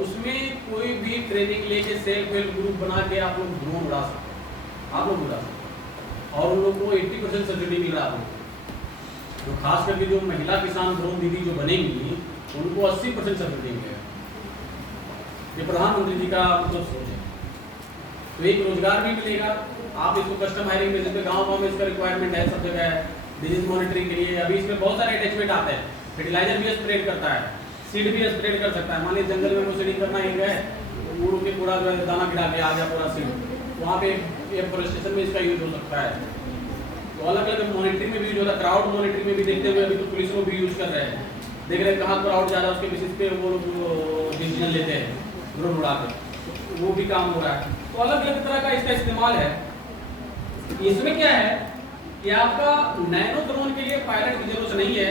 उसमें कोई भी ट्रेनिंग लेके सेल्फ हेल्प ग्रुप बना के आप लोग ड्रोन उड़ा सकते हैं, आप लोग उड़ा सकते हैं। और उन लोग को 80% सब्सिडी मिल रहा है। तो खास करके जो महिला किसान ड्रोन दीदी जो बनेंगी उनको 80% सब्सिडी मिलेगा। ये प्रधानमंत्री जी का मतलब सोच है। तो एक रोजगार भी मिलेगा, आप इसको कस्टम हायरिंग बेसिस पे गाँव में इसका रिक्वायरमेंट है, सब जगह है डिजीज मॉनिटरिंग के लिए। अभी इसमें बहुत सारे अटैचमेंट आते हैं, फर्टिलाइजर भी स्प्रेड करता है, सीड भी स्प्रेड कर सकता है। मान लीजिए जंगल में वो सीडिंग करना ही गए, उड़ के पूरा जो है दाना गिरा के आ गया पूरा सीड, वहाँ पे एफोरेस्टेशन में इसका यूज हो सकता है। तो अलग अलग मॉनिटरिंग में भी यूज होता है, क्राउड मॉनिटरिंग में भी देखते हुए अभी तो पुलिस को भी यूज कर रहे हैं, देख रहे हैं कहाँ क्राउड जा रहा है, उसके बेसिस पे वो लोग डिसीजन लेते हैं ड्रोन उड़ा के, तो वो भी काम हो रहा है। तो अलग अलग तरह का इसका इस्तेमाल है। इसमें क्या है कि आपका नैनो ड्रोन के लिए पायलट की जरूरत नहीं है,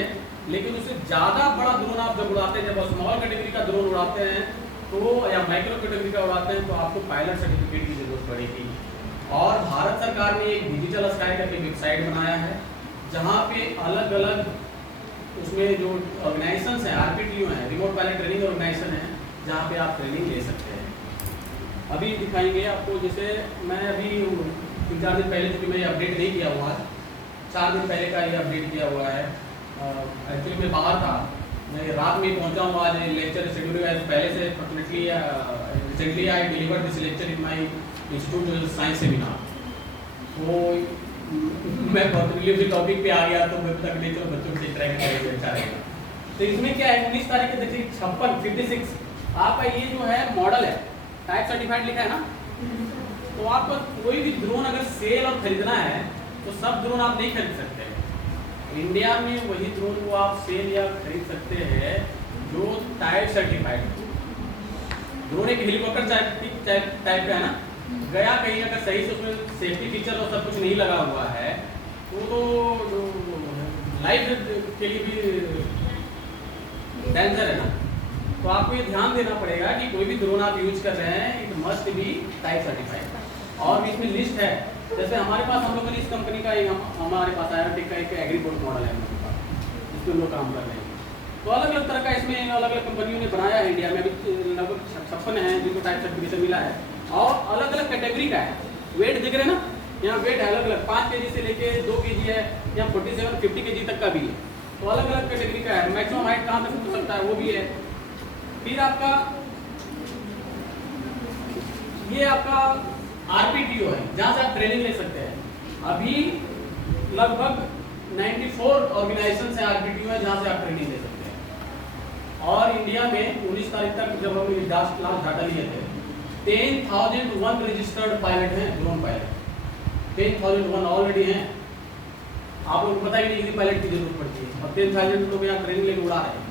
लेकिन उससे ज़्यादा बड़ा ड्रोन आप जब उड़ाते हैं, जब स्मॉल कैटेगरी का ड्रोन उड़ाते हैं तो या माइक्रो कैटेगरी का उड़ाते हैं तो आपको पायलट सर्टिफिकेट की जरूरत पड़ेगी। और भारत सरकार ने एक डिजिटल स्काई करके वेबसाइट बनाया है, जहाँ पे अलग अलग उसमें जो ऑर्गेनाइजेशंस हैं, RPTO हैं, रिमोट पायलट ट्रेनिंग ऑर्गेनाइजेशन है, जहाँ पे आप ट्रेनिंग ले सकते हैं। अभी दिखाएंगे आपको, जैसे मैं अभी 3-4 दिन पहले, चूँकि मैं अपडेट नहीं किया हुआ है, 4 दिन पहले का ये अपडेट किया हुआ है। एक्चुअली मैं बाहर था, मैं रात में पहुंचा हूँ। आज लेक्चर शेड्यूल है पहले से, fortunately recently I deliver this lecture in my institute science seminar. तो मैं फॉर्चुनेटली उसी टॉपिक पे आ गया, तो मैं तक नहीं, चलो बच्चों से ट्रैक करेंगे, अच्छा रहेगा। तो इसमें क्या है, 19 तारीख को देखिए 56 आपका ये जो है मॉडल है, टाइप सर्टिफाइड लिखा है ना। तो आपको कोई भी ड्रोन अगर सेल और खरीदना है तो सब ड्रोन आप नहीं खरीद सकते। इंडिया में वही ड्रोन को आप सेल या खरीद सकते हैं जो टाइप सर्टिफाइड ड्रोन। एक हेलीकॉप्टर टाइप का है ना, गया कहीं अगर सही से उसमें सेफ्टी फीचर और सब कुछ नहीं लगा हुआ है तो लाइफ के लिए भी डेंजर है ना। तो आपको ये ध्यान देना पड़ेगा कि कोई भी ड्रोन आप यूज कर रहे हैं, it must be type certified. और इसमें लिस्ट है, जैसे हमारे पास, हम लोगों ने इस कंपनी का हमारे पास आयोटेक का एक एग्रीबोट मॉडल है हमारे पास, जिसमें हम लोग काम कर रहे हैं। तो अलग अलग तरह का इसमें अलग अलग कंपनियों ने बनाया है। इंडिया में अभी लगभग 56 हैं जिनको टाइप सर्टिफिकेशन मिला है, और अलग अलग कैटेगरी का है। वेट दिख रहे हैं ना, यहाँ वेट अलग अलग 5 kg से लेके 2 kg है, यहाँ 47-50 kg तक का भी है। तो अलग अलग कैटेगरी का है। मैक्सिमम हाइट कहाँ तक हो सकता है वो भी है। फिर आपका ये आपका RPTO है, जहाँ से आप ट्रेनिंग ले सकते हैं। अभी लगभग 94 ऑर्गेनाइजेशन है, RPTO है, जहाँ से आप ट्रेनिंग ले सकते हैं। और इंडिया में 19 तारीख तक जब हम लास्ट डाटा लिए थे, 10,001 रजिस्टर्ड पायलट हैं, ड्रोन पायलट 10,001 ऑलरेडी हैं। आप लोगों को पता ही नहीं कि पायलट की जरूरत पड़ती है, और 10,000 लोग यहाँ ट्रेनिंग लेकर उड़ा रहे हैं।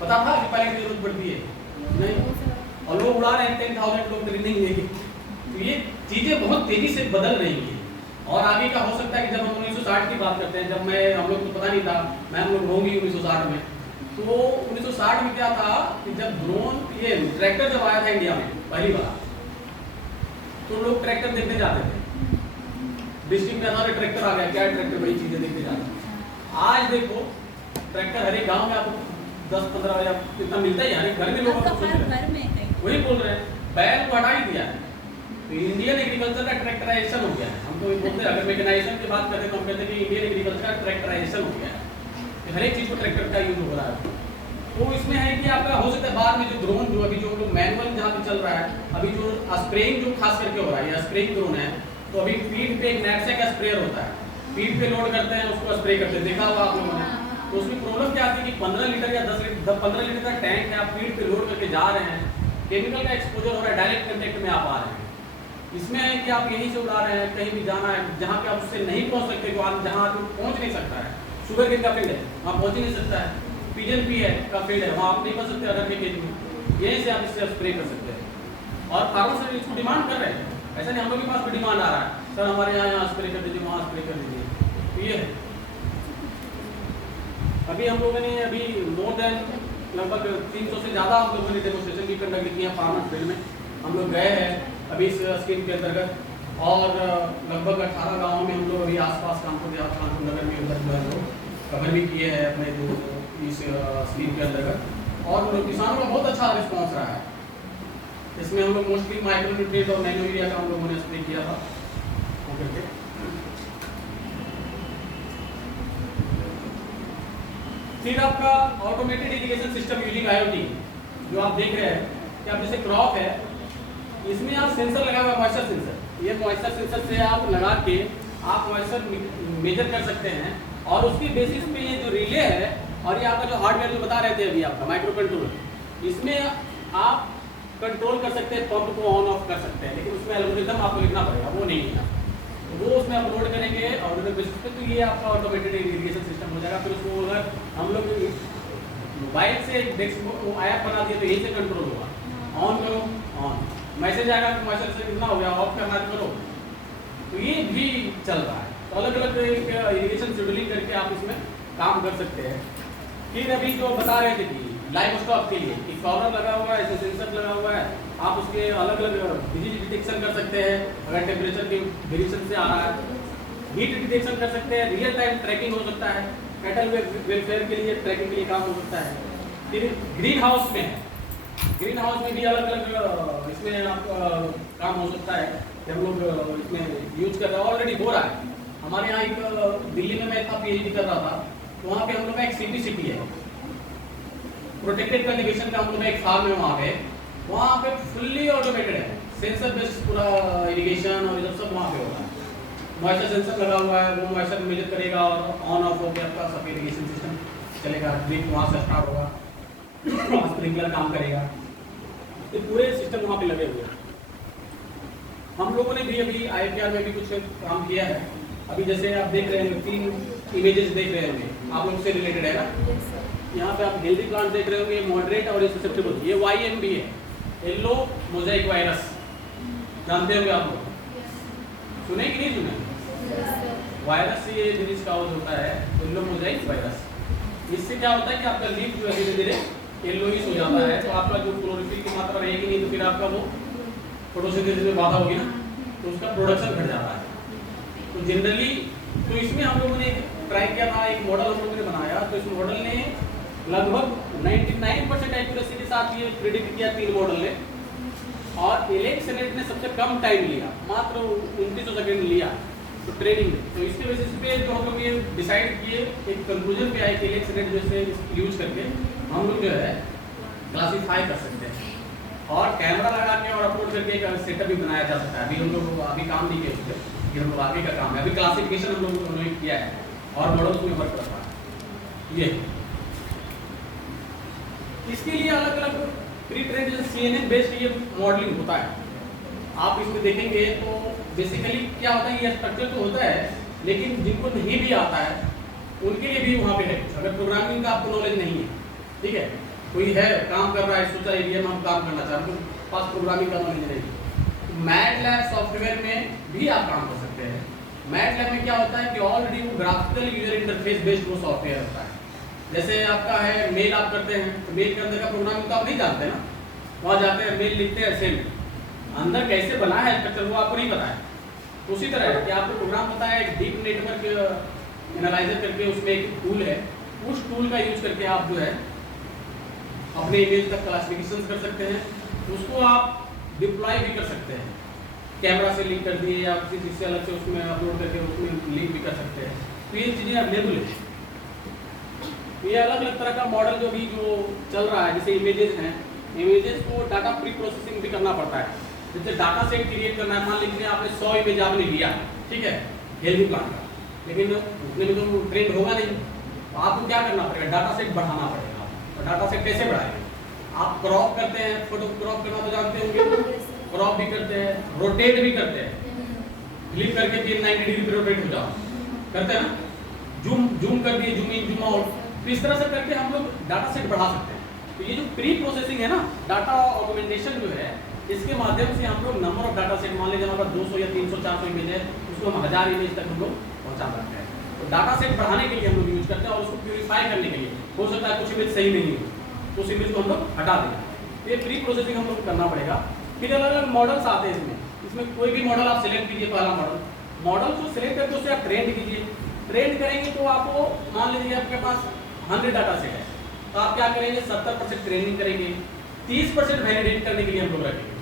पता था कि पायलट की जरूरत पड़ती है? नहीं, और लोग उड़ा रहे हैं 10,000 लोग ट्रेनिंग लेके। तो ये चीज़ें बहुत तेज़ी से बदल रही हैं। और आगे का हो सकता है कि जब हम 1960 की बात करते हैं, जब हम लोग को पता नहीं था, हम लोग होंगे 1960 में। तो 1960 में क्या था कि जब ड्रोन, ये ट्रैक्टर जब आया था इंडिया में पहली बार, तो लोग ट्रैक्टर देखने जाते थे। डिस्ट्रिक्ट में हमारे ट्रैक्टर आ गया, क्या ट्रैक्टर, बड़ी चीज़ें देखने जाते हैं। आज देखो ट्रैक्टर हर एक गाँव में आपको 10-15 या इतना मिलता ही है, घर में लोग वही बोल रहे हैं। बैल को हटा ही दिया है, तो इंडियन एग्रीकल्चर का ट्रैक्टराइजेशन हो गया है। हम तो बोलते हैं, अगर मैकेनाइजेशन की बात करें तो हम कहते हैं कि इंडियन एग्रीकल्चर का ट्रैक्टराइजेशन हो गया है, हर एक चीज़ को ट्रैक्टर का यूज हो रहा है। तो इसमें है कि आपका हो सकता है बाद में जो ड्रोन, जो अभी जो लोग मैनुअल जहाँ पे चल रहा है, अभी जो स्प्रेइंग जो खास करके हो रहा है, या स्प्रेइंग ड्रोन है, तो अभी पीठ पे एक नैपसैक का स्प्रेयर होता है, पीठ पे लोड करते हैं, उसको स्प्रे करते हैं, देखा होगा आप लोगों ने। तो उसमें प्रॉब्लम क्या आती है कि 15 लीटर या 15 लीटर का टैंक है, आप पीठ पे लोड करके जा रहे हैं, केमिकल का एक्सपोजर हो रहा है, डायरेक्ट कंटेक्ट में आप आ रहे हैं। इसमें है कि आप यहीं से उड़ा रहे हैं, कहीं भी जाना है जहाँ पे आप उससे नहीं पहुँच सकते, जहाँ आप पहुँच नहीं सकता है। शुगर केन का फील्ड है, वहाँ पहुँच ही नहीं सकता है। पिजन पी है का फील्ड है, वहाँ आप नहीं पहुँच सकते अगर के केन में, यहीं से आप इससे स्प्रे कर सकते हैं। और फार्मर से इसको डिमांड कर रहे हैं, ऐसा नहीं हम लोग के पास भी डिमांड आ रहा है, सर हमारे यहाँ स्प्रे कर दीजिए, वहाँ स्प्रे कर दीजिए। तो ये है। अभी हम लोगों ने अभी मोर देन लगभग 300 से ज़्यादा हम लोगों ने डेमोस्ट्रेशन भी कंडक्ट किए हैं फार्मर फील्ड में। हम लोग गए हैं अभी इस स्कीम के अंतर्गत, और लगभग 18 गाँवों में हम लोग अभी आसपास कानपुर देहात, कानपुर नगर में उधर जो है लोग कवर भी किए हैं अपने जो इस स्कीम के अंतर्गत। और किसानों का बहुत अच्छा रिस्पॉन्स रहा है। इसमें हम लोग मोस्टली माइक्रो न्यूट्रिएंट और नैनो यूरिया का हम लोगों ने स्प्रे किया था करके। फिर आपका automated irrigation system using IoT, जो आप देख रहे हैं कि आप जैसे क्रॉप है, इसमें आप सेंसर लगा हुआ, मॉइस्चर सेंसर। ये मॉइस्चर सेंसर से आप लगा के आप मॉइस्चर मेजर कर सकते हैं, और उसकी बेसिस पे ये जो रिले है, और ये आपका जो हार्डवेयर जो बता रहे थे अभी आपका माइक्रो कंट्रोलर, इसमें आप कंट्रोल कर सकते हैं, पंप को ऑन ऑफ कर सकते हैं, लेकिन उसमें एल्गोरिथम आपको लिखना पड़ेगा, वो नहीं है। तो वो उसमें अपलोड करेंगे ऑर्डिनल बेसिस पे, तो ये आपका ऑटोमेटेड इरिगेशन सिस्टम हो जाएगा। फिर उसको अगर हम लोग मोबाइल से ऐप बना दिए तो यही से कंट्रोल होगा, ऑन करो ऑन, मैसेज आएगा कि मॉइस्चर से कितना हो गया, ऑफ करना करो। तो ये भी चल रहा है। तो अलग अलग इरिगेशन शेड्यूलिंग करके आप इसमें काम कर सकते हैं। फिर अभी जो बता रहे थे कि लाइव स्टॉक के लिए एक कॉलर लगा हुआ है, सेंसर लगा हुआ है, आप उसके अलग अलग डिजीज डिटेक्शन कर सकते हैं। अगर टेम्परेचर के वेरिएशन से आ रहा है, हीट डिटेक्शन कर सकते हैं, रियल टाइम ट्रैकिंग हो सकता है, कैटल वेलफेयर के लिए ट्रैकिंग के लिए काम हो सकता है। फिर ग्रीन हाउस में है, ग्रीन हाउस में भी अलग अलग इसमें आप काम हो सकता है कि हम लोग इसमें यूज कर रहे हैं, ऑलरेडी हो रहा है। हमारे यहाँ एक दिल्ली में मैं था PhD कर रहा था, तो वहाँ पे हम लोग का एक CPCP है, प्रोटेक्टेड कल्टीवेशन का हम लोग एक फार्म है वहाँ पे फुल्ली ऑटोमेटेड है, सेंसर बेस्ड पूरा इरिगेशन और ये सब वहाँ पे होता है। मॉइस्चर सेंसर लगा हुआ है, वो मॉइस्चर मेजर करेगा और ऑन ऑफ होकर आपका सब इरिगेशन सिस्टम चलेगा, ड्रिप वहाँ से स्टार्ट होगा, स्प्रिंकलर काम करेगा, ये पूरे सिस्टम वहाँ पे लगे हुए हैं। हम लोगों ने भी अभी IIPR में भी कुछ काम किया है। अभी जैसे आप देख रहे हैं 3 इमेजेस देख रहे होंगे, आप लोग से रिलेटेड है ना। यहाँ पे आप हेल्दी प्लांट देख रहे होंगे, मॉडरेट और ससेप्टेबल, ये YMB है, येलो मोजाइक वायरस, जानते होंगे आप लोग, सुने कि नहीं सुने? वायरस से ये डिजीज काउज होता है, येलो मोजाइक वायरस। इससे क्या होता है कि आपका लीफ जो है धीरे धीरे येलोइश हो जाता है, तो आपका जो क्लोरोफिल की मात्रा रहेगी नहीं, तो फिर आपका वो फोटोसिंथेसिस में बाधा होगी ना, तो उसका प्रोडक्शन घट जाता है। तो जनरली तो इसमें हम लोगों ने ट्राई किया था, एक मॉडल हम लोगों ने बनाया, तो इस मॉडल ने लगभग 99% एक्यूरेसी के साथ ये प्रिडिक्ट किया 3 मॉडल ने, और इलेक्सेनेट ने सबसे कम टाइम लिया, मात्र 29 सेकंड लिया तो ट्रेनिंग में। तो इसके बेसिस पे जो हम लोग ये डिसाइड किए, एक कंक्लूजन पे आए कि इलेक्सेनेट जैसे यूज करके हम लोग जो है क्लासीफाई कर सकते हैं और कैमरा लगा के और अपलोड करके एक सेटअप भी बनाया जा सकता है। अभी हम लोग अभी काम नहीं किया उस पर, ये हम लोग आगे का काम है। अभी क्लासिफिकेशन हम लोग ने किया है और मॉडल्स में वर्क करता है। ये इसके लिए अलग अलग प्री ट्रेंड CNN बेस्ड ये मॉडलिंग होता है। आप इसमें देखेंगे तो बेसिकली क्या होता है, ये स्ट्रक्चर तो होता है, लेकिन जिनको नहीं भी आता है उनके लिए भी वहाँ पे है। अगर प्रोग्रामिंग का आपको नॉलेज नहीं है, ठीक है, कोई है काम कर रहा है, सोचा एरिया में हम काम करना चाहते हैं, तो पास प्रोग्रामिंग का नॉलेज नहीं, तो MATLAB सॉफ्टवेयर में भी आप काम कर सकते हैं। MATLAB में क्या होता है कि ऑलरेडी वो ग्राफिकल यूजर इंटरफेस बेस्ड वो सॉफ्टवेयर होता है। जैसे आपका है मेल आप करते हैं, तो मेल के अंदर का प्रोग्रामिंग तो आप नहीं जानते ना, वहाँ जाते हैं मेल लिखते हैं, सेंड, अंदर कैसे बना है स्ट्रक्चर वो आपको नहीं पता है। उसी तरह है कि आपको प्रोग्राम पता है, एक डीप नेटवर्क एनालाइजर करके उसमें एक टूल है, उस टूल का यूज करके आप जो है अपने इमेज तक क्लासिफिकेशन कर सकते हैं, उसको आप डिप्लॉय भी कर सकते हैं, कैमरा से लिंक कर दिए या किसी चीज़ से अलग से उसमें अपलोड करके उसमें लिंक भी कर सकते हैं। तो ये चीज़ें अवेलेबल है। ये अलग अलग तरह का मॉडल जो भी जो चल रहा है, जैसे इमेजेस हैं, इमेजेस को डाटा प्री प्रोसेसिंग भी करना पड़ता है। जैसे डाटा सेट क्रिएट करना है, मान लीजिए आपने 100 इमेज आपने लिया, ठीक है, हेल्दी प्लांट का, लेकिन उसमें भी तो ट्रेंड होगा नहीं, तो आपको क्या करना पड़ेगा, डाटा सेट बढ़ाना पड़ेगा। और डाटा सेट कैसे बढ़ाएंगे, आप क्रॉप करते हैं, फोटो क्रॉप करना तो जानते होंगे, क्रॉप भी करते हैं, रोटेट भी करते हैं, फ्लिप करके 390 डिग्री पे रोटेट हो जाओ, करते हैं ना, जूम कर दिए, जूम इन जूम आउट, तो इस तरह से करके हम लोग डाटा सेट बढ़ा सकते हैं। तो ये जो प्री प्रोसेसिंग है ना, डाटा ऑगमेंटेशन जो है, इसके माध्यम से हम लोग नंबर ऑफ डाटा सेट, मान लीजिए हमारे पास 200 या 300 400 इमेज है, उसको हम 1000 इमेज तक हम लोग पहुंचा सकते हैं। तो डाटा सेट बढ़ाने के लिए हम लोग यूज करते हैं और उसको प्यूरिफाई करने के लिए, हो सकता है कुछ इमेज सही नहीं हो, तो उस इमेज को हम लोग हटा देंगे। ये प्री प्रोसेसिंग हम लोग करना पड़ेगा। फिर अलग अलग मॉडल्स आते हैं इसमें कोई भी मॉडल आप सिलेक्ट कीजिए, पहला मॉडल को सिलेक्ट करके उससे आप ट्रेंड कीजिए। ट्रेंड करेंगे तो आपको मान लीजिए आपके पास 100 डाटा सेट है, तो आप क्या करेंगे, 70% ट्रेनिंग करेंगे, 30% वैलिडेट करने के लिए हम लोग रखेंगे।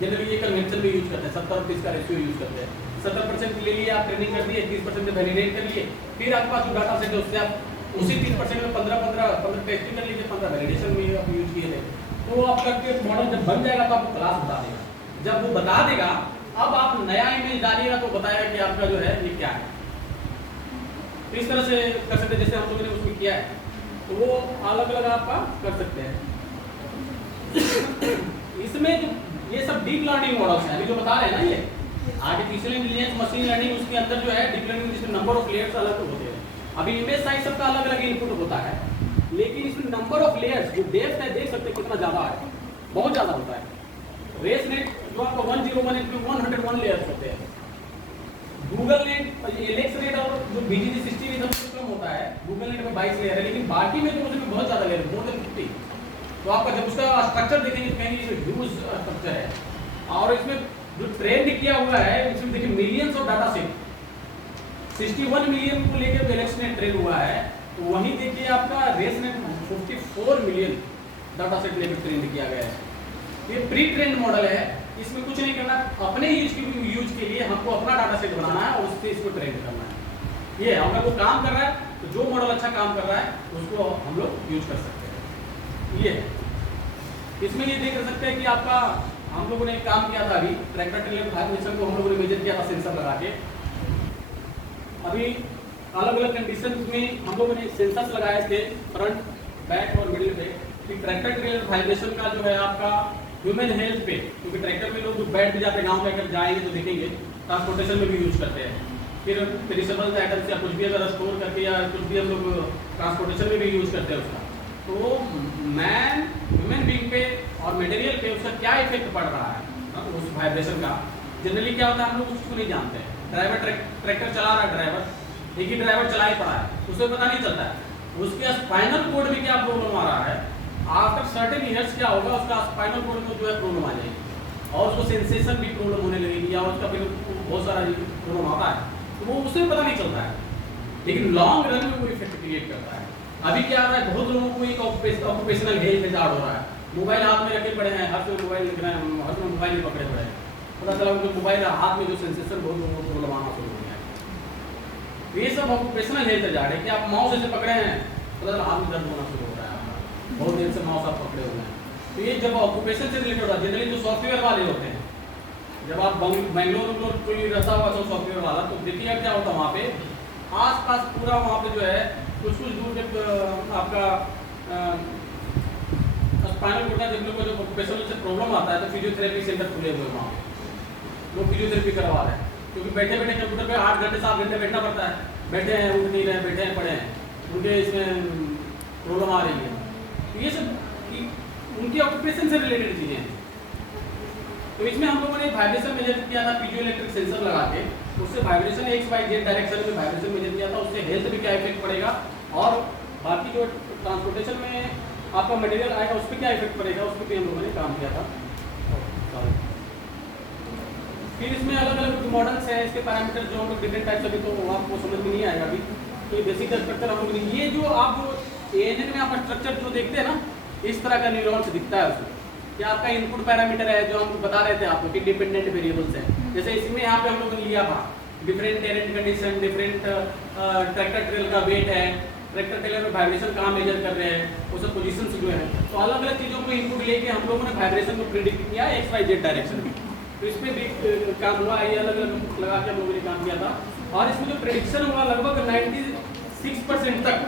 जनरली ये कन्वेंशन भी यूज करते हैं, 70 और 30 का रेशियो यूज करते हैं। 70% ले लिए आप, ट्रेनिंग कर दिए, 30% वैलिडेट कर लिए, फिर आपके पास जो डाटा सेट है उससे आप उसी 30% में 15 टेस्टिंग कर लीजिए, 15 वैलिडेशन में आप यूज किए थे। तो आपका मॉडल जब बन जाएगा तो आपको क्लास बता देगा। जब वो बता देगा, अब आप नया इमेज डालिएगा तो बताएगा कि आपका जो है ये क्या है। तो इस तरह से कर सकते हैं, जैसे हम लोगों ने उसमें किया है, तो वो अलग अलग आपका कर सकते हैं। इसमें जो ये सब डीप लर्निंग मॉडल्स हैं, अभी जो बता रहे हैं ना, ये आर्टिफिशियल इंटेलिजेंस, मशीन लर्निंग, उसके अंदर जो है डीप लर्निंग जिसमें नंबर ऑफ लेयर्स अलग होते हैं। अभी इमेज साइज सबका अलग अलग इनपुट होता है, लेकिन इसमें नंबर ऑफ लेयर्स जो डेप्थ है, देख सकते हैं कितना ज़्यादा है, बहुत ज़्यादा होता है। रेस नेट जो आपको 101 into 101 लेयर्स होते हैं। गूगल नेट, एलेक्स नेट और जो BGP 60 कम होता है, गूगल नेट में 22 लेयर है, लेकिन बाकी में तो उसमें बहुत ज़्यादा लेयर, मोर देन 50। तो आपका जब उसका स्ट्रक्चर देखेंगे तो कहेंगे ये ह्यूज स्ट्रक्चर है। और इसमें जो ट्रेंड किया हुआ है इसमें देखिए millions of data set, 61 million को लेकर गैलेक्सी ने ट्रेंड हुआ है। तो वहीं देखिए आपका रेस ने 54 मिलियन डाटा सेट लेकर ट्रेंड किया गया है। ये प्री ट्रेंड मॉडल है, इसमें कुछ नहीं करना, अपने यूज के लिए हमको अपना डाटा सेट बनाना है और उससे इसको ट्रेंड करना है। ये अगर वो काम कर रहा है तो जो मॉडल अच्छा काम कर रहा है उसको हम लोग यूज कर सकते हैं। ये है। इसमें ये देख सकते हैं कि आपका हम लोगों ने काम किया था अभी ट्रैक्टर ट्रेलर वाइब्रेशन को हम लोगों ने मेजर किया था सेंसर लगा के। अभी अलग अलग कंडीशन में हम लोगों ने सेंसर्स लगाए थे फ्रंट, बैक और मिडिल पे कि ट्रैक्टर ट्रेलर वाइब्रेशन का जो है आपका ह्यूमन हेल्थ पे, क्योंकि ट्रैक्टर में लोग बैठ भी जाते हैं, गाँव में अगर जाएंगे तो देखेंगे ट्रांसपोर्टेशन में भी यूज करते हैं। फिर पेरिशेबल आइटम्स या कुछ भी अगर स्टोर करके या कुछ भी हम लोग ट्रांसपोर्टेशन में भी यूज करते हैं उसका, तो ह्यूमन बीइंग पे और मटेरियल पे उसका क्या इफेक्ट पड़ रहा है उस वाइब्रेशन का। जनरली क्या होता है हम लोग उसको नहीं जानते हैं। ड्राइवर ट्रैक्टर चला रहा है, ड्राइवर एक ही ड्राइवर चला ही पड़ा है, उसे पता नहीं चलता है उसके स्पाइनल कोड में क्या प्रॉब्लम आ रहा है। आफ्टर सर्टेन ईयर्स क्या होगा, उसका स्पाइनल कोड में जो है प्रॉब्लम आ जाएगी और उसको सेंसेशन भी प्रॉब्लम होने लगेगी या उसका फिर बहुत सारा प्रॉब्लम आता है, तो वो उसे पता नहीं चलता है, लेकिन लॉन्ग रन में वो इफेक्ट क्रिएट करता है। अभी क्या हो रहा है, बहुत लोगों को एक ऑक्यूपेशनल हेल्थ हैजार्ड हो रहा है, मोबाइल हाथ में रखे पड़े हैं, हर समय मोबाइल लिख रहे हैं, हर समय मोबाइल ही पकड़े पड़े हैं, पता चला उनको मोबाइल हाथ में जो सेंसेशन बहुत लोगों को प्रॉब्लम आना शुरू हो गया है। ये सब ऑक्यूपेशनल हेल्थ हैजार्ड है कि आप माउस ऐसे पकड़े हैं, पता चला हाथ में दर्द होना शुरू हो रहा है, बहुत देर से माउस आप पकड़े हुए हैं। तो ये जब ऑक्यूपेशन से रिलेटेड होता है, जनरली जो सॉफ्टवेयर वाले होते हैं, जब आप बेंगलोर कोई रहता हुआ तो सॉफ्टवेयर वाला, तो देखिए क्या होता है वहाँ पे आस-पास पूरा वहाँ पे जो है कुछ दूर जब आपका स्पाइनल कोड जब लोगों को जो ऑक्यूपेशनल से प्रॉब्लम आता है तो फिजियोथेरेपी सेंटर खुले हुए वहाँ पे लोग फिजियोथेरेपी करवा रहे हैं, क्योंकि बैठे बैठे कंप्यूटर पे 8 घंटे 7 घंटे बैठना पड़ता है, बैठे हैं उठ नहीं रहे, बैठे हैं पड़े हैं, उनके इसमें प्रॉब्लम आ रही है। तो ये सब उनकी ऑक्यूपेशन से रिलेटेड चीज़ें हैं। तो इसमें हम लोगों ने वाइब्रेशन मेजर किया था पीजो इलेक्ट्रिक सेंसर लगा के, उससे वाइब्रेशन XYZ डायरेक्शन में वाइब्रेशन मेजर किया था, उससे हेल्थ पे क्या इफेक्ट पड़ेगा और बाकी जो ट्रांसपोर्टेशन में आपका मटेरियल आएगा उस पर क्या इफेक्ट पड़ेगा, उस पर भी हम लोगों ने काम किया था। फिर इसमें अलग अलग मॉडल्स हैं, इसके पैरामीटर जो हम लोग डिफरेंट टाइप्स, अभी तो आपको समझ में नहीं आएगा अभी, तो बेसिक स्ट्रक्चर हम लोग ये जो आप ANN में आप स्ट्रक्चर जो देखते हैं ना, इस तरह का न्यूरॉन्स दिखता है उसमें, कि आपका इनपुट पैरामीटर है जो हम बता रहे थे आपको कि डिपेंडेंट वेरिएबल्स हैं। जैसे इसमें यहाँ पे हम लोगों ने लिया था different terrain condition, different tractor trail का वेट है, ट्रैक्टर ट्रेलर में वाइब्रेशन कहाँ मेजर कर रहे हैं, वो सब पोजीशंस जो है, तो अलग अलग चीज़ों को इनपुट लेके हम लोगों ने वाइब्रेशन को प्रिडिक्ट किया XYZ डायरेक्शन में। तो इस पर भी काम हुआ, ये अलग अलग लगा के हम लोगों ने काम किया था और इसमें जो प्रेडिक्शन हुआ लगभग 96% तक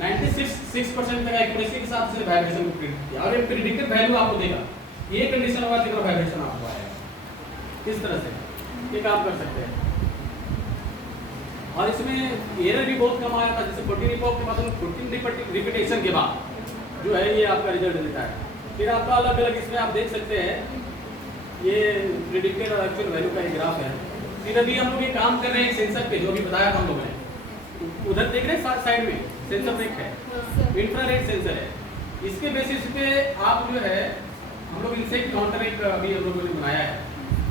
96% तक एक्यूरेसी के साथ से वाइब्रेशन को प्रिडिक्ट किया और ये प्रिडिक्टेड वैल्यू आपको देगा ये कंडीशन होगा कितना वाइब्रेशन आपको आएगा, इस तरह से ये काम कर सकते हैं। और इसमें एरर भी बहुत कम आया था, जैसे 14 इपॉक के बाद 14 रिपीटेशन के बाद जो है ये आपका रिजल्ट देता है। फिर आपका अलग अलग इसमें आप देख सकते हैं ये प्रिडिक्टेड और एक्चुअल वैल्यू का एक ग्राफ है। फिर अभी हम लोग ये काम कर रहे हैं सेंसर पे, जो भी बताया था हम लोगों ने, उधर देख रहे हैं साइड में सेंसर देख है, इंफ्रारेड सेंसर है। इसके बेसिस पे आप जो है हम लोग इंसेक्ट काउंटर एक अभी हम लोगों ने बनाया है,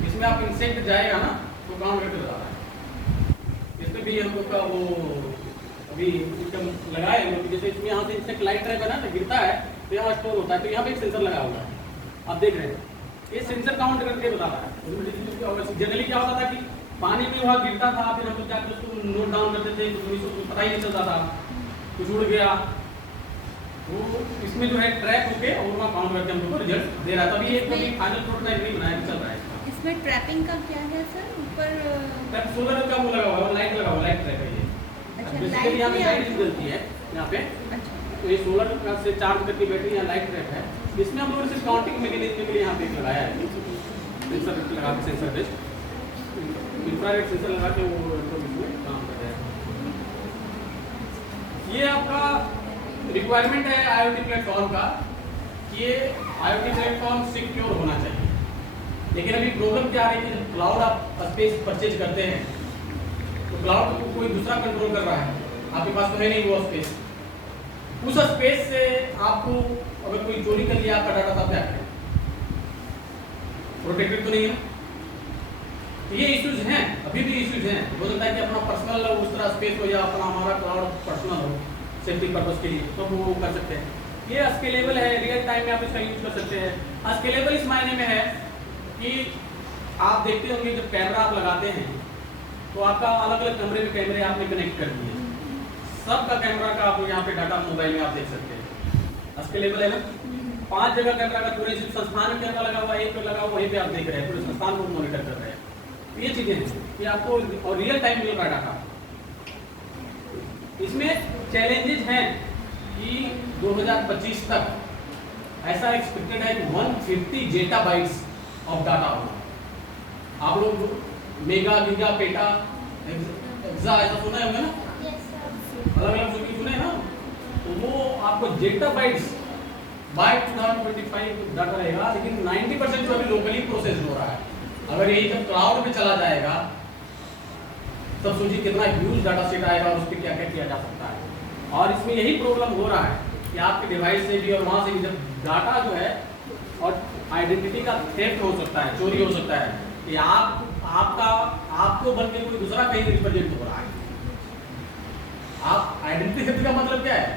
इसमें आप इंसेक्ट जाएगा ना तो काउंट करके बता रहा है। इसमें भी हम लोग का वो अभी सिस्टम लगाए हम लोग, जैसे इसमें यहाँ से इंसेक्ट लाइट ट्रैप है ना, तो गिरता है तो यहाँ स्टोर होता है, तो यहाँ पे एक सेंसर लगा हुआ है, आप देख रहे हैं ये सेंसर काउंट करके बता रहा है। जनरली क्या होता था कि पानी में वहाँ गिरता था, फिर हम लोग जाकर उसको नोट डाउन करते थे, कुछ पता ही नहीं चलता था, कुछ उड़ गया, वो इसमें जो है ट्रैक होके और वहाँ काउंट करके हम लोग को रिजल्ट दे रहा था। अभी एक कभी फाइनल प्रोटोटाइप नहीं बनाया, चल रहा है इसमें ट्रैपिंग का क्या है सर? ऊपर सोलर का वो लगा हुआ है, लाइट लगा हुआ, लाइट ट्रैप है ये। अच्छा, बेसिकली यहाँ पे लाइट जलती है यहाँ पे, अच्छा, तो ये सोलर का से चार्ज करके बैटरी यहाँ लाइट ट्रैप है। इसमें हम लोगों ने सिर्फ काउंटिंग मैकेनिज्म के लिए यहाँ पे एक लगाया है, सेंसर लगा के, सेंसर बेस्ड इंफ्रारेड सेंसर लगा के वो इसमें काम कर रहा है। ये आपका रिक्वायरमेंट है IoT प्लेटफॉर्म का, ये IoT प्लेटफॉर्म सिक्योर होना चाहिए। लेकिन अभी प्रॉब्लम क्या आ रही है, जब क्लाउड आप स्पेस परचेज करते हैं तो क्लाउड को कोई दूसरा कंट्रोल कर रहा है, आपके पास तो है नहीं वो स्पेस, उस स्पेस से आपको अगर कोई चोरी कर लिया आपका डाटा, तब क्या करें? प्रोटेक्टेड तो नहीं है। तो ये इश्यूज हैं, अभी भी इश्यूज हैं। हो सकता है कि अपना पर्सनल उस तरह स्पेस हो या अपना हमारा क्लाउड पर्सनल हो सेफ्टी पर्पस के लिए, तो वो कर सकते हैं। ये स्केलेबल है, रियल टाइम में आप इसका यूज कर सकते हैं। स्केलेबल इस मायने में है कि आप देखते होंगे जब कैमरा आप लगाते हैं तो आपका अलग अलग कमरे में कैमरे आपने कनेक्ट कर दिए, सबका कैमरा का आप यहाँ पे डाटा मोबाइल में आप देख सकते हैं। स्केलेबल है ना? 5 जगह कैमरा का, पूरे संस्थान में कैमरा लगा हुआ है, एक पे लगा हुआ, वहीं पे आप देख रहे हैं, पूरे संस्थान को मॉनिटर कर रहे हैं। तो ये चीजें हैं कि आपको और रियल टाइम मिल रहा है डाटा। इसमें चैलेंजेस हैं कि 2025 तक ऐसा एक्सपेक्टेड है कि 150 जेटाबाइट्स ऑफ डाटा होगा। आप लोग मेगा, गीगा, पेटा, एक्सा ऐसा सुना होंगे ना, अलग अलग सुनी सुने ना, तो वो आपको जेटाबाइट्स बाय 2025 डाटा रहेगा। लेकिन 90% जो अभी लोकली प्रोसेस हो रहा है, अगर यही जब क्लाउड में चला जाएगा तब सोचिए कितना ह्यूज डाटा सेट आएगा और उस पर क्या क्या किया जा सकता है। और इसमें यही प्रॉब्लम हो रहा है कि आपके डिवाइस से भी और वहाँ से भी जब डाटा जो है और आइडेंटिटी का थेफ्ट हो सकता है, चोरी हो सकता है कि आपको बन के कोई दूसरा कहीं रिप्रेजेंट हो रहा है। आप आइडेंटिटी थेफ्ट का मतलब क्या है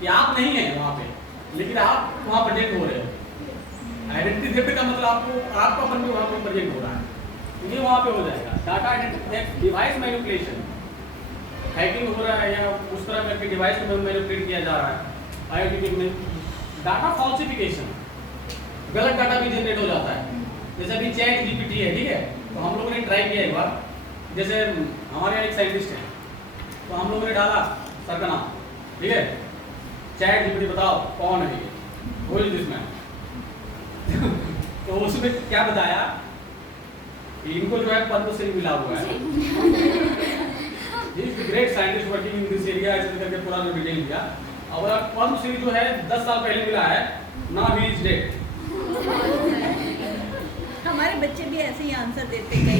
कि आप नहीं है वहाँ पे, लेकिन आप वहाँ प्रेजेंट हो रहे हो। आइडेंटिटी थेफ्ट का मतलब आपका अपन भी वहाँ पे प्रेजेंट हो रहा है, ये वहाँ पे हो जाएगा। Data identity theft, device manipulation, hacking हो रहा है या उस तरह करके डिवाइस को मैनिपुलेट किया जा रहा है। IoT में डाटा फॉल्सिफिकेशन, गलत डाटा भी जनरेट हो जाता है। जैसे अभी चैट जीपीटी है, ठीक है, तो हम लोगों ने ट्राई किया एक बार। जैसे हमारे यहाँ एक साइंटिस्ट है, तो हम लोगों ने डाला सर का नाम, ठीक है, चैट जीपीटी बताओ कौन है ये, हु इज दिस मैन। तो उसमें क्या बताया कि इनको जो है पद्मश्री मिला हुआ है, great scientist working in this area, ऐसे करके पूरा जो डिटेल दिया। और पद्मश्री जो है 10 साल पहले मिला है, नाउ ही इज डेड। हमारे बच्चे भी ऐसे ही आंसर देते कई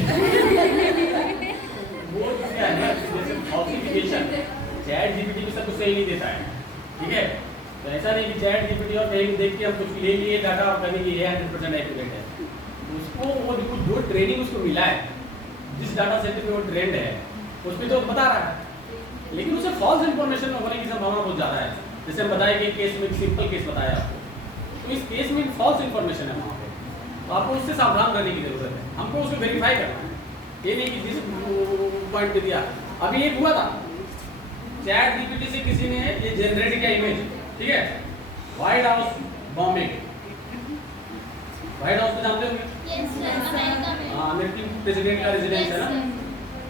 वो क्या है ना, जैसे फॉल्सिफिकेशन, चैट जीपीटी भी सब कुछ सही नहीं देता है, ठीक है। तो ऐसा नहीं कि चैट जीपीटी और कहीं देख के हम कुछ ले लिए डाटा और कहेंगे कि ये 100% एक्यूरेट है। उसको वो जो ट्रेनिंग उसको मिला है, जिस डाटा सेट पे वो ट्रेंड है, उस पर तो बता रहा है, लेकिन उसे फॉल्स इन्फॉर्मेशन होने की संभावना बहुत ज़्यादा है। जैसे हम बताया कि केस में सिंपल केस बताया आपको, तो इस केस में फॉल्स इन्फॉर्मेशन है वहाँ पे, तो आपको उससे सावधान रहने की जरूरत है। हमको उसको वेरीफाई करना है, ये नहीं कि जिस पॉइंट पे दिया। अभी एक हुआ था, चैट जीपीटी से किसी ने ये जनरेट किया इमेज, ठीक है, white house bombing, white house को जानते होंगे, हाँ, अमेरिकन प्रेसिडेंट का रेजिडेंस है ना,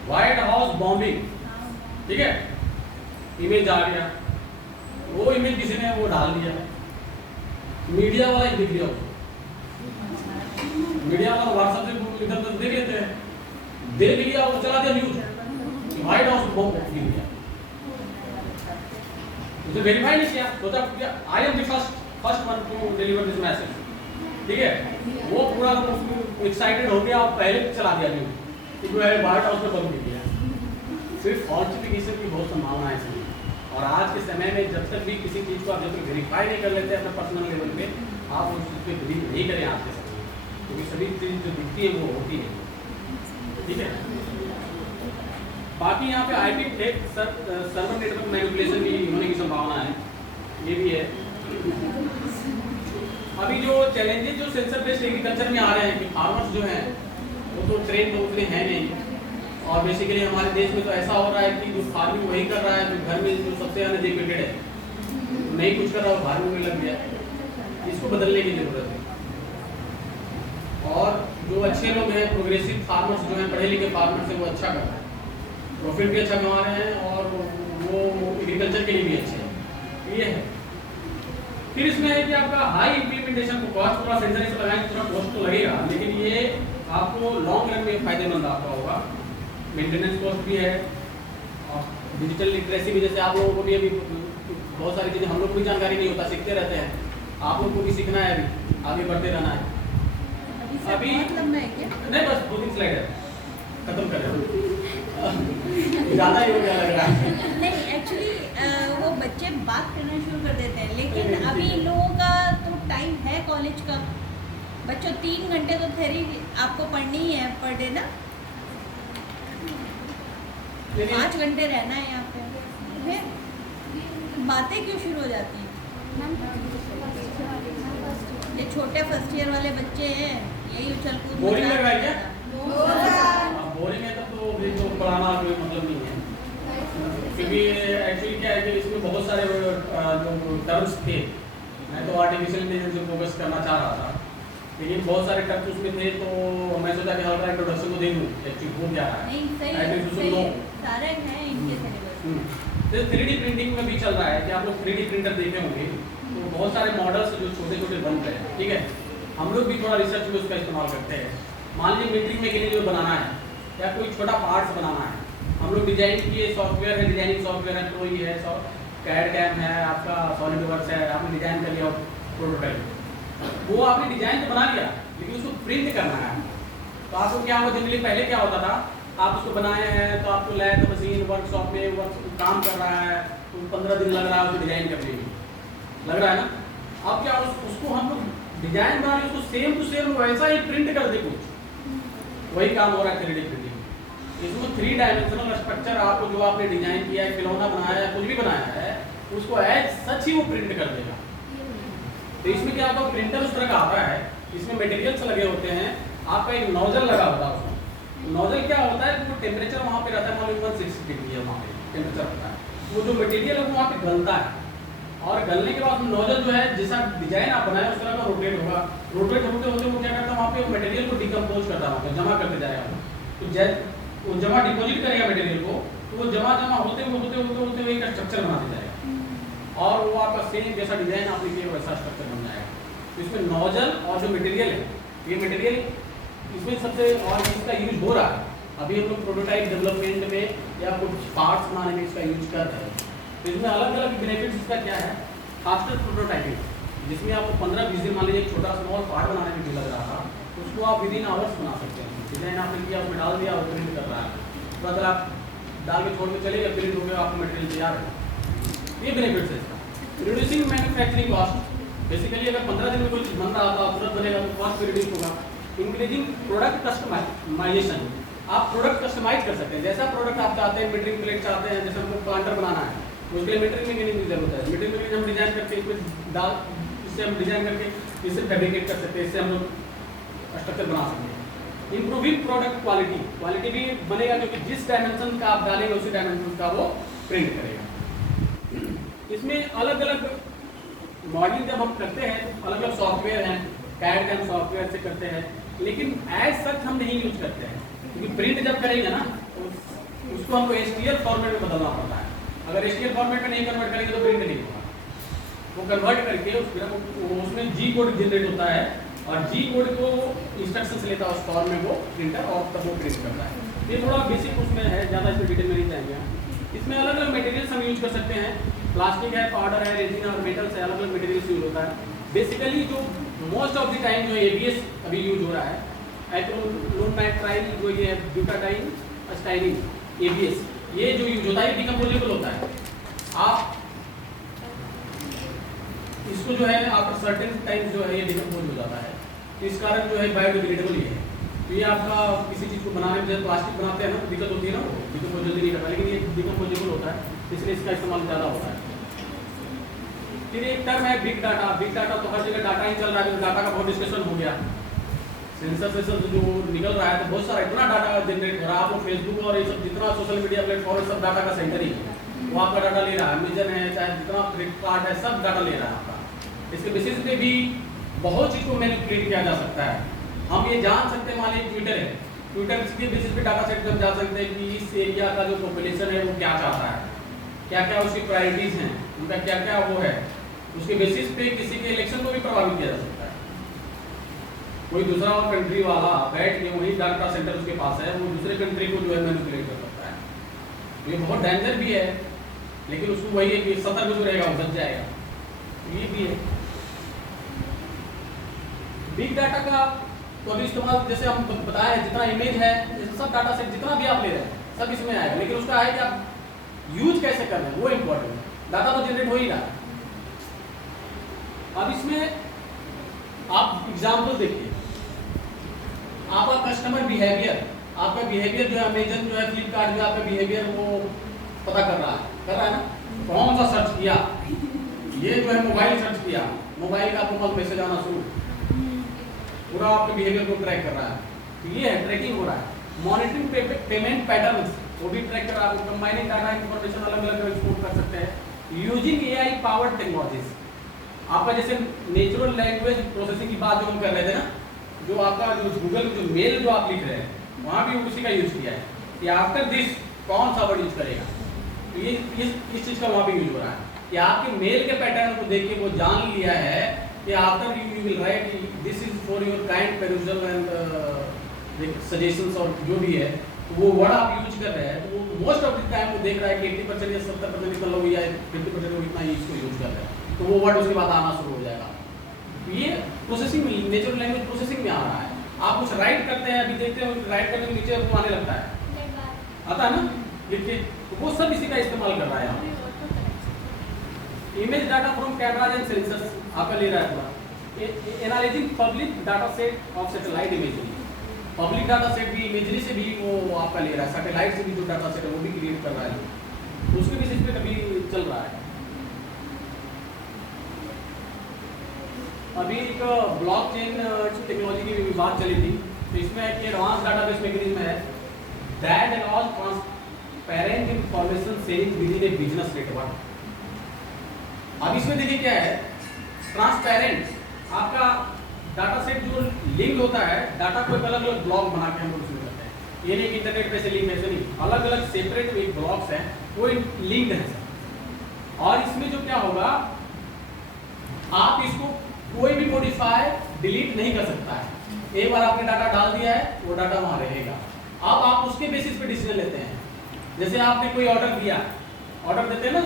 व्हाइट हाउस बॉम्बिंग, ठीक है, इमेज आ गया, वो इमेज किसी ने वो डाल दिया, मीडिया वाला ही दिख लिया, मीडिया वाला व्हाट्सएप से इधर उधर देख लेते हैं, देख लिया और चला दिया न्यूज, व्हाइट हाउस बॉम्ब गिर गया। उसे वेरीफाई नहीं किया, सोचा I am the first one two deliver this message, ठीक है, वो पूरा एक्साइटेड हो गया और पहले चला दिया न्यूज कि व्हाइट हाउस में बम गिर गया। सिर्फ फॉल्सिफिकेशन की बहुत संभावना है इसमें, और आज के समय में जब तक भी किसी चीज़ को आप जब तक वेरीफाई नहीं कर लेते अपने पर्सनल लेवल पे, आप उस चीज़ पे बिलीव नहीं करें आज के समय में, क्योंकि सभी चीज़ जो दिखती है वो होती है, ठीक है। बाकी यहाँ पे IP fake server network manipulation भी होने की संभावना है, ये भी है। अभी जो चैलेंजेस जो सेंसर बेस्ड एग्रीकल्चर में आ रहे हैं कि फार्मर्स जो हैं वो तो ट्रेन तो उतने हैं नहीं, और बेसिकली हमारे देश में तो ऐसा हो रहा है कि जो फार्मिंग वही कर रहा है जो घर में जो सबसे अनएजुकेटेड है, नहीं कुछ कर रहा है, फार्मिंग में लग गया, इसको बदलने की जरूरत है। और जो अच्छे लोग हैं, प्रोग्रेसिव फार्मर्स जो हैं, पढ़े लिखे फार्मर्स हैं, वो अच्छा कर रहे हैं, प्रॉफिट भी अच्छा कमा रहे हैं और वो एग्रीकल्चर के लिए भी अच्छे हैं, ये है। फिर इसमें है कि आपका हाई इम्प्लीमेंटेशन को कॉस्ट थोड़ा सेंसर से लगाएंगे, थोड़ा कॉस्ट तो लगेगा, लेकिन ये आपको लॉन्ग रन में फायदेमंद आपका होगा। मेंटेनेंस कॉस्ट भी है और डिजिटल लिटरेसी भी, जैसे आप लोगों को भी अभी बहुत सारी चीज़ें हम लोग को भी जानकारी नहीं होता, सीखते रहते हैं, आप लोग को भी सीखना है, अभी आगे बढ़ते रहना है। अभी नहीं, बस 2-3 स्लाइड है, खत्म कर रहे ज़्यादा ही हो गया लग रहा है। नहीं, एक्चुअली वो बच्चे बात करना शुरू कर देते हैं, लेकिन अभी इन लोगों का तो 3 घंटे तो थ्योरी आपको पढ़नी ही है पर डे ना, 5 घंटे रहना है यहाँ पे, फिर बातें क्यों शुरू हो जाती हैं? ये छोटे फर्स्ट ईयर वाले बच्चे हैं, यही उछल कूद बोरिंग लग रहा है क्या? क्या? बोरिंग है तब तो भी तो पढ़ाना कोई मतलब नहीं है, क्योंकि एक्चुअली क्या है कि इसमें बहुत सारे जो टर्म्स थे, मैं तो आर्टिफिशियल इंटेलिजेंस पे फोकस करना चाह रहा था, लेकिन बहुत सारे टर्म्स उसमें थे तो मैं सोचा कि हल्का इंट्रोडक्शन को दे दूँ एक्चुअली हो क्या रहा है। नहीं सही I think है, you should सही know. है, सारे हैं इनके सिलेबस। तो 3D प्रिंटिंग में भी चल रहा है कि आप लोग 3D प्रिंटर देखे होंगे, तो बहुत सारे मॉडल्स जो छोटे छोटे बन रहे हैं, ठीक है, हम लोग भी थोड़ा रिसर्च में उसका इस्तेमाल करते हैं। मान लीजिए मीटरिंग में के लिए जो बनाना है या कोई छोटा पार्ट्स बनाना है, हम लोग डिजाइन किए, सॉफ्टवेयर है, डिजाइनिंग सॉफ्टवेयर है, कोई है कैड कैम है, आपका सॉलिडवर्क्स है, आपने डिजाइन कर लिया प्रोटोटाइप, वो आपने डिजाइन तो बना लिया लेकिन उसको प्रिंट करना है, तो आपको क्या हो, जनरली पहले क्या होता था, आप उसको बनाए हैं तो आपको लैब मशीन वर्कशॉप में काम कर रहा है तो 15 दिन लग रहा है उसको डिजाइन करने में, लग रहा है ना। अब क्या उसको हम लोग डिजाइन बना रहे, उसको सेम टू सेम वैसा ही प्रिंट कर दे, कुछ वही काम हो रहा है 3D प्रिंटिंग। इसमें 3 डायमेंशनल स्ट्रक्चर आपको जो आपने डिजाइन किया है, खिलौना बनाया है, कुछ भी बनाया है, उसको एज सच ही वो प्रिंट कर देगा। तो इसमें क्या होगा, प्रिंटर उस तरह का आता है, इसमें मटेरियल्स लगे होते हैं, आपका एक नोजल लगा होता है, उसमें नोजल क्या होता है, वो टेम्परेचर वहाँ पे रहता है, मान लो 160 डिग्री है वहाँ पे टेम्परेचर रहता है, वो जो मटेरियल है वो वहाँ पे गलता है, और गलने के बाद नोजल जो है जैसा डिजाइन आप बनाए उस तरह का रोटेट होगा, रोटेट होते होते वो क्या करता है, वहाँ पे मटेरियल को डिकम्पोज करता है, जमा करते जाएगा, तो वो जमा डिपोजिट करेगा मटेरियल को, तो वो जमा होते हुए एक स्ट्रक्चर बनाते जाएगा, और वो आपका सेम जैसा डिजाइन आपने किया वैसा स्ट्रक्चर बन जाएगा। तो इसमें नोजल और जो मटेरियल है, ये मटेरियल इसमें सबसे और इसका यूज हो रहा है, अभी हम लोग प्रोटोटाइप डेवलपमेंट में या कुछ पार्ट्स बनाने में इसका यूज कर रहे हैं। तो इसमें अलग अलग बेनिफिट्स इसका क्या है, फास्टर प्रोटोटाइपिंग, जिसमें आपको 15-20 दिन, मान लीजिए एक छोटा स्मॉल पार्ट बनाने में भी लग रहा था, तो उसको आप विदिन आवर्स बना सकते हैं, डिजाइन आपने किया उसमें डाल दिया, वो प्रिंट कर रहा है, तो अगर आप डाल के छोड़ के चले गए, प्रिंट हो गया, आपका मटेरियल तैयार है। ये बेनिफिट्स है इसका। रिड्यूसिंग मैन्युफैक्चरिंग कॉस्ट, बेसिकली अगर 15 दिन में कोई चीज बन रहा था, तुरंत बनेगा तो कॉस्ट भी रिड्यूस होगा। इंक्रीजिंग प्रोडक्ट कस्टमाइजेशन, आप प्रोडक्ट कस्टमाइज कर सकते हैं, जैसा प्रोडक्ट आप चाहते हैं, मीटरिंग प्लेट चाहते हैं, जैसे हमको प्लांटर बनाना है, उसके लिए मीटरिंग मेकेनिज्म की जरूरत है, मीटरिंग मेकेनिज्म हम डिजाइन करके इसमें डाल, इससे हम डिजाइन करके इससे फैब्रिकेट कर सकते हैं, इससे हम लोग स्ट्रक्चर बना सकते हैं। इंप्रूविंग प्रोडक्ट क्वालिटी, क्वालिटी भी बनेगा क्योंकि जिस डायमेंशन का आप डालेंगे उसी डायमेंशन का वो प्रिंट करेगा। इसमें अलग अलग मॉडलिंग जब हम करते हैं तो अलग अलग सॉफ्टवेयर हैं, कैड कैम सॉफ्टवेयर से करते हैं, लेकिन एज सच हम नहीं यूज करते हैं, क्योंकि प्रिंट जब करेंगे ना तो उसको हमको HTML फॉर्मेट में बदलना पड़ता है, अगर HTML फॉर्मेट में नहीं कन्वर्ट करेंगे तो प्रिंट नहीं होगा, वो कन्वर्ट करके उसमें G कोड जनरेट होता है, और G कोड को इंस्ट्रक्शन से लेता है उस फॉर्म में वो प्रिंटर, और तब वो प्रिंट करता है। ये थोड़ा बेसिक उसमें है, ज़्यादा इसमें डिटेल में नहीं जाएंगे। इसमें अलग अलग मटेरियल्स हम यूज कर सकते हैं, प्लास्टिक है, पाउडर है, रेजिन और मेटल्स है, अलग अलग मटेरियल्स यूज होता है। बेसिकली जो मोस्ट ऑफ द टाइम जो ABS अभी यूज हो रहा है, एक्रोलोनाइट्राइल जो ये ब्यूटाडाइन स्टाइरिन ABS, ये जो यूज होता है ये डिकम्पोजेबल होता है। आप इसको जो है आफ्टर सर्टेन टाइम जो है ये डिकम्पोज हो जाता है, तो इस कारण जो है बायोडिग्रेडेबल ही है। तो ये आपका किसी चीज़ को बनाने में जब प्लास्टिक बनाते हैं ना तो दिक्कत होती है ना, वो डिकम्पोज जल्दी नहीं करता, लेकिन ये डिकम्पोजेबल होता है, इसलिए इसका इस्तेमाल ज़्यादा होता है। फिर एक टर्म है बिग डाटा। बिग डाटा तो हर जगह डाटा ही चल रहा है, तो डाटा का बहुत डिस्कशन हो गया, सेंसर से सब जो निकल रहा है, तो बहुत सारा इतना डाटा जनरेट हो रहा है। आप लोग फेसबुक और ये सब जितना सोशल मीडिया प्लेटफॉर्म सब डाटा का सेंटर ही है, वो आपका डाटा ले रहा है, अमेजन है, चाहे जितना फ्लिपकार्ट है, सब डाटा ले रहा है आपका। इसके बेसिस पे भी बहुत चीज़ को मैनिपुलेट किया जा सकता है। हम ये जान सकते हैं, मान लीजिए ट्विटर है, ट्विटर के बेसिस पे डाटा सेट हम जा सकते हैं कि इस एरिया का जो पॉपुलेशन है वो क्या चाहता है, क्या क्या उसकी प्रायोरिटीज़ हैं, उनका क्या क्या वो है, उसके बेसिस पे किसी के इलेक्शन को भी प्रभावित किया जा सकता है। कोई दूसरा कंट्री वाला बैठ के वही डाटा सेंटर उसके पास है, वो दूसरे कंट्री को जो है मैनिपुलेट कर सकता है। तो ये बहुत डेंजर भी है, लेकिन उसको वही है कि सतर्क जो रहेगा वो बच जाएगा, ये भी है। बिग डाटा का तो अभी इस्तेमाल जैसे हम बताया है, जितना इमेज है, सब डाटा सेट जितना भी आप ले रहे हैं सब इसमें आएगा, लेकिन उसका है कि आप यूज कैसे कर रहे हैं वो इम्पोर्टेंट है। डाटा तो जनरेट हो ही रहा है। अब इसमें आप एग्जाम्पल देखिए, आपका कस्टमर बिहेवियर, आपका बिहेवियर जो है अमेजन जो है फ्लिपकार्ट जो आपका बिहेवियर वो पता कर रहा है ना, कौन सा सर्च किया, ये जो है मोबाइल सर्च किया, मोबाइल का आपको मैसेज आना शुरू, पूरा आपके बिहेवियर को ट्रैक कर रहा है, तो ये है ट्रैकिंग हो रहा है। मॉनिटरिंग पेमेंट पैटर्न्स वो भी ट्रैक कर रहा है, कंबाइनिंग डाटा इंफॉर्मेशन अलग अलग एक्सपोर्ट कर सकते हैं यूजिंग एआई पावर्ड टेक्नोलॉजीज। आपका जैसे नेचुरल लैंग्वेज प्रोसेसिंग की बात जो हम कर रहे थे ना, जो आपका जो गूगल जो मेल जो आप लिख रहे हैं वहाँ भी उसी का यूज किया है कि आफ्टर दिस कौन सा वर्ड यूज करेगा, तो ये इस चीज़ का वहाँ पे यूज हो रहा है कि आपके मेल के पैटर्न को देख के वो जान लिया है कि after you will write this is for your kind perusal and suggestions और जो भी है, तो वो वर्ड आप यूज कर रहे हैं, तो वो मोस्ट ऑफ द टाइम वो देख रहा है कि 80% या 70% इतना लोग या 50% लोग इतना इसको यूज कर रहे हैं, तो वो वर्ड उसके बाद आना शुरू हो जाएगा। तो ये प्रोसेसिंग में, नेचुरल लैंग्वेज प्रोसेसिंग में आ रहा है। आप कुछ राइट करते हैं, अभी देखते हैं राइट करने के नीचे वो आने लगता है, आता है ना लिख के, तो वो सब इसी का इस्तेमाल कर रहा है यहाँ। Image data from cameras and sensors आपका ले रहा है पूरा, analysing public data set of satellite imagery, public data set भी इमेजरी से भी वो आपका ले रहा है, सैटेलाइट से भी जो डाटा सेट है वो भी क्रिएट कर रहा है, तो उसके बेसिस पे कभी चल रहा है। अभी एक ब्लॉकचेन टेक्नोलॉजी की बात चली थी, तो इसमें एक एडवांस डाटाबेस मैकेनिज्म है that allows transparent information sharing with in A business network. अब इसमें देखिए क्या है, ट्रांसपेरेंट आपका डाटा सेट जो लिंक होता है, डाटा को एक अलग अलग ब्लॉक बना के हम लोग उसमें करते हैं, ये नहीं कि इंटरनेट पे से लिंक ऐसे नहीं, अलग अलग सेपरेट एक ब्लॉक्स हैं वो लिंक्ड है सर। और इसमें जो क्या होगा, आप इसको कोई भी मॉडिफाई डिलीट नहीं कर सकता है, एक बार आपने डाटा डाल दिया है वो डाटा वहाँ रहेगा। अब आप उसके बेसिस पे डिसीजन लेते हैं, जैसे आपने कोई ऑर्डर दिया, ऑर्डर देते हैं ना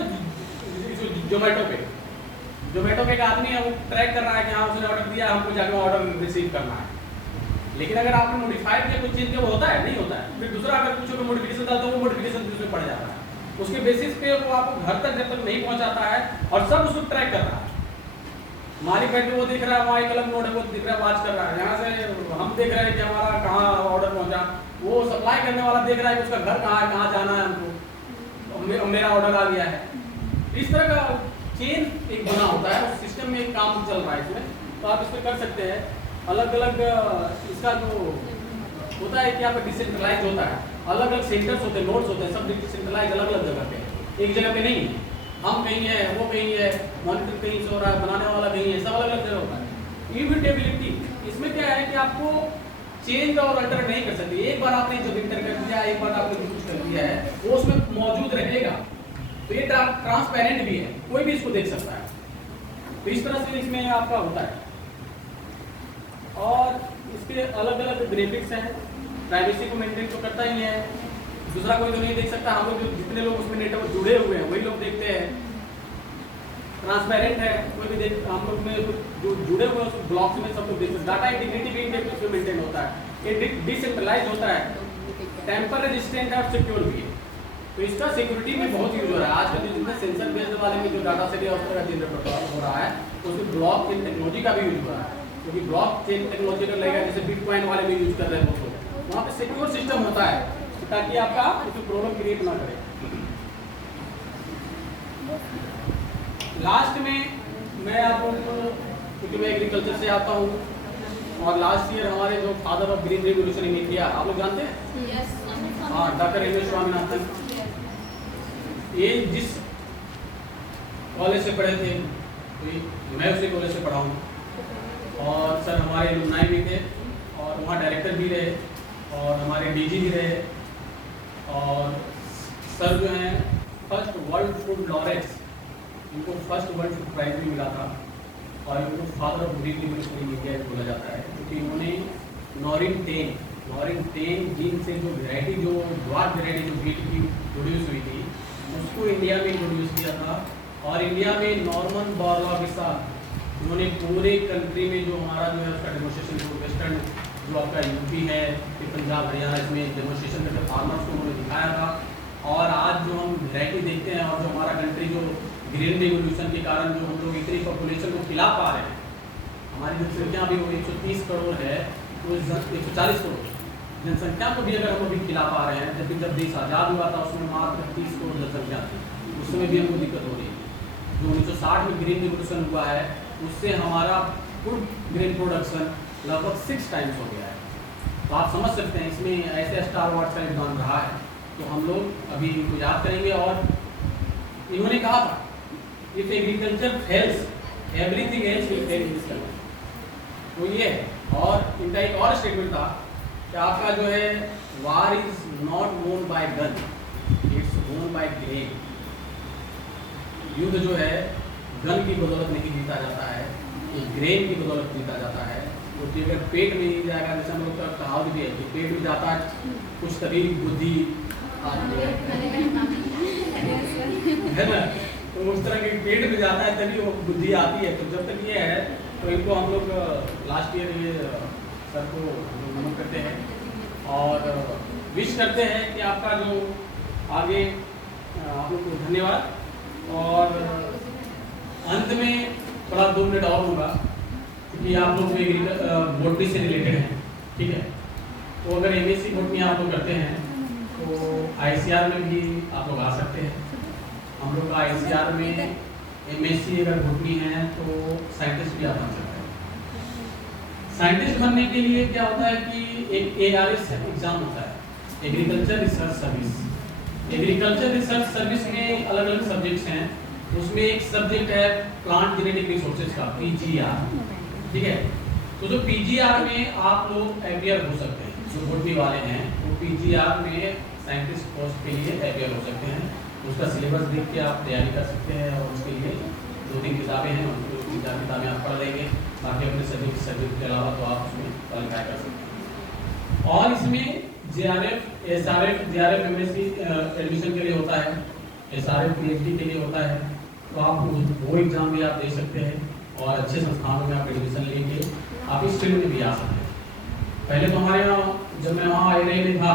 जोमेटो पे एक आदमी है वो ट्रैक कर रहा है कि हाँ उसने ऑर्डर दिया, हमको जाकर ऑर्डर रिसीव करना है, लेकिन अगर आपने मॉडिफाई किया कुछ चीज़ वो होता है नहीं होता है, फिर दूसरा अगर कुछ को मॉडिफिकेशन डालता है वो मॉडिफिकेशन उसमें पड़ जाता है, उसके बेसिस पे वो आपको घर तक जब तक नहीं पहुँचाता है और सब उसको ट्रैक कर रहा है, मालिक बैठ के वो देख रहा है, वहाँ एक अलग नोट है वो दिख रहा है, वॉच कर रहा है, यहाँ से हम देख रहे हैं कि हमारा कहाँ ऑर्डर पहुँचा, वो सप्लाई करने वाला देख रहा है कि उसका घर कहाँ है, कहाँ जाना है हमको, मेरा ऑर्डर आ गया है। इस तरह का चेन एक बना होता है, उस सिस्टम में एक काम चल रहा है इसमें, तो आप इसमें कर सकते हैं। अलग अलग इसका जो होता है कि आपका डिसेंट्रलाइज होता है, अलग अलग सेंटर्स होते हैं, नोड्स होते हैं, सब डिसेंट्रलाइज अलग अलग जगह पे, एक जगह पे नहीं है, हम कहीं है वो कहीं है, मॉनिटर कहीं से हो रहा है, बनाने वाला कहीं है, सब अलग अलग जगह होता है। इम्यूटेबिलिटी इसमें क्या है कि आपको चेंज और अल्टर नहीं कर सकते, एक बार आपने जब इंटर कर दिया, एक बार आपने कुछ कर दिया है वो उसमें मौजूद रहेगा, तो ये ट्रांसपेरेंट भी है, कोई भी इसको देख सकता है, तो इस तरह से इसमें आपका होता है। और इसके अलग अलग ग्राफिक्स हैं, प्राइवेसी को मेंटेन तो करता ही है, दूसरा कोई तो नहीं देख सकता, हम लोग जो जितने लोग उसमें नेटवर्क जुड़े हुए हैं वही लोग देखते हैं। ट्रांसपेरेंट है, कोई भी देख, हम लोग में जो जुड़े हुए हैं उस ब्लॉक्स में सब लोग देख सकते हैं। डाटा इंटीग्रिटी भी उसमें मेंटेन होता है, ये डिसेंट्रलाइज होता है, टेम्पर रेजिस्टेंट और सिक्योर भी है, तो इसका सिक्योरिटी में बहुत यूज हो रहा है। आजकल जितने सेंसर बेस्ड वाले में जो डाटा सेट है उस तरह का जनरेट हो रहा है, उसमें ब्लॉक चेन टेक्नोलॉजी का भी यूज हो रहा है, क्योंकि ब्लॉक चेन टेक्नोलॉजी का लगेगा, जैसे बिटकॉइन वाले भी यूज कर रहे हैं बहुत लोग, वहाँ पे सिक्योर सिस्टम होता है ताकि आपका कोई प्रॉब्लम क्रिएट ना करे। लास्ट में मैं आप लोगों को, क्योंकि मैं एग्रीकल्चर से आता हूँ और लास्ट ईयर हमारे जो father of green revolution in India आप लोग जानते हैं, हाँ डॉक्टर एम एस स्वामीनाथन, ये जिस कॉलेज से पढ़े थे तो मैं उसी कॉलेज से पढ़ा हूँ, और सर हमारे एलुमनाई भी थे और वहाँ डायरेक्टर भी रहे और हमारे डीजी भी रहे, और सर जो हैं फर्स्ट वर्ल्ड फूड लॉरेट्स, इनको फर्स्ट वर्ल्ड फूड प्राइज भी मिला था और इनको father of green revolution in India बोला जाता है, क्योंकि इन्होंने नॉरिन टेन जीन से जो वेराइटी, जो ड्वार्फ वेराइटी जो वीट की प्रोड्यूस हुई थी उसको इंडिया में इंट्रोड्यूस किया था, और इंडिया में नॉर्मन बोरलॉग के साथ उन्होंने पूरे कंट्री में जो हमारा जो है उसका डेमोस्ट्रेशन, जो वेस्टर्न जो आपका यूपी है, फिर पंजाब हरियाणा, इसमें डेमोस्ट्रेशन करके फार्मर्स को उन्होंने दिखाया था। और आज जो हम वैरायटी देखते हैं और जो हमारा कंट्री जो ग्रीन रेवोल्यूशन के कारण जो हम लोग इतनी पॉपुलेशन को खिला पा रहे हैं, हमारी जनसंख्या अभी 130 करोड़ है, तो 140 करोड़ जनसंख्या को भी अगर हम अभी खिला पा रहे हैं, जब देश आज़ाद हुआ था उसमें मात्र 30 करोड़ जनसंख्या थी, उस समय भी हमको दिक्कत हो रही है। जो 1960 में ग्रीन रिवोल्यूशन हुआ है उससे हमारा फूड ग्रेन प्रोडक्शन लगभग 6 टाइम्स हो गया है। तो आप समझ सकते हैं इसमें ऐसे स्टार वार्ड का योगदान रहा है। तो हम लोग अभी इनको याद करेंगे। और इन्होंने कहा था if agriculture fails everything else will fail in this country. तो ये है। और इनका एक और स्टेटमेंट था कि आपका जो है वार इज नॉट वोन बाय गन, इट्स वोन बाय ग्रेन। युद्ध जो है गन की बदौलत नहीं जीता जाता है, ये ग्रेन की बदौलत जीता जाता है। क्योंकि अगर पेट में नहीं जाएगा, जैसे हम लोग का कहावत भी है कि पेट में जाता है कुछ तभी बुद्धि आती है ना। तो उस तरह के पेट में जाता है तभी वो बुद्धि आती है। तो जब तक ये है तो इनको हम लोग लास्ट ईयर ये सर को नमन करते हैं और विश करते हैं कि आपका जो आगे आप लोग को धन्यवाद। और अंत में थोड़ा 2 मिनट और होगा क्योंकि आप लोग बोटनी से रिलेटेड हैं, ठीक है। तो अगर एमएससी बोटनी आप लोग करते हैं तो आईसीआर में भी आप लोग आ सकते हैं। हम लोग का आईसीआर में एमएससी अगर बोटनी है तो साइंटिस्ट भी आप बन सकते हैं। साइंटिस्ट बनने के लिए क्या होता है कि एक ARS एग्जाम होता है, agriculture research service. Agriculture research service में अलग अलग सब्जेक्ट्स हैं। उसमें एक सब्जेक्ट है प्लांट जेनेटिक रिसोर्सेज का, PGR, ठीक है। तो जो PGR में आप लोग अपियर हो सकते हैं, जो बोटनी वाले हैं वो PGR में साइंटिस्ट पोस्ट के लिए अपियर हो सकते हैं। उसका सिलेबस देख के आप तैयारी कर सकते हैं और उसके लिए 2-3 किताबें हैं, उसको 3-4 किताबें आप पढ़ लेंगे। बाकी अपने सब्जेक्ट के अलावा तो आप उसमें क्वालिफाई कर सकते हैं। और इसमें JRF, SRF, JRF MSc admission के लिए होता है, SRF PhD के लिए होता है। तो आप वो एग्ज़ाम भी आप दे सकते हैं और अच्छे संस्थानों में आप एडमिशन लेके आप इस फील्ड में भी आ सकते हैं। पहले तो हमारे यहाँ जब मैं वहाँ IRA में था